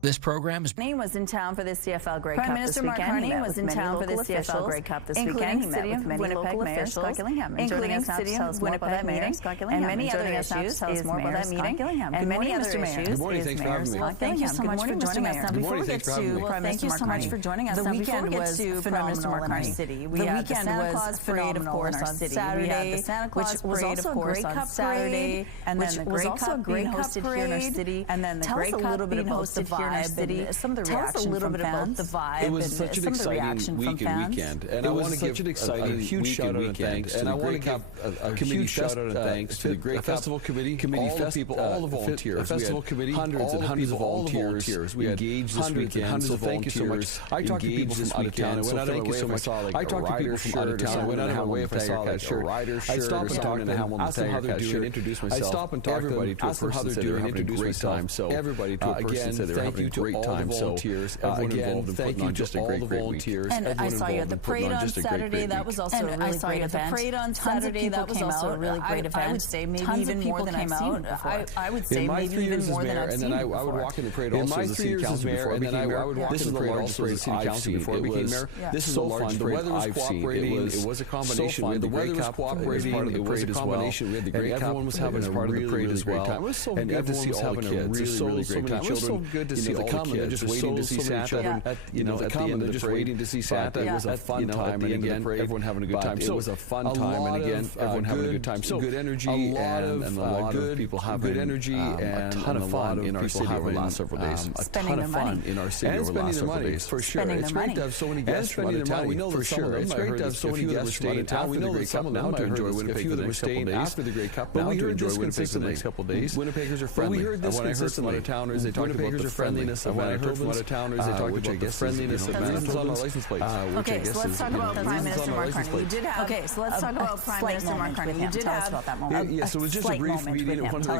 This program is... Carney was in town for the CFL Grey Cup this weekend. Prime Minister Mark Carney was in town for the CFL Grey Cup this weekend. He met with many local officials, including City of Winnipeg Mayor Scott Gillingham, and many other issues. Tell us more about that meeting and many other issues. Good morning, thanks for having me. Well, thank you so much for joining us. Good morning, thanks for having me. Thank you so much for joining us. The weekend was phenomenal in our city. We had the Santa Claus Parade, of course, on Saturday, which was also a Grey Cup Parade, and then the Grey Cup being hosted here in our city, and then the Grey Cup being hosted here in our city. Tell us a little bit about the vibe. It was such an exciting week and weekend, and I want to give a huge shout out and thanks to the Grey Cup, a huge shout out and thanks to the Grey Festival Committee, all the people, all the volunteers, Festival Committee, hundreds and hundreds of volunteers. We engaged this weekend, so thank you so much. I talked to people from out of town. I went out of my way if I saw like a rider shirt. I went out of my way if I saw like a rider shirt. I'd stop and talk to them, ask them how they're doing, introduce myself. I'd stop and talk to everybody to a person, say they're having a great time. So everybody to a person said they're having a great time. Volunteers, everyone involved in putting on just a great volunteers. And I saw you at the parade on Saturday. That was also a really great event. Parade on Saturday. That was also a really great event. I would say maybe even more than I've seen before. I would say maybe even more than I've seen before. I would walk in the parade also as a city council before I became mayor. This is the largest parade city council before I became mayor. This is the largest parade I've seen. It was a combination. The weather was cooperating. It was a combination. We had the Grey Cup. Everyone was having a really great time. It was so good to see all the kids. It was really great time. It was so good to see all the kids just waiting to see Santa. At the end of the just waiting to see Santa. It was a fun time, and again, everyone having a good time. So it was a fun time, and again, everyone having a good time. So good energy, and a lot of people having good energy, and a ton of fun in our city over the last several days. A ton of fun in our city over the last several days, for sure. It's great to have so many guests from out of town. We know for sure. It's great to have so many guests from out of town. We know that some of them to enjoy Winnipeg for the next couple days after the Grey Cup. Now to enjoy Winnipeg for the next couple days. Winnipeggers are friendly. When I heard from out of towners, they talked about the friendliness of Manitobans. Out of towners, they talked about the friendliness of Manitobans on our license plates. Okay, so let's talk about Prime Minister Mark Carney. You did have. Okay, so let's talk about Prime Minister Mark Carney. You did have about that moment. Yeah, so it was just a brief reading of one of the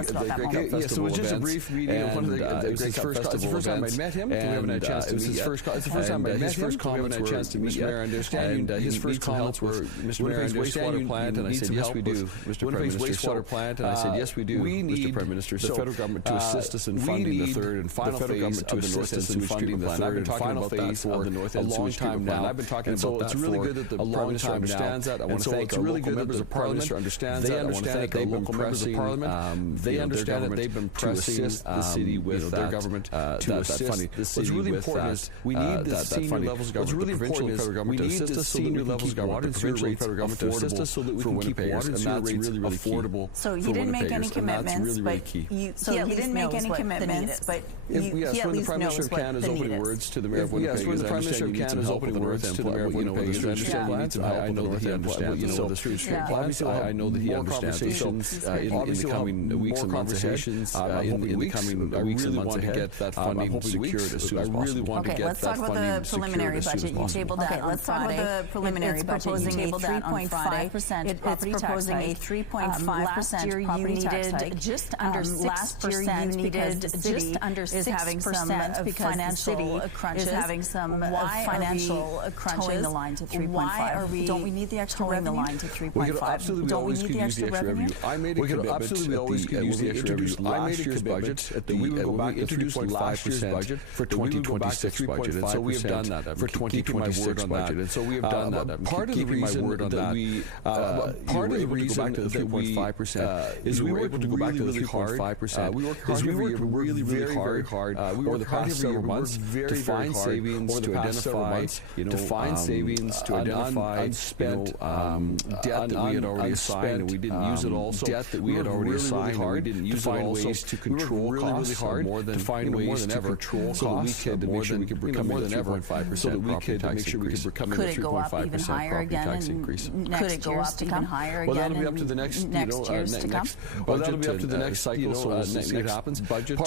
Great Festival. Yeah, so it was just a brief reading of one of the Great Festival. It's the first time I met him. We haven't had a chance to meet yet. It's the first time I met him. His first comments were, Mr. Mayor, I understand. His first comments were, Mr. Mayor, I understand wastewater plant, and I said, yes, we do. Mr. Prime Minister, wastewater plant, and I said, yes, we do. Mr. Prime Minister, the federal government to assist us in funding the third and final phase of the North End Sewage Treatment Plant. I've been talking about that for a long time now. I've been talking about that for a long time now. Understands that. I want to thank our local members of Parliament. They understand that they've been pressing. They understand that they've been pressing the city with their government to assist the city. What's really important is we need the senior levels of government, the provincial and federal government to assist us so that we can keep water and sewer rates affordable so that we can keep water and sewer rates affordable. So you didn't make any commitments, but he didn't make any commitments, but he he at least knows what the need is. Words to the mayor of Winnipeg. Yes, when the Prime Minister of Canada is opening words to the mayor of Winnipeg, I know that he understands. So the street plans, I know that he understands. So in the coming weeks and months ahead, in the coming weeks and months ahead, that funding secured as soon as possible. I really want to get that funding secured as soon as possible. You tabled that on Friday. Let's talk about the preliminary budget. You tabled that on Friday. It's proposing a 3.5% property tax hike. Just under 6% because the city is having some financial crunches. Why financial crunches? Towing the line to 3.5. Don't we need the extra revenue? The line to 3.5. Don't we need the extra revenue? I made a commitment always could use the extra revenue. Last year's budget that we would go back to 3.5% budget for 2026 budget, and so we have done that for 2026 budget, and so we have done that. Part of the reason that we part of the reason that we 3.5% is we were able to go back to the 3.5%. We worked hard. We worked really, very hard over the past several months to find savings, to identify, to find savings, to identify unspent debt that we had already assigned and we didn't use it all. So debt that we had already assigned and we didn't use it all. Ways to control costs more than find ways to control costs so that we could become more than ever 5%. So that we could make sure we could become a 3.5% property tax increase. Could it go up even higher again? Well, that'll be up to the next well, that'll be up to the next cycle. So we'll see what happens. Budget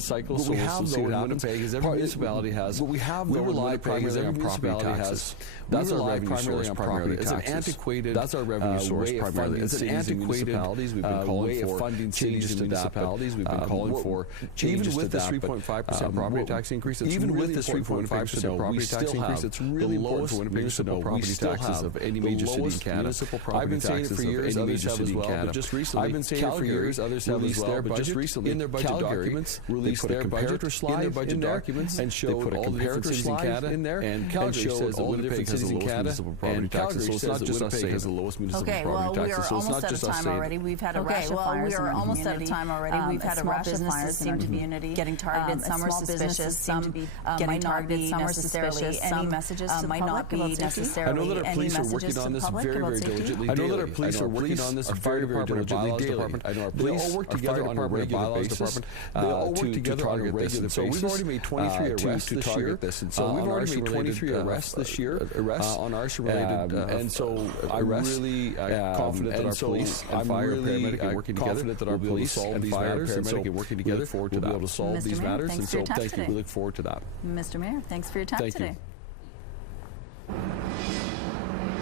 cycle. So we'll see what happens. Every municipality has. What we have, we rely primarily on property taxes. That's our revenue source primarily. It's an antiquated. That's our revenue source primarily. It's an antiquated municipalities. We've been calling for funding changes to municipalities. We've been calling for changes to that. Even with this 3.5% property tax increase, even with this 3.5% property tax increase, it's really important for Winnipeg to know property taxes of any major city in Canada. I've been saying it for years. Others have as well. But just recently, I've been saying it for years. Others have as well. But just recently, in their budget documents, released their comparator slide in their budget documents and showed all the different cities in Canada in there. And Calgary says all the different cities in Canada. And Calgary says that Winnipeg has the lowest municipal property taxes. So it's not just us saying it. We've had a rash of fires. We are almost out of time already. We've had a rash of fires seem to be getting targeted. Some are suspicious. Some getting targeted. Some are suspicious. Any messages to the public about safety? I know that our police are working on this very, very diligently. I know that our police are working on this very, very diligently daily. I know our police all work together on a regular basis. They all work together on a regular basis. So we've already made 23 arrests this year. And so we've already made 23 arrests this year on arson-related. And so I'm really confident that our police and fire and paramedic are working together. Confident that our police and fire and paramedic are working together to be able to solve these matters. And so thank you. We look forward to that. Mr. Mayor, thanks for your time today.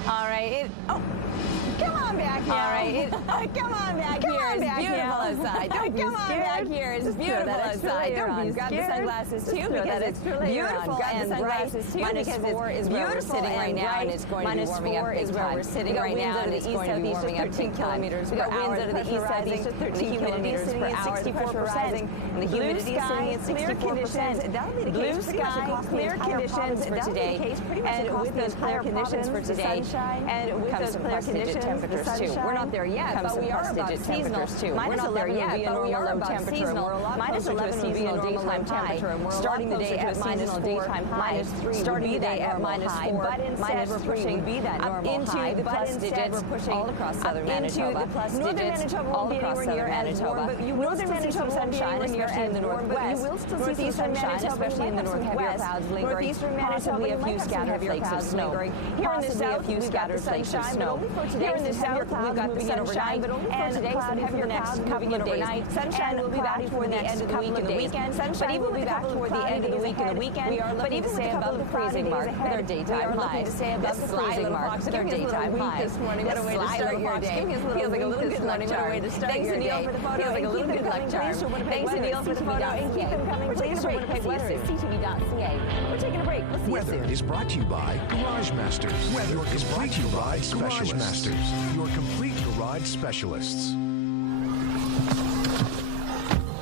All right. Come on back here. All right. Come on back here. It's beautiful outside. Come on back here. It's beautiful outside. Don't be grab the sunglasses too because it's beautiful and bright. -4 is where we're sitting right now and it's going to be warming up big time. We're sitting right now and it's going to be warming up 13 kilometers per hour. Winds out of the east-southeast at 13 kilometers per hour. 64%. And the humidity is sitting at 64%. Blue sky, clear conditions for today. And with those clear conditions for today, and with those clear conditions, temperatures too. We're not there yet, but we are above seasonal too. We're not there yet, but we are above seasonal. -11 would be a normal daytime temperature, and we're starting the day at -4, -3, starting the day at -4, but instead we're pushing into the plus digits all across southern Manitoba. Northern Manitoba won't be anywhere near as warm, but you will still see some sunshine, especially in the northwest. You will still see some sunshine, especially in the northwest. Northeastern Manitoba, a few scattered flakes of snow. Here in the south, a few scattered flakes of snow. Here in the south, we've got the sunshine, and today some heavier clouds moving in overnight. Sunshine will be back toward the end of the week and the weekend. Sunshine will be back toward the end of the week and the weekend. But even with above the freezing mark with our daytime highs. Above the freezing mark with our daytime highs. What a way to start your day. Feels like a little good luck charm. Thanks, Anil, for the photo. Feels like a little good luck charm. Thanks, Anil, for the photo. And keep them coming. Please, for Winnipeg Weather at CTV.ca. We're taking a break. We'll see you soon. Weather is brought to you by Garage Masters. Weather is brought to you by Garage Masters, your complete garage specialists.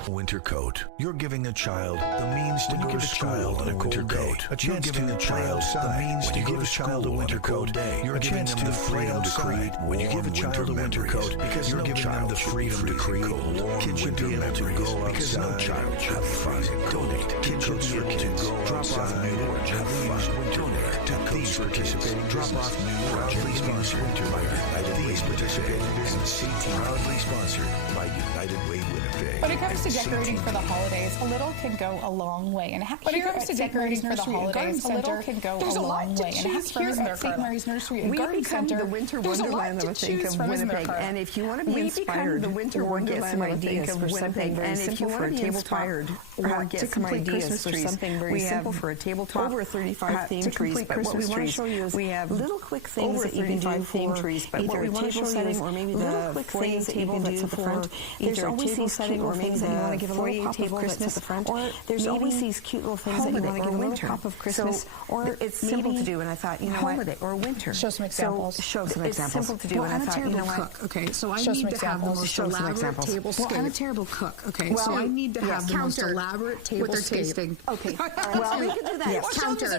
Winter coat. You're giving a child the means to go to school on a winter coat. You're giving a child the means to go to school a winter coat. You're giving them the freedom to create. When you give a child a winter coat, because you're giving them the freedom to create warm kids should be able to go outside, because no child should have fun. Donate. Kids should be able to go outside or have fun. Donate. Please participate. Drop off new proudly sponsored winter by United Way participating in the CTV. Proudly sponsored by United Way Winnipeg. Winnipeg. When it comes to decorating for the holidays, a little can go a long way. And when it comes to decorating for the holidays, a little can go a long way. And here at St. Mary's Nursery and Garden Center, the winter wonderland of Winnipeg. And if you want to be inspired, the winter wonderland of Winnipeg, for something very simple for a tabletop, or get some ideas for something very simple for a tabletop, over 35 theme trees. But what we want to show you is we have little quick things that you can do for either a table setting or maybe the foyer table that's at the front. There's always these cute little things that you want to give a little pop of Christmas at the front. Or there's always these cute little things that you want to give a little pop of Christmas. Or it's simple to do, and I thought, you know what? Or winter. Show some examples. Show some examples. It's simple to do, and I thought, you know what? Okay, so I need to have the most elaborate table scape. Well, I'm a terrible cook. Okay, so I need to have the most elaborate table scape. Okay, well, we can do that. Counter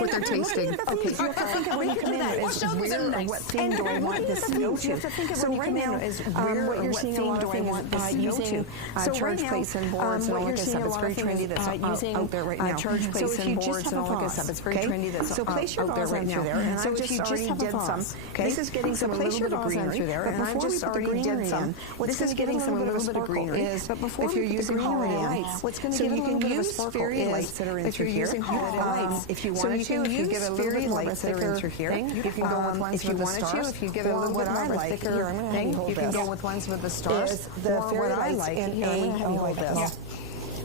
with their tasting. Okay, so you have to think of when you come in is where or what theme do I want this to go to? You have to think of when you come in is where or what theme do I want this to go to? Charge plates and boards and all that stuff. It's very trendy that's out there right now. Charge plates and boards and all that stuff. It's very trendy that's out there right now. And I just already did some. This is getting some a little bit of greenery through there. And I just already did some. This is getting some a little bit of greenery. But before if you're using holiday lights, what's going to give it a little bit of a sparkle is if you're using holiday lights. If you wanted to, if you give it a little bit more lights that are in through here, you can go with ones with the stars. If you give it a little bit more thicker thing, you can go with ones with the stars. The fairy lights in hold this.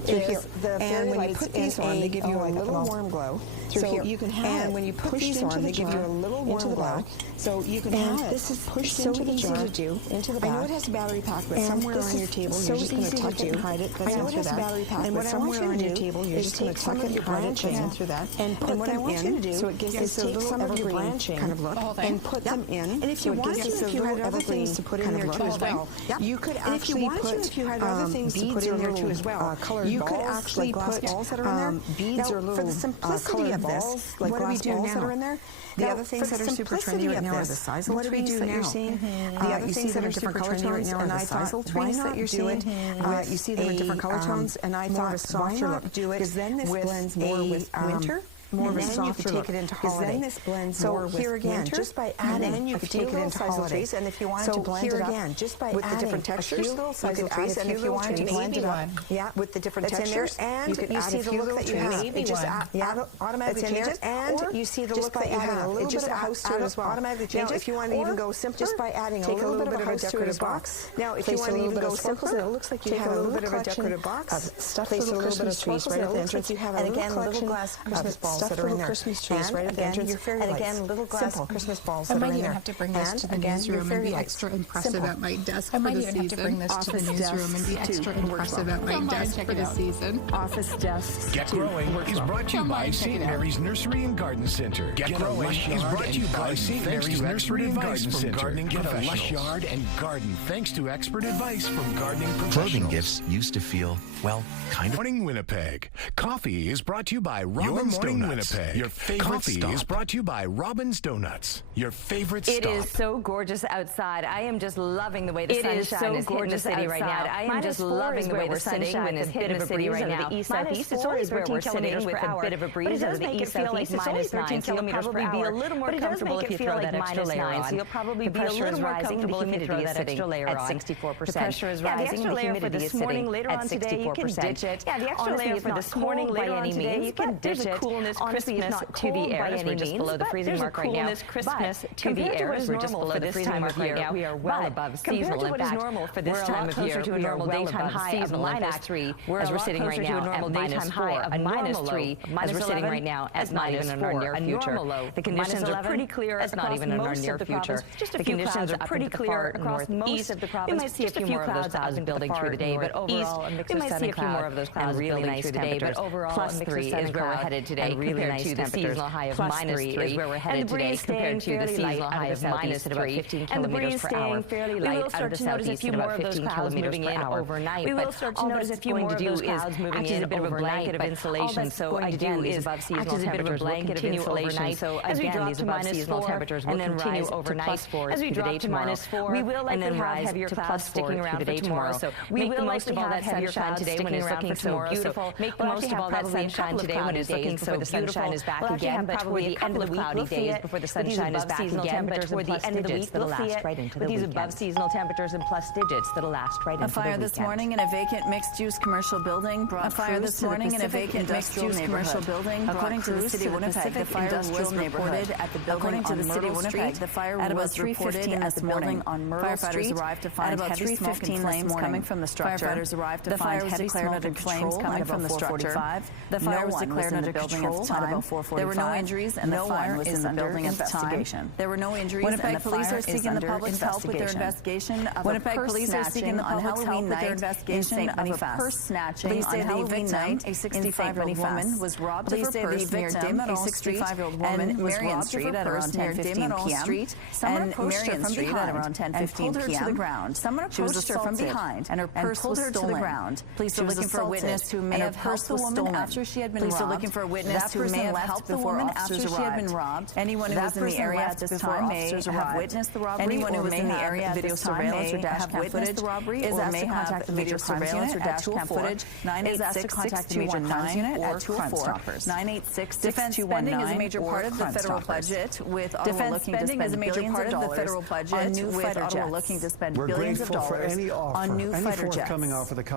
And when you put these on, they give you a little warm glow. So you can have and when you put these on, they give you a little warm glow. So you can have this is pushed into the jar. Into the back. I know it has a battery pack, but somewhere on your table, you're just going to tuck it and hide it. I know it has a battery pack, but somewhere on your table, you're just going to tuck it and hide it in through that. And put them in, so it gives this a little evergreen kind of look, and put them in. And if you wanted to, if you had other things to put in there too as well, you could actually put if you had other things to put in there too as well. You could actually put balls that are in there. Beads or little for the simplicity of this, like glass balls that are in there. The other things that are super trendy right now are the sisal trees that you're seeing. The other things that are super trendy right now are the sisal trees that you're seeing. You see them in different color tones, and I thought, why not do it? Because then this blends more with winter. More of a softer look. Because then this blends more with winter. Just by adding, then you could take it into holidays. And if you wanted to blend it up just by with the different textures, you could add and if you wanted to blend it up, with the different textures, and you could add a few look that you have. It just automatically changes. And you see the look that you have. It just adds to it as well. Automatically changes. If you want to even go simpler, just by adding a little bit of a decorative box. Now, if you want to even go simpler, it looks like you have a little bit of a decorative box. Place a little bit of trees right at the entrance. And again, little glass Christmas balls that are in there. Christmas trees right at the entrance. And again, little glass Christmas balls that are in there. I might even have to bring this to the newsroom and be extra impressive at my desk for the season. I might even have to bring this to the newsroom and be extra impressive at my desk for the season. Office desks. Get Growing is brought to you by St. Mary's Nursery and Garden Center. Get Growing is brought to you by St. Mary's Nursery and Garden Center. Get a lush yard and garden thanks to expert advice from gardening professionals. Clothing gifts used to feel, well, kind of. Morning Winnipeg. Coffee is brought to you by Robin's Donuts. Winnipeg. Your favorite Coffee stop is brought to you by Robin's Donuts. Your favorite stop. It is so gorgeous outside. I am just loving the way the sunshine is hitting the city right now. I am just loving the way the sunshine is hitting the city right now. East-southeast, it's always where we're sitting with a bit of a breeze out of the east-southeast. It's only 13 kilometers per hour. Be a little more comfortable if you throw that extra layer on. So you'll probably be a little more comfortable if you throw that extra layer on. At 64%. The pressure is rising. The humidity is sitting at 64%. Yeah, the extra layer for this morning later on today, you can ditch it. Coolness, crispness to the air. We're just below the freezing mark right now. Crispness to the air. We're just below the freezing mark right now. We are well above seasonal. In fact, normal for this time of year, we are well above seasonal. In fact, as we're sitting right now at -4, a -3, as we're sitting right now at -4, a near future. The conditions are pretty clear across most of the future. The conditions are pretty clear across most of the province. We might see a few more of those clouds building through the day, but overall, a mix of sun and cloud and really nice temperatures. But overall, +3 is where we're headed today compared to the seasonal high of -3 is where we're headed today compared to the seasonal high of -3. And the breeze staying fairly light out of the southeast at about 15 kilometers per hour. Overnight. We will start to notice a few more of those clouds moving in a bit of a blanket of insulation. So again, these above seasonal temperatures will continue overnight. So again, these above seasonal temperatures will continue overnight as we drop to -4. We will likely have heavier clouds sticking around for tomorrow. So we will most of all that sunshine today when it's looking so beautiful. Make the most of all that sunshine today when it's looking so sunshine is back again, but toward the end of the week, cloudy days before the sunshine is back again, but toward the end of the week, that'll last right into the weekend. With these above seasonal temperatures and plus digits, that'll last right into the weekend. A fire this morning in a vacant mixed-use commercial building brought crews to the Pacific Industrial Commercial Building. According to the City of Winnipeg, the fire was reported at the building on Myrtle Street. The fire was reported at the building on Myrtle Street. Firefighters arrived to find heavy smoke and flames coming from the structure. Firefighters arrived to find heavy smoke and flames coming from the structure. The fire was declared under control at about 4:45. There were no injuries, and the fire was in the building investigation. There were no injuries. Winnipeg police are seeking the public's help with their investigation of a purse snatching on Halloween night in St. Boniface. Purse snatching on Halloween night. A 65-year-old woman was robbed of her purse near Damon Street, and Marion Street at around 10:15 p.m. Someone approached her from behind and pulled her to the ground. Someone approached her from behind and her purse was stolen. Police are looking for a witness who may have helped the woman after she had been robbed. Police are looking for a witness who may have helped the woman after she had been robbed. Anyone who was in the area at this time may have witnessed the robbery. Anyone who was in the area at video surveillance or dash cam footage is asked to contact the video surveillance or dash cam footage. 986-6219 or 204-986. Defense spending is a major part of the federal budget, with Ottawa looking to spend billions of dollars on new fighter jets. Ottawa looking to spend billions of dollars on new fighter jets.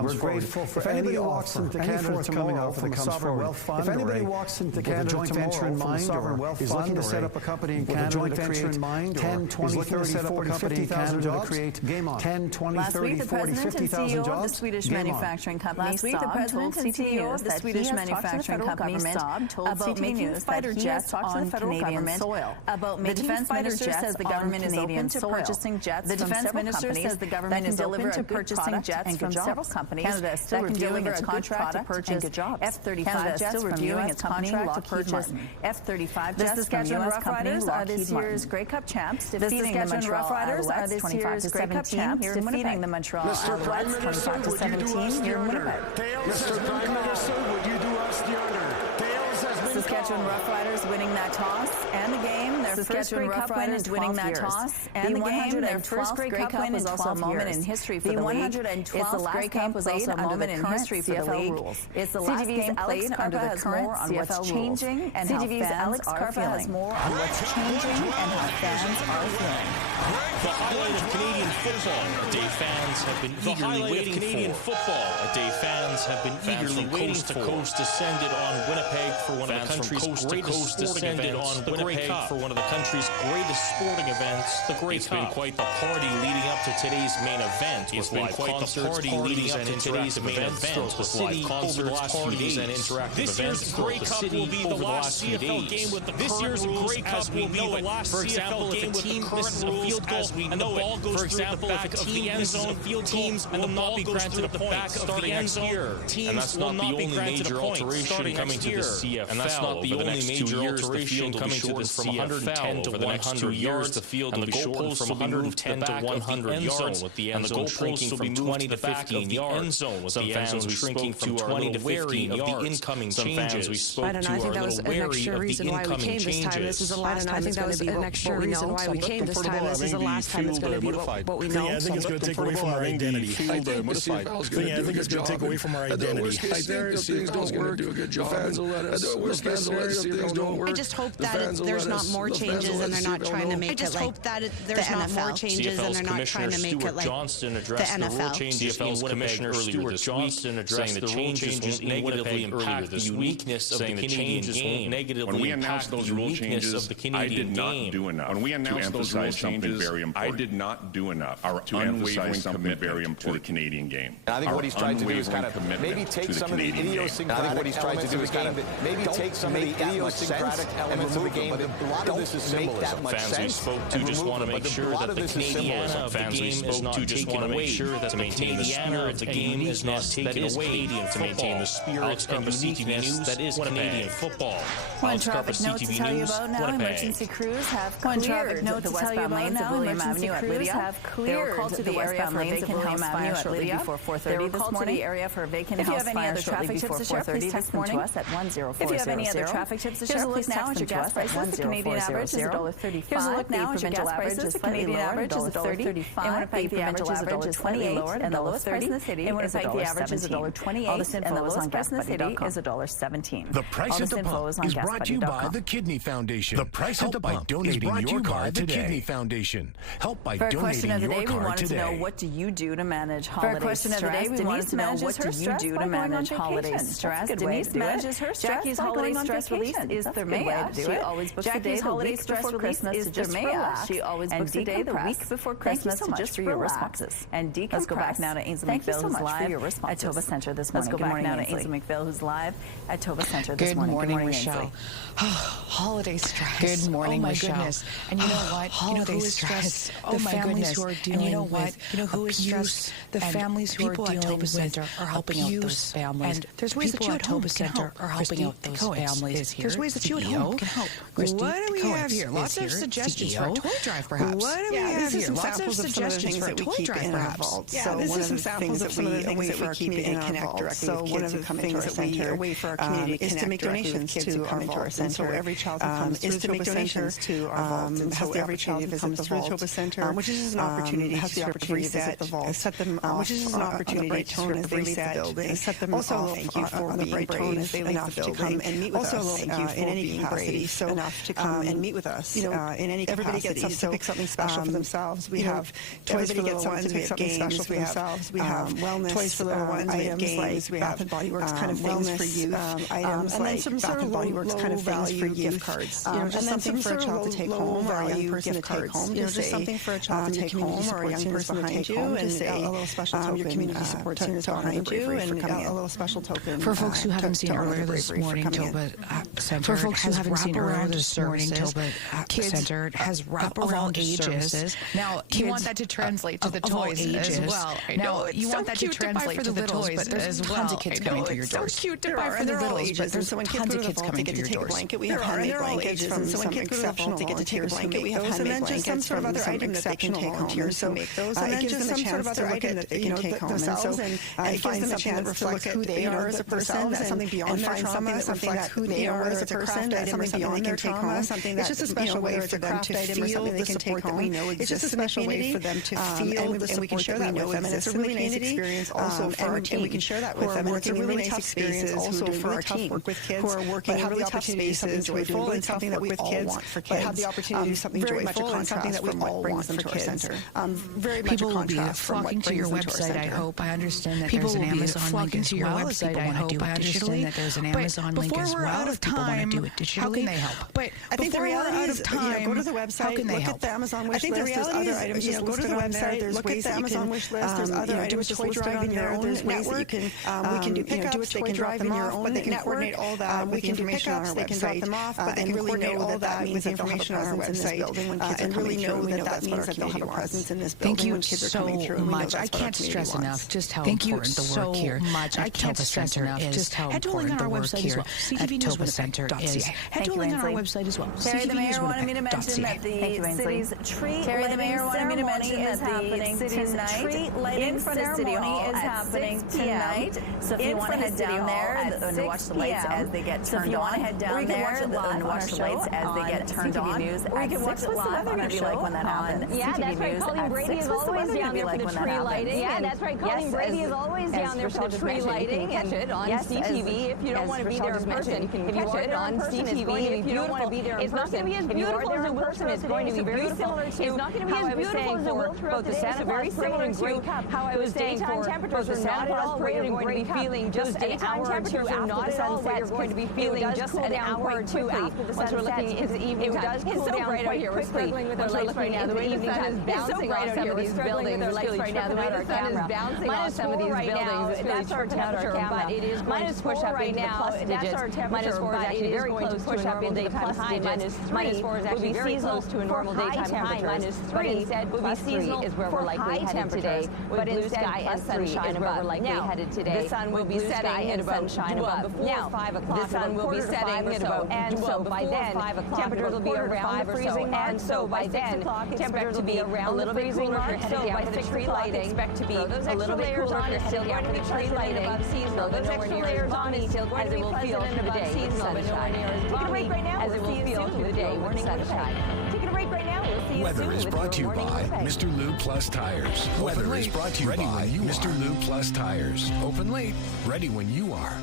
We're grateful for any offer, any forthcoming offer that comes forward. If anybody walks into Canada tomorrow from a sovereign wealth fund, is looking to set up a company in Canada to create 10, 20, 30, 40, 50,000 jobs, to create 10, 20, 30, 40, 50,000 jobs, the Swedish manufacturing company Saab told CTV News that Swedish manufacturing company Saab told making fighter jets on Canadian soil. The defense minister says the government is open to purchasing jets from several companies. The government is open to purchasing jets from several companies. Canada is still reviewing its contract to purchase F-35 jets from U.S. company Lockheed Martin. F-35 jets from U.S. company Lockheed Martin. Grey Cup champs defeating the Montreal Alouettes 25-17 here in Winnipeg. The Montreal Alouettes 25-17 here in Winnipeg. Mr. Prime Minister, would you do us the honor? Saskatchewan Roughriders winning that toss and the game. Their Saskatchewan Roughriders winning that toss and the game. Their first Grey Cup win was also a moment in history for the league. It's the last game played under the current CFL rules. It's the last game played under the current CFL changing and how fans are feeling. On what's changing and how fans are feeling. The highlight of Canadian football, a day fans have been eagerly waiting for. A day fans have been eagerly waiting for. Coast descended on Winnipeg for one of the country's greatest sporting events. The Grey Cup for one of the country's greatest sporting events. The Grey Cup. It's been quite the party leading up to today's main event. It's been quite the party leading up to today's main event. With live concerts, parties, and interactive events. This year's Grey Cup will be the last CFL game with the current rules as we know it. For example, if a team misses a field goal and the ball goes through the back of the end zone, teams will not be granted a point starting next year. Teams will not be granted a point starting next year. And that's not the only major alteration coming to the from 110 to 100 yards. The field will be shortened from 110 to 100 yards, with the end zone shrinking from 20 to 15 yards. Some fans we shrinking from 20 to 15 yards. Some fans we spoke to are a little wary of the incoming changes. This is the last time it's going to be an extra reason why we came this time. This is the last time it's going to be what we know. I think it's going to take away from our identity. I think it's going to take away from our identity. Things don't work. The fans will let us. Worst case scenario, things don't work. I just hope that there's not more changes and they're not trying to make it like the NFL. CFL's Commissioner Stuart Johnston addressed the rule changes in Winnipeg earlier this week, saying the changes won't negatively impact the uniqueness of the Canadian game. Negatively impact the uniqueness of the Canadian game. When we announced those rule changes, I did not do enough to emphasize something very important to the Canadian game. I think what he's tried to do is kind of maybe take some of the idiosyncratic elements of the game that maybe take some of the idiosyncratic elements of the game that a lot of this is symbolism. Fans we spoke to just want to make sure that the Canadiana of the game is not taken away. To maintain the spirit of the game is not taken away. To maintain the spirit and uniqueness that is Canadian football. One traffic note to tell you about now. Emergency crews have cleared the westbound lanes of William Avenue at Lydia. They were called to the westbound lanes of William Avenue at Lydia before 4:30 this morning. the area for a vacant house fire shortly before 4:30 this morning. To us at 10400. If you have any other traffic tips to share, please text them to us at 10400. The Canadian average is $1.35. Here's a look now at your gas prices. The Canadian average is $1.35. In Winnipeg, the average is $1.28, and the lowest price in the city is $1.28. All this info is on GasBuddy.com. Is $1.17. The Price at the Pump is brought to you by the Kidney Foundation. The Price at the Pump is brought to you by the Kidney Foundation. Help by donating your card today. For a question of the day, we wanted to know, what do you do to manage holiday stress? Denise manages her stress by going on vacation. Denise manages her stress. Jackie's holiday stress release is Thermea. She always books the day the week before Christmas to just relax. She always books the day the week before Christmas to just relax and decompress. Let's go back now to Ainsley McPhail, who's live at Toba Centre this morning. Let's go back now to Ainsley McPhail, who's live at Toba Centre this morning. Good morning, Michelle. Holiday stress. Good morning, Michelle. Goodness. And you know what? Holiday stress. Oh my goodness. Who are dealing and you know what? You know who is stressed? The families who are dealing with Center are helping out those families. And there's ways that you at Toba Center are helping out those families. There's ways that you at home can help. What do we have here? Lots of suggestions for a toy drive, perhaps. What do we have here? Lots of suggestions for a toy drive, perhaps. Yeah, this is some samples of some of the things that we keep in our vault. So one of the things that we away for our community is to make donations to our vault. And so every child who comes through Toba Center to our vault. And so every child who comes through Toba Center, which is an opportunity has the opportunity to visit the vault, set them which is an opportunity to sort of reset the building, set them also thank you for being brave enough to come and meet with us. Also, thank you for being brave enough to come and meet with us. You know, in any capacity. Everybody gets something to pick something special for themselves. We have toys for little ones. We have games special for themselves. We have wellness toys for little ones. We have games. We have Bath and Body Works kind of things for youth. Items like Bath and Body Works kind of things for gift cards. You know, just something for a child to take home or a young person to take home. You know, just something for a child to take home or a young person behind you, and a little special token. Your community support team is behind you, and a little special token. For folks who haven't seen earlier this morning, Toba Center has wraparound services. Center has wraparound services. Now, you want that to translate to the toys as well. Now, you want that to translate to the toys as well. Tons of kids coming through your doors. So cute to buy for the littles, but there's tons of kids coming through your doors. We have handmade blankets from some exceptional volunteers who make those, and then just some sort of other item that they can take home. So make those, and then just some sort of other item that they can take home themselves, and find something that reflects who they are as a person, something beyond their trauma, something that who they are as a person, something beyond their trauma, something that's just a special way for them to feel the support that we know exists. It's just a special way for them to feel the support that we know with them, and it's a really nice experience also for our team. And we can share that with them, and it's a really nice experience also for our team work with kids who are working in really tough spaces, joyful, and something that we all want for kids. Have the opportunity to do something joyful and something that we all want for kids. Very much a contrast from what brings them to our center. I hope. I understand that there's an Amazon link as well. Website, I hope. I understand that there's an Amazon link as well. If people want to do it digitally, how can they help? But I think the reality is, go to the website, look at the Amazon wish list. There's other items. Go to the website, look at the Amazon wish list. There's other items just listed on your own network. We can do pickups. They can drop them off, but they can coordinate all that. We can do pickups. They can drop them off, but they can coordinate all that with information on our website and really know that that means that they'll have a presence in this building when kids are coming through. Much. I can't stress enough just how important the work here at Toba Center is. Head to the link on our website as well. CTV Your Morning Winnipeg.ca. Head to the link on our website as well. Terry, the mayor wanted me to mention that the city's tree lighting is happening tonight. In front of the city hall is happening tonight. So if you want to head down there and watch the lights as they get turned on, or you can watch it live and watch the lights as they get turned on, or you can watch it live on our show when that happens. Yeah, that's right. Colleen Brady is always down there for the tree lighting. Yeah, that's right. Colleen Brady is always down there for the tree lighting. And catch it on CTV if you don't want to be there in person. You can catch it on CTV if you don't want to be there in person. It's not going to be as beautiful as it will throughout the day. It's very similar to it's not going to be as beautiful as it will throughout the day. It's very similar to how I was saying for temperatures are not at all what you're going to be feeling just an hour or two after the sunset. You're going to be feeling just an hour or two after the sunset. Once we're looking into the evening time. It does cool down quite quickly. We're struggling right now. The evening time is bouncing off some of these buildings. It's really right now. The way the sun is bouncing off some of these buildings. It's really tripping out our camera. But it is minus push up right now. That's our temperature, but it is very close to a normal daytime high. -4 is actually very close to a normal daytime high. -3 instead will be seasonal is where we're likely headed today. But blue sky and sunshine is where we're likely headed today. The sun will be setting at about sunshine above. Now, 5 o'clock. The sun will be setting at about, and so by then, temperatures will be around the freezing, and so by then, temperatures will be around a little bit cooler. So by 6 o'clock, expect to be a little bit cooler. You're still going to be pleasant and above seasonal. Those extra layers on is still going to be pleasant and above seasonal, but nowhere near as balmy as it will feel through the day with sunshine. Taking a break right now. We'll see you soon. Weather is brought to you by Mr. Lube Plus Tires. Weather is brought to you by Mr. Lube Plus Tires. Open late, ready when you are.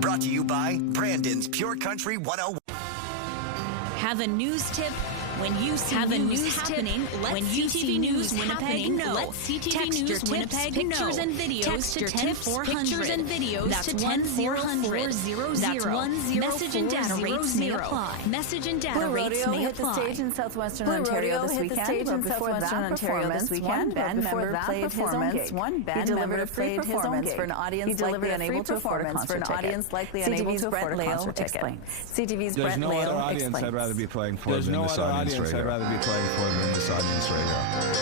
Brought to you by Brandon's Pure Country 101. Have a news tip? When you see news happening, let CTV News Winnipeg know. Let CTV News Winnipeg know. Pictures and videos text to 10400. Pictures and videos that's to 10400. That's 10400. Message and data rates may apply. Message and data rates may apply. Blue Rodeo hit the stage in southwestern Ontario this weekend. Before that performance, one band member played his own gig. He delivered a free performance for an audience likely unable to afford a concert ticket. CTV's Brent Lale explains. CTV's Brent Lale explains. There's no other audience I'd rather be playing for than this audience. I'd rather be playing for than this audience right now.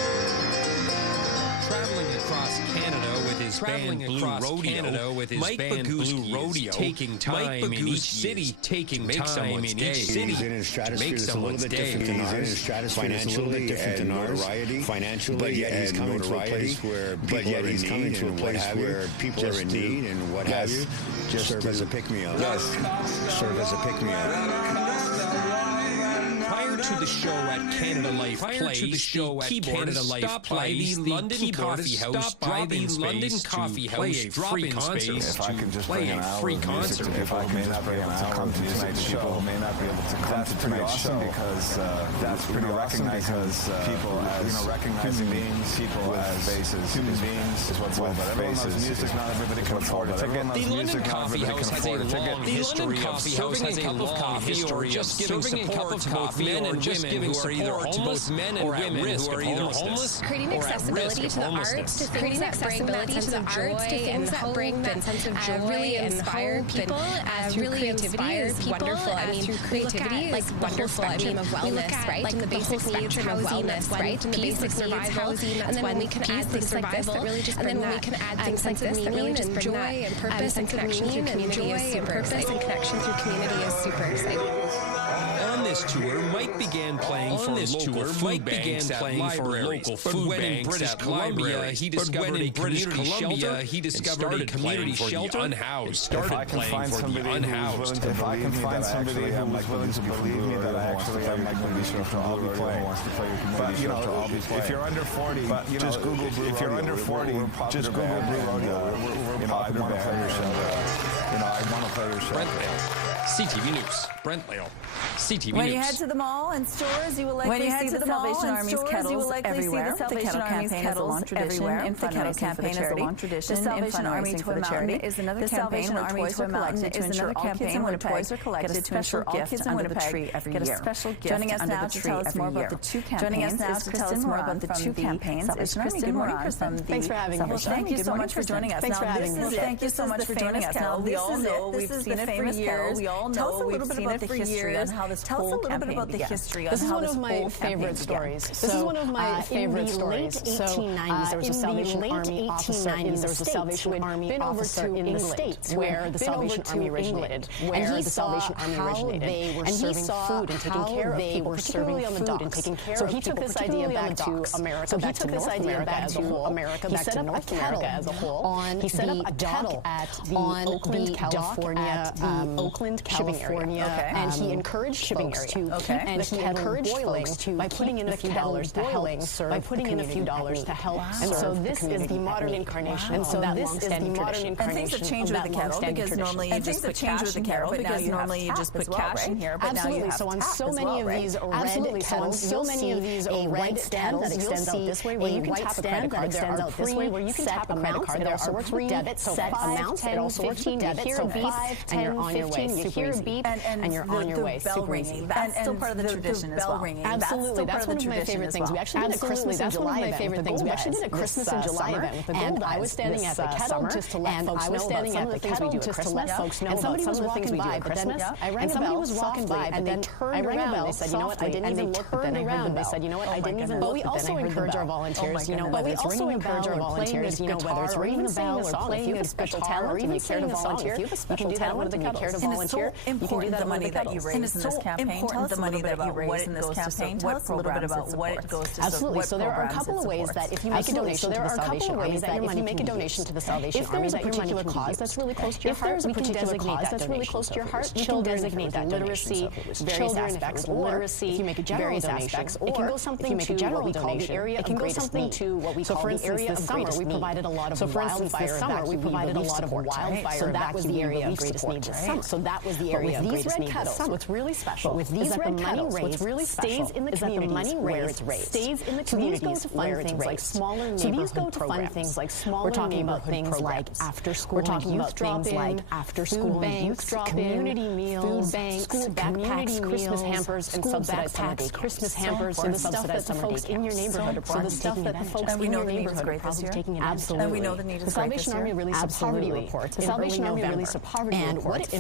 Traveling across Canada with his band Mike Bagusky Rodeo, taking time in each city, taking make someone's day. He's in his stratosphere that's a little bit different than ours. He's in his stratosphere that's a little bit different than ours. Financially, but yet he's coming to a place where people are in need and what have you. People are in need and what have you. Just serve as a pick-me-up. Yes, serve as a pick-me-up. Prior to the show at Canada Life Place, stopped by the London Coffee House, drop-in space to play a free concert. If I can just bring an hour of music to people who may not be able to come to tonight's show, people who may not be able to come to tonight's show, because that's pretty awesome because people as recognizing beings, people as faces, human beings is what's well, but everyone loves music, not everybody can afford a ticket. The London Coffee House has a long history of serving a cup of coffee or just giving support to both men and women who are either homeless, men and women who are either homeless, creating accessibility to the arts, to things that bring that sense of joy and hope and sense of joy, really inspire people, really inspire people. Wonderful. I mean, creativity is wonderful. I mean, of wellness, right? Like the basic needs of wellness, right? And the basic survival, and then when we can add things like this that really just bring that, and then when we can add things like this that really just bring joy and purpose and connection through community is super exciting. And connection through community is super exciting. On this tour, Mike began playing for local food banks at libraries. But when in British Columbia, he discovered a community shelter. He discovered a community shelter. Unhoused. Started playing for the unhoused. If I can find somebody who is willing to believe me that I actually am my community shelter, I'll be playing. But you know, if you're under 40, just Google Blue Rodeo. If you're under 40, just Google Blue Rodeo. I want to play your shelter. I want to play your shelter. Brent Lale, CTV News. Brent Lale, CTV News. When you head to the mall and stores, you will likely see the Salvation Army's kettles everywhere. The Kettle Campaign is a long tradition in fundraising for the charity. The Salvation Army Toy Mountain is another campaign where toys are collected to ensure all kids in Winnipeg get a special gift under the tree every year. Joining us now to tell us more about the two campaigns is Kristen Moran from the Salvation Army. Thanks for having me. Thank you so much for joining us. Thanks for having me. Thank you so much for joining us. Now, we all know we've seen it for years. We all know we've seen it for years. Tell us a little bit about the history of how this whole campaign began. This is one of my favorite stories. This is one of my favorite stories. So, there was a Salvation Army officer in the States in the States where the Salvation Army originated. And he saw how they were serving food and taking care of people, particularly on the docks. So he took this idea back to America, back to North America as a whole. He set up a kettle as a whole. He set up a kettle at the Oakland, California shipping area. And he encouraged folks to keep the kettle boiling by putting in a few dollars to help serve. And so this is the modern incarnation. And so this is the modern incarnation. And things have changed with the kettle because normally you just put cash in here, but now you normally you just put cash in here, but now you have so on so many of these red kettles, you'll see a white stand that extends out this way where you can tap a credit card. There are pre-set amounts. There are pre-set amounts. It also works with debit. So 5, 10, 15, you hear a beep and you're on your way. Super easy. That's still part of the tradition as well. Absolutely. That's one of my favorite things. We actually did a Christmas in July event. We actually did a Christmas in July event with the Gold Eyes. I was standing at the kettle just to let folks know about some of the things we do at Christmas. And somebody was walking by, but then I rang a bell softly, and they turned around. They said, you know what, I didn't even look, but then I heard the bell. They said, you know what, I didn't even look, but we also encourage our volunteers, whether it's ringing a bell or playing a guitar, or even a bell or playing a special talent, or even care to volunteer, you can do that with the kettles. year. You can do that the money that you raise in this campaign. Tell us the money that you raise in this campaign. Tell us a little bit about what it goes to. Absolutely. So there are a couple of ways that if you make a donation to the Salvation Army, that if you make a donation to the Salvation Army, that your money can cause that's really close to your heart. If there's a particular cause that's really close to your heart, you can designate that literacy, various aspects, literacy, if you make a general donation, it can go something to what we call the area of greatest need. So for instance, this summer we provided a lot of wildfire evacuation. So that was the area of greatest need this summer. So that was the area of greatest need this summer. What's really special with these red kettles, what's really stays in the communities where it's raised. Stays in the communities where it's raised. Smaller neighborhood programs. We're talking about things like after-school youth drop-in, after-school youth drop-in, community meals, food banks, school backpacks, Christmas hampers, and subsidized summer daycare. Christmas hampers and subsidized summer daycare. In your neighborhood are probably taking advantage. And we know the need is great this year. Absolutely. And we know the need is great this year. The Salvation Army released a poverty report. The Salvation Army released a poverty report.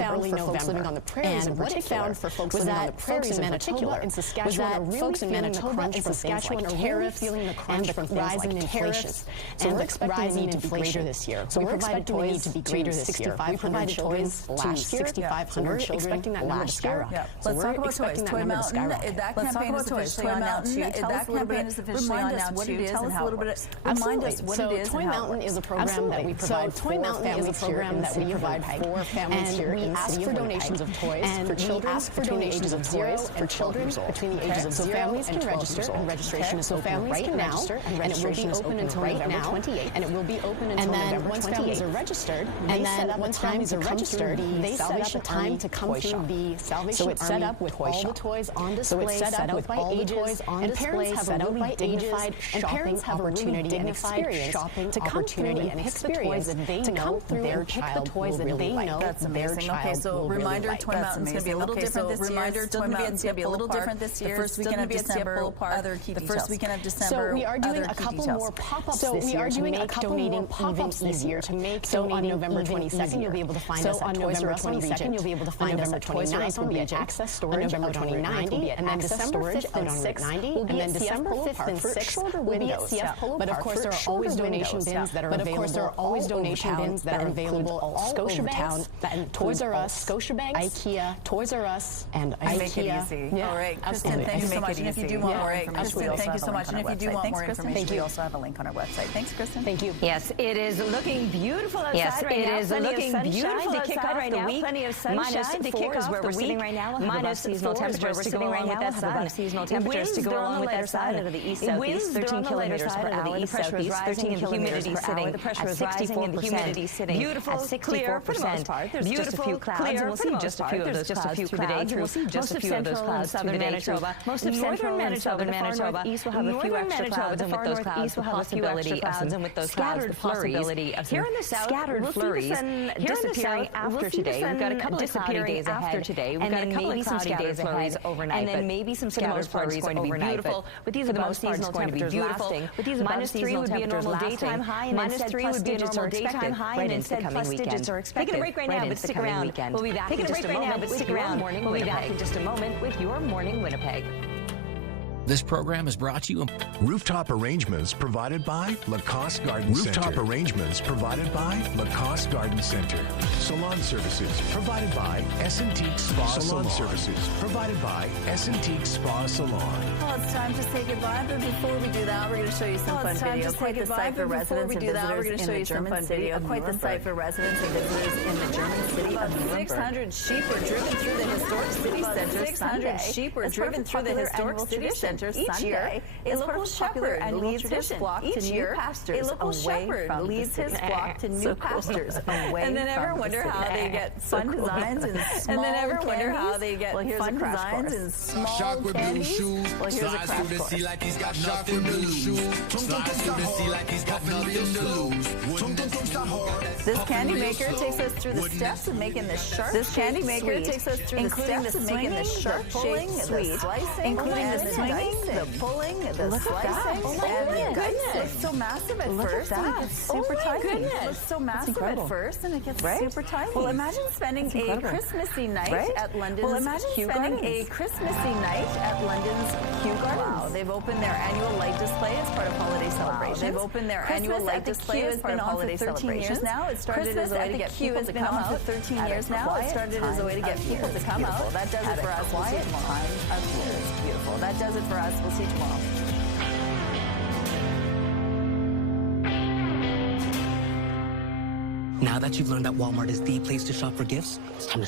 And what it found for folks living on the prairies in particular was that folks in Manitoba and Saskatchewan are really feeling the crunch from things like tariffs and the rising inflation. And we're expecting the need to be greater this year. So we're expecting the need to be greater this year. We provided toys last year. 6,500 children expecting that number to skyrocket. Let's talk about toys. Toy Mountain. That campaign is officially on now too. Tell us a little bit. Remind us what it is and how it works. Remind us what it is and how it works. Toy Mountain is a program that we provide for families here in the city of Winnipeg. And we ask for donations of toys for children between the ages of 0 and 12 years old. Between the ages of 0 families can register, and registration is open right now, and it will be open until November 28th. And it will be open until November 28th. Once families are registered, and then once families are registered, they set up a time to come through the Salvation Army. So it's set up with all the toys on display. So it's set up with all the toys on display. Set up by dignified shopping opportunity and experience to come through and pick the toys that they know their child will really like. That's amazing. Okay, so reminder, Toy Mountain's going to be a little different this year. Reminder, Toy Mountain's going to be a little different this year. The first weekend of December. Other key details. The first weekend of December. So we are doing a couple more pop-ups this year. So we are doing a couple more pop-ups this year to make donating on November 22nd. You'll be able to find us at November 22nd. You'll be able to find us at Toys R Us will be at Access Storage. On November 29th will be at Access Storage out on Route 90. And then December 5th and 6th will be at CF Polo Park. But of course, there are always donation bins that are available. But of course, there are always donation bins that are available all over town. Toys R Us, Scotiabank, IKEA, Toys R Us, and IKEA. Make it easy. Yeah. All right, Kristen, thank you so much. And if you do want more information, thank you so much. And if you do want more information, we also have a link on our website. Thanks, Kristen. Thank you. Yes, it is looking beautiful outside right now. Yes, it is looking beautiful to kick off right now. Plenty of sunshine to kick off where we're sitting right now. Minus seasonal temperatures to go along with that sun. Seasonal temperatures to go along with that sun. Of the east southeast, 13 kilometers per hour. The pressure is rising and the humidity sitting. The pressure is rising and the humidity sitting. Beautiful, clear for the most part. There's just a few clouds, and we'll see just a few of those clouds through the day. We'll see just a few of those clouds through the day. Most of central and southern Manitoba, east will have a few extra clouds, and with those clouds, the possibility of some, and with those clouds, the possibility of some scattered flurries disappearing after today. We've got a couple of cloudy days after today. We've got a couple of cloudy days flurries overnight, and then maybe some scattered flurries overnight. But these above seasonal temperatures lasting. But these minus 3 would be a normal daytime high, and minus 3 would be a normal daytime high, and instead plus digits are expected. Taking a break right now, but stick around. We'll be back in just a moment with your morning. We'll be back in just a moment with your morning Winnipeg. This program is brought to you. Rooftop arrangements provided by Lacoste Garden Center. Rooftop arrangements provided by Lacoste Garden Center. Salon services provided by S&T Spa Salon. Services provided by S&T Spa Salon. Well, it's time to say goodbye, but before we do that, we're going to show you some fun video. Quite the sight for residents and visitors in the German city. Quite the sight for residents and visitors in the German city. About 600 sheep were driven through the historic city center. 600 sheep were driven through the historic city center. Each year, a local shepherd leads his flock to new pastures. A local shepherd leads his flock to new pastures. And then ever wonder how they get fun designs and small And then ever wonder how they get fun designs and small candies. Well, here's a crash course. Like he's got nothing to lose. This candy maker takes us through the steps of making this sharp. This candy maker takes us through the steps of making this sharp pulling, the slicing, including the swinging, the pulling, the slicing, and the goodness. It looks so massive at first, and it gets super tiny. It looks so massive at first, and it gets super tiny. Well, imagine spending a Christmassy night at London's Kew Gardens. Wow, they've opened their annual light display as part of holiday celebration. They've opened their annual light display as part of holiday celebration. Now it's started as a way to get people to come out. 13 years now. It started as a way to get people to come out. That does it for us. We'll see you tomorrow. It's beautiful. That does it for us. We'll see you tomorrow. Now that you've learned that Walmart is the place to shop for gifts, it's time to